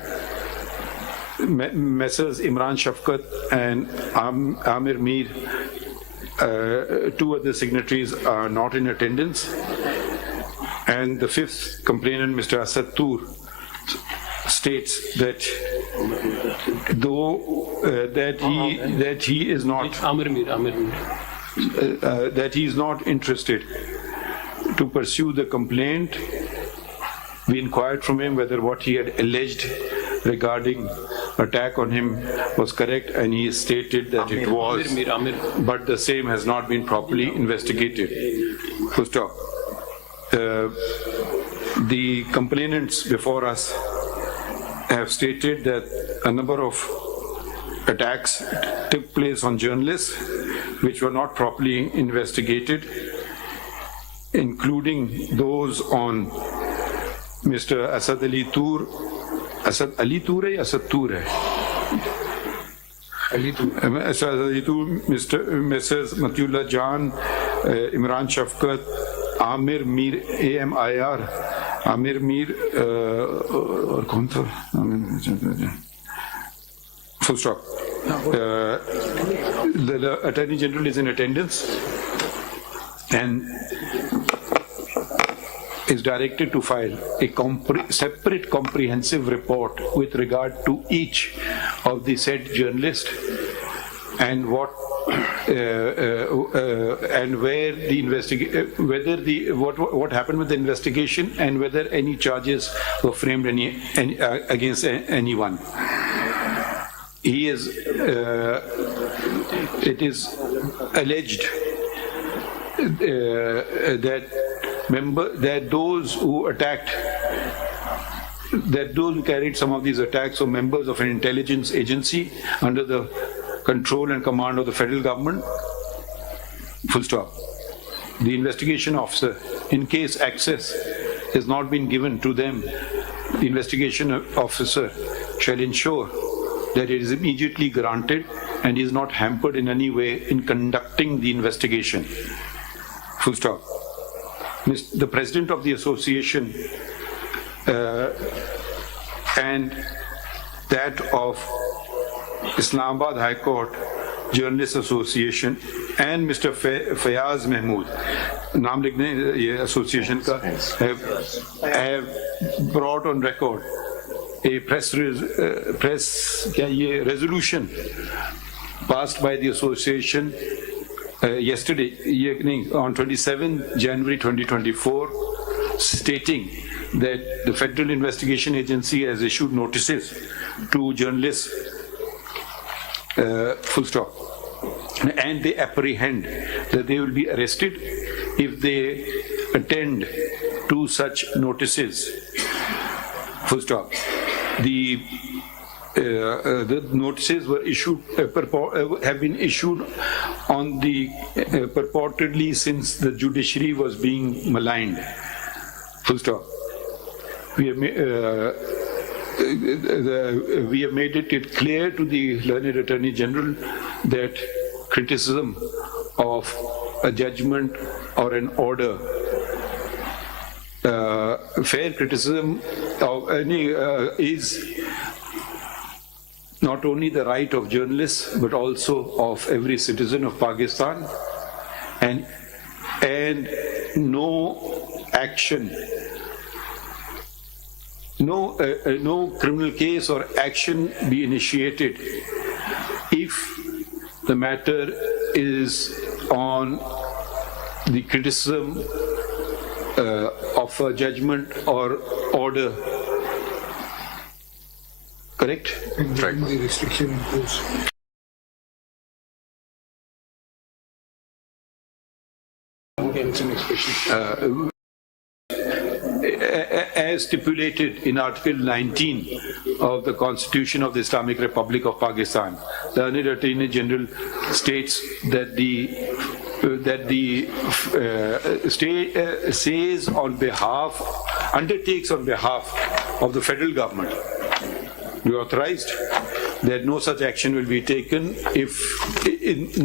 Messrs. Imran Shafqat and Amir Mir, 2 other signatories, are not in attendance. And the 5th complainant, Mr. Asad Toor, states that that he is not that he is not interested to pursue the complaint. We inquired from him whether what he had alleged regarding attack on him was correct, and he stated that it was, but the same has not been properly investigated. Full stop. The complainants before us have stated that a number of attacks took place on journalists which were not properly investigated, including those on Mr. Asad Ali Toor. Asad Ali Toor hai, Asad Toor hai. Asad Ali Toor, Messrs. Matiullah Jan, Imran Shafqat, Amir Mir, AMIR, Amir Mir, और कौन था? Full stop. The Attorney General is in attendance and is directed to file a separate comprehensive report with regard to each of the said journalists and what and where the what happened with the investigation and whether any charges were framed against anyone. It is alleged that those who carried some of these attacks were members of an intelligence agency under the control and command of the federal government. Full stop. The investigation officer, in case access has not been given to them, the investigation officer shall ensure that it is immediately granted and is not hampered in any way in conducting the investigation. Full stop. The president of the association and that of Islamabad High Court Journalists Association and Mr. Faez Mahmood नाम लिख दें ये association का, have brought on record a press क्या ये resolution passed by the association yesterday, on 27 January 2024, stating that the Federal Investigation Agency has issued notices to journalists, full stop, and they apprehend that they will be arrested if they attend to such notices, full stop. The notices were issued, have been issued on the purportedly since the judiciary was being maligned, full stop. We have made it clear to the learned Attorney General that criticism of a judgment or an order, fair criticism of any is not only the right of journalists but also of every citizen of Pakistan, and no action, no criminal case or action be initiated if the matter is on the criticism of a judgment or order. Correct? Right. The restriction imposed. As stipulated in Article 19 of the Constitution of the Islamic Republic of Pakistan, the Honorable Attorney General states that the state undertakes on behalf of the federal government. We authorized that no such action will be taken if it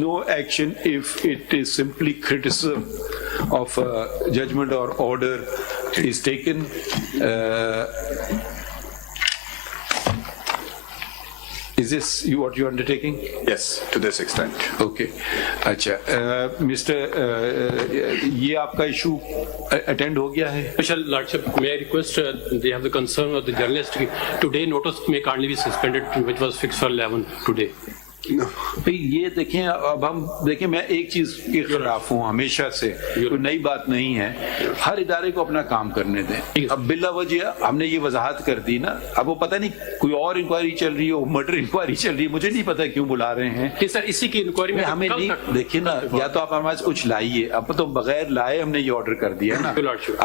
is simply criticism of a judgment or order is taken. Is this what you're undertaking? Yes, to this extent. Okay. अच्छा, Mr. ये आपका issue attend हो गया है? Special Lordship, may I request they have the concern of the journalist. Today notice may currently be suspended, which was fixed for 11 today. ये देखें, अब हम देखें, मैं एक चीज के खिलाफ हूँ हमेशा से, कोई नई बात नहीं है, हर इदारे को अपना काम करने दें। अब बिला वजह हमने ये वजाहत कर दी ना, अब वो पता नहीं कोई और इंक्वायरी चल रही हो, मर्डर इंक्वायरी चल रही है, मुझे नहीं पता क्यों बुला रहे हैं। सर इसी की इंक्वायरी में हमें नहीं, देखिए ना, या तो आप हमारे पास कुछ लाइए, अब तो बगैर लाए हमने ये ऑर्डर कर दिया ना,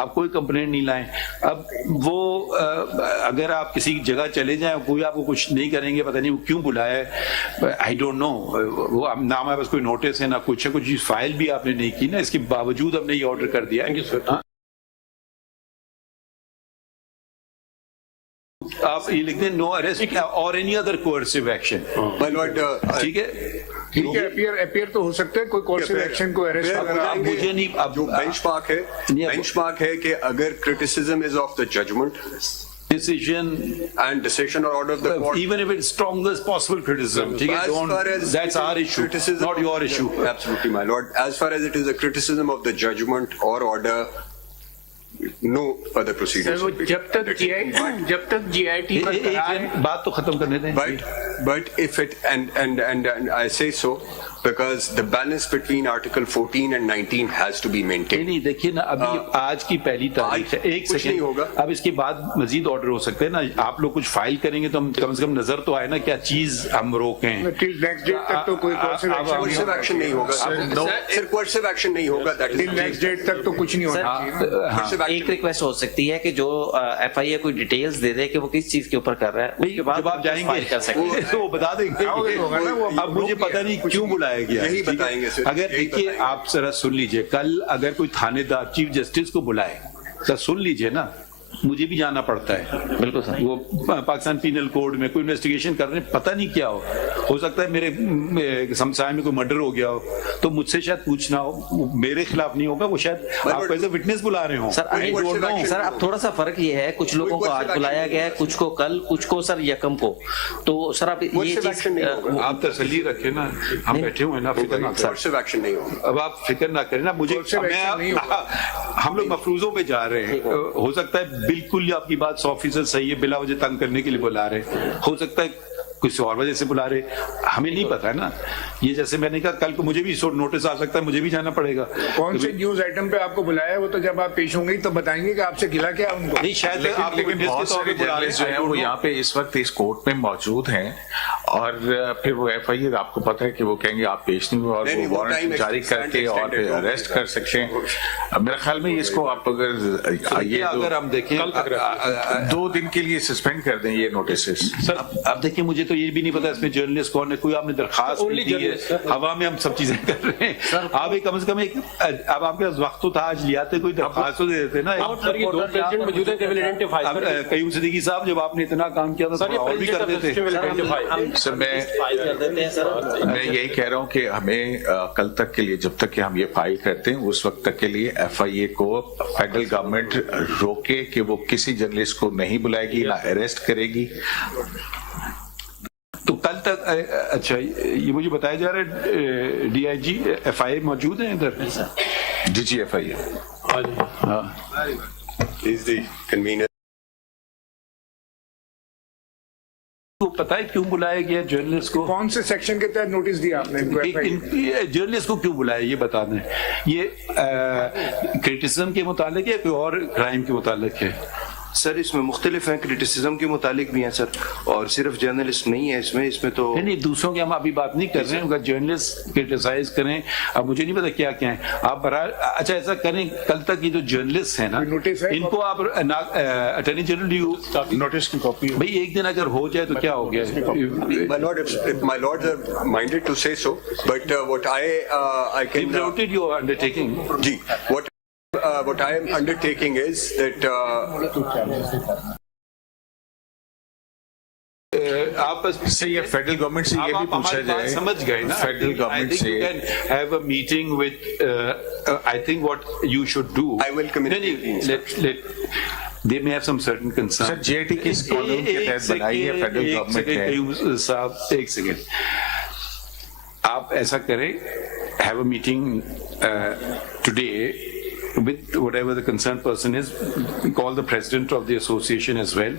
आप कोई कंप्लेंट नहीं लाए। अब वो अगर आप किसी जगह चले जाए, कोई आपको कुछ नहीं करेंगे, पता नहीं क्यों बुलाया है, आई डोंट नो, वो ना हमारे पास कोई नोटिस है ना कुछ है, कुछ चीज फाइल भी आपने नहीं की ना, इसके बावजूद हमने ये ऑर्डर कर दिया। आप ये लिख दें, नो अरेस्ट और एनी अदर कोर्सिव एक्शन। ठीक है, ठीक है, अपीयर तो हो सकता है, कोई कोर्सिव एक्शन को अरेस्ट वगैरह मुझे नहीं। अब जो बेंचमार्क है कि अगर criticism is of the judgement, decision or order of the court, even if it's strongest possible criticism, that's our issue, not your issue. Absolutely, my lord. As far as it is a criticism of the judgment or order, no further proceedings. जब तक GIT बात तो खत्म करने दें। But if it and I say so because the balance between Article 14 and 19 has to be maintained. नहीं, देखिए ना, अभी आज की पहली तारीख है, एक सेकंड होगा, अब इसके बाद मजीद ऑर्डर हो सकते हैं ना, आप लोग कुछ फाइल करेंगे तो हम कम से कम नजर तो आए ना क्या चीज हम रोकें। नेक्स्ट डेट तक तो कोई कोर्सिव एक्शन नहीं होगा, सिर्फ कोर्सिव एक्शन नहीं होगा, नेक्स्ट डेट तक तो कुछ नहीं होना चाहिए। एक रिक्वेस्ट हो सकती है कि जो FIA कोई डिटेल्स दे दे कि वो किस चीज के ऊपर कर रहा है, उसके बाद जब आप जाएंगे कर सकते तो बता देंगे। अब मुझे पता नहीं क्यों बुलाया गया, यही बताएंगे। अगर देखिए, आप जरा सुन लीजिए, कल अगर कोई थानेदार चीफ जस्टिस को बुलाए तो सुन लीजिए ना, मुझे भी जाना पड़ता है। बिल्कुल सर। वो पाकिस्तान पीनल कोड में कोई इन्वेस्टिगेशन कर रहे हैं, पता नहीं क्या हो सकता है मेरे समसाय में कोई मर्डर हो गया हो, तो मुझसे शायद पूछना हो, मेरे खिलाफ नहीं होगा, वो शायद आपको एज ए विटनेस बुला रहे हो। सर अब थोड़ा सा फर्क ये है, कुछ लोगों को आज बुलाया गया है, कुछ को कल, कुछ को सर यकम को, तो सर आप ये चीज आप तसल्ली रखें ना, हम बैठे हुए हैं ना, फिक्र ना करें। अब आप फिक्र ना करें ना, मुझे हम लोग मफरूजों पे जा रहे हैं, हो सकता है बिल्कुल आपकी बात 100% सही है, बिला वजह तंग करने के लिए बुला रहे, हो सकता है किसी और वजह से बुला रहे, हमें नहीं पता है ना। ये जैसे मैंने कहा कल को मुझे भी नोटिस आ सकता है, मुझे भी जाना पड़ेगा। कौन से न्यूज आइटम पे आपको बुलाया है, वो तो जब आप पेश होंगे तो बताएंगे कि आपसे गिला क्या उनको। नहीं शायद आप बहुत सारे जर्नलिस्ट जो हैं वो यहाँ पे इस वक्त इस कोर्ट में मौजूद हैं, और फिर वो FIA आपको पता है कि वो कहेंगे आप पेश नहीं हुए, और वो वारंट जारी करके और फिर अरेस्ट कर सकते हैं। मेरे ख्याल में इसको आप अगर हम देखें 2 दिन के लिए सस्पेंड कर दें ये नोटिस। अब देखिए मुझे तो ये भी नहीं पता इसमें जर्नलिस्ट कौन है, कोई आपने दरखास्त दी है, हवा में हम सब चीजें कर रहे हैं। आप एक कम से कम एक, अब आपके पास वक्त तो था, आज ले आते, कोई दरखास्त तो दे देते ना। कयूम सिद्दीकी साहब जब आपने इतना काम किया था और भी कर देते। सर मैं यही कह रहा हूँ कि हमें कल तक के लिए, जब तक कि हम ये फाइल करते हैं, उस वक्त तक के लिए FIA को फेडरल गवर्नमेंट रोके कि वो किसी जर्नलिस्ट को नहीं बुलाएगी, ना अरेस्ट करेगी। तो कल तक अच्छा ये मुझे बताया जा रहा है DIG FIA मौजूद है इधर? DG FIA तो पता है क्यों बुलाया गया जर्नलिस्ट को? कौन से सेक्शन के तहत नोटिस दिया आपने इनको? जर्नलिस्ट को क्यों बुलाया ये बता दें। ये क्रिटिसिज्म के मुतालिक है, कोई और क्राइम के मुतालिक है? सर इसमें मुख्तलिफ हैं, क्रिटिसिज्म के मुतालिक भी हैं सर, और सिर्फ जर्नलिस्ट नहीं है इसमें तो नहीं दूसरों की हम अभी बात नहीं कर रहे हैं, अगर जर्नलिस्ट क्रिटिसाइज करें, अब मुझे नहीं पता क्या क्या है आप अच्छा ऐसा करें, कल तक ये जो जर्नलिस्ट है ना, इनको आप अटॉर्नी जनरल नोटिस की कॉपी भाई एक दिन अगर हो जाए तो क्या हो गया? My lords are minded to say so, but what I can noted your undertaking. Ji, what I am undertaking is that आप से ये फेडरल गवर्नमेंट से ये भी पूछा जाए, समझ गए ना, फेडरल गवर्नमेंट से have a meeting with I think what you should do, I will communicate. They may have some certain concerns. Sir JT किस कानून के तहत बनाई है फेडरल गवर्नमेंट ने? साहब एक सेकेंड, आप ऐसा करें, have a meeting today with whatever the concerned person is, call the president of the association as well.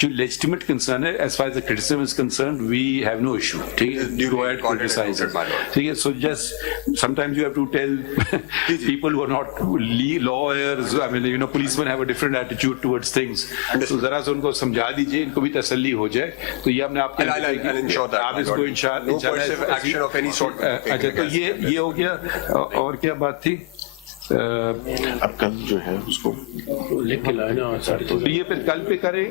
जो legitimate concern है, as far as the criticism is concerned, we have no issue. ठीक है, go ahead, criticize it. ठीक है, so just sometimes you have to tell people who are not lawyers, I mean, you know, policemen have a different attitude towards things. तो जरा से उनको समझा दीजिए, इनको भी तसल्ली हो जाए। तो ये हमने आपके आप इसको action of any sort. अच्छा तो ये हो गया, और क्या बात थी? अब कल जो है उसको लिख के लाना सर, तो ये फिर कल पे करें,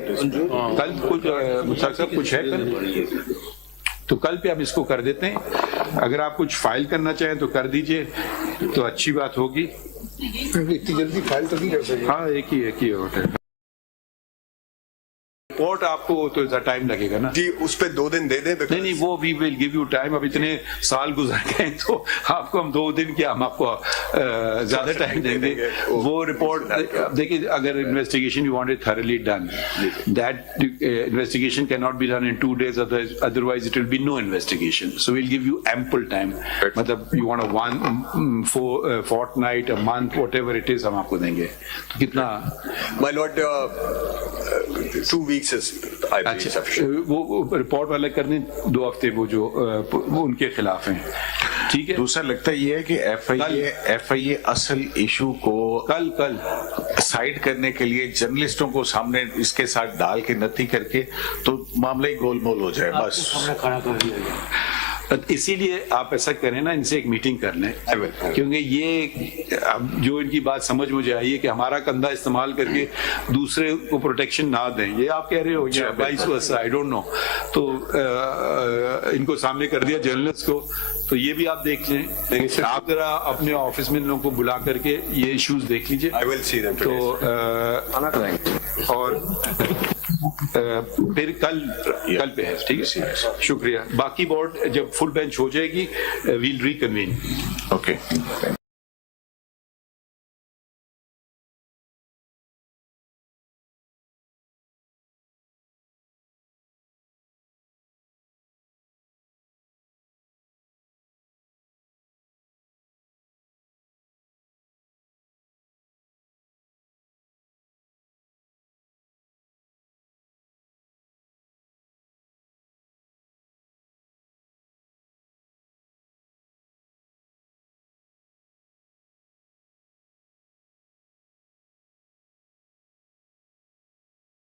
कल कुछ मुस्तक़िल कुछ है कल, तो कल पे हम इसको कर देते हैं। अगर आप कुछ फाइल करना चाहें तो कर दीजिए, तो अच्छी बात होगी। इतनी जल्दी फाइल तो नहीं कर सकते। हाँ एक ही है रिपोर्ट, आपको तो टाइम लगेगा ना जी, उस पे 2 दिन दे दें। नहीं वो we will give you time. अब इतने साल गुजर गए तो आपको हम 2 दिन क्या, हम आपको ज्यादा टाइम देंगे। वो रिपोर्ट देखिए, अगर investigation you want it thoroughly done, that investigation can not be done in 2 days, otherwise it will be no investigation. So we'll give you ample time. मतलब you want a fortnight, a month, whatever it is, हम आपको देंगे। तो कितना? My lord, 2 weeks is I believe sufficient. वो report वाले करने 2 हफ्ते, वो जो वो उनके खिलाफ हैं। ठीक है। दूसरा लगता ये है कि FIA असल इशू को कल साइड करने के लिए जर्नलिस्टों को सामने इसके साथ डाल के नती करके तो मामला ही गोलमोल हो जाए बस। इसीलिए आप ऐसा करें ना, इनसे एक मीटिंग कर लें, क्योंकि ये अब जो इनकी बात समझ मुझे आई है कि हमारा कंधा इस्तेमाल करके दूसरे को प्रोटेक्शन ना दें, ये आप कह रहे हो या vice versa, I don't know, तो इनको सामने कर दिया जर्नलिस्ट को, तो ये भी आप देख लें। आप जरा अपने ऑफिस में लोगों को बुला करके ये इश्यूज देख लीजिए। I will see them today. तो और फिर कल पे है, ठीक है, शुक्रिया। बाकी बोर्ड जब फुल बेंच हो जाएगी, वील रिकन्वीन। ओके।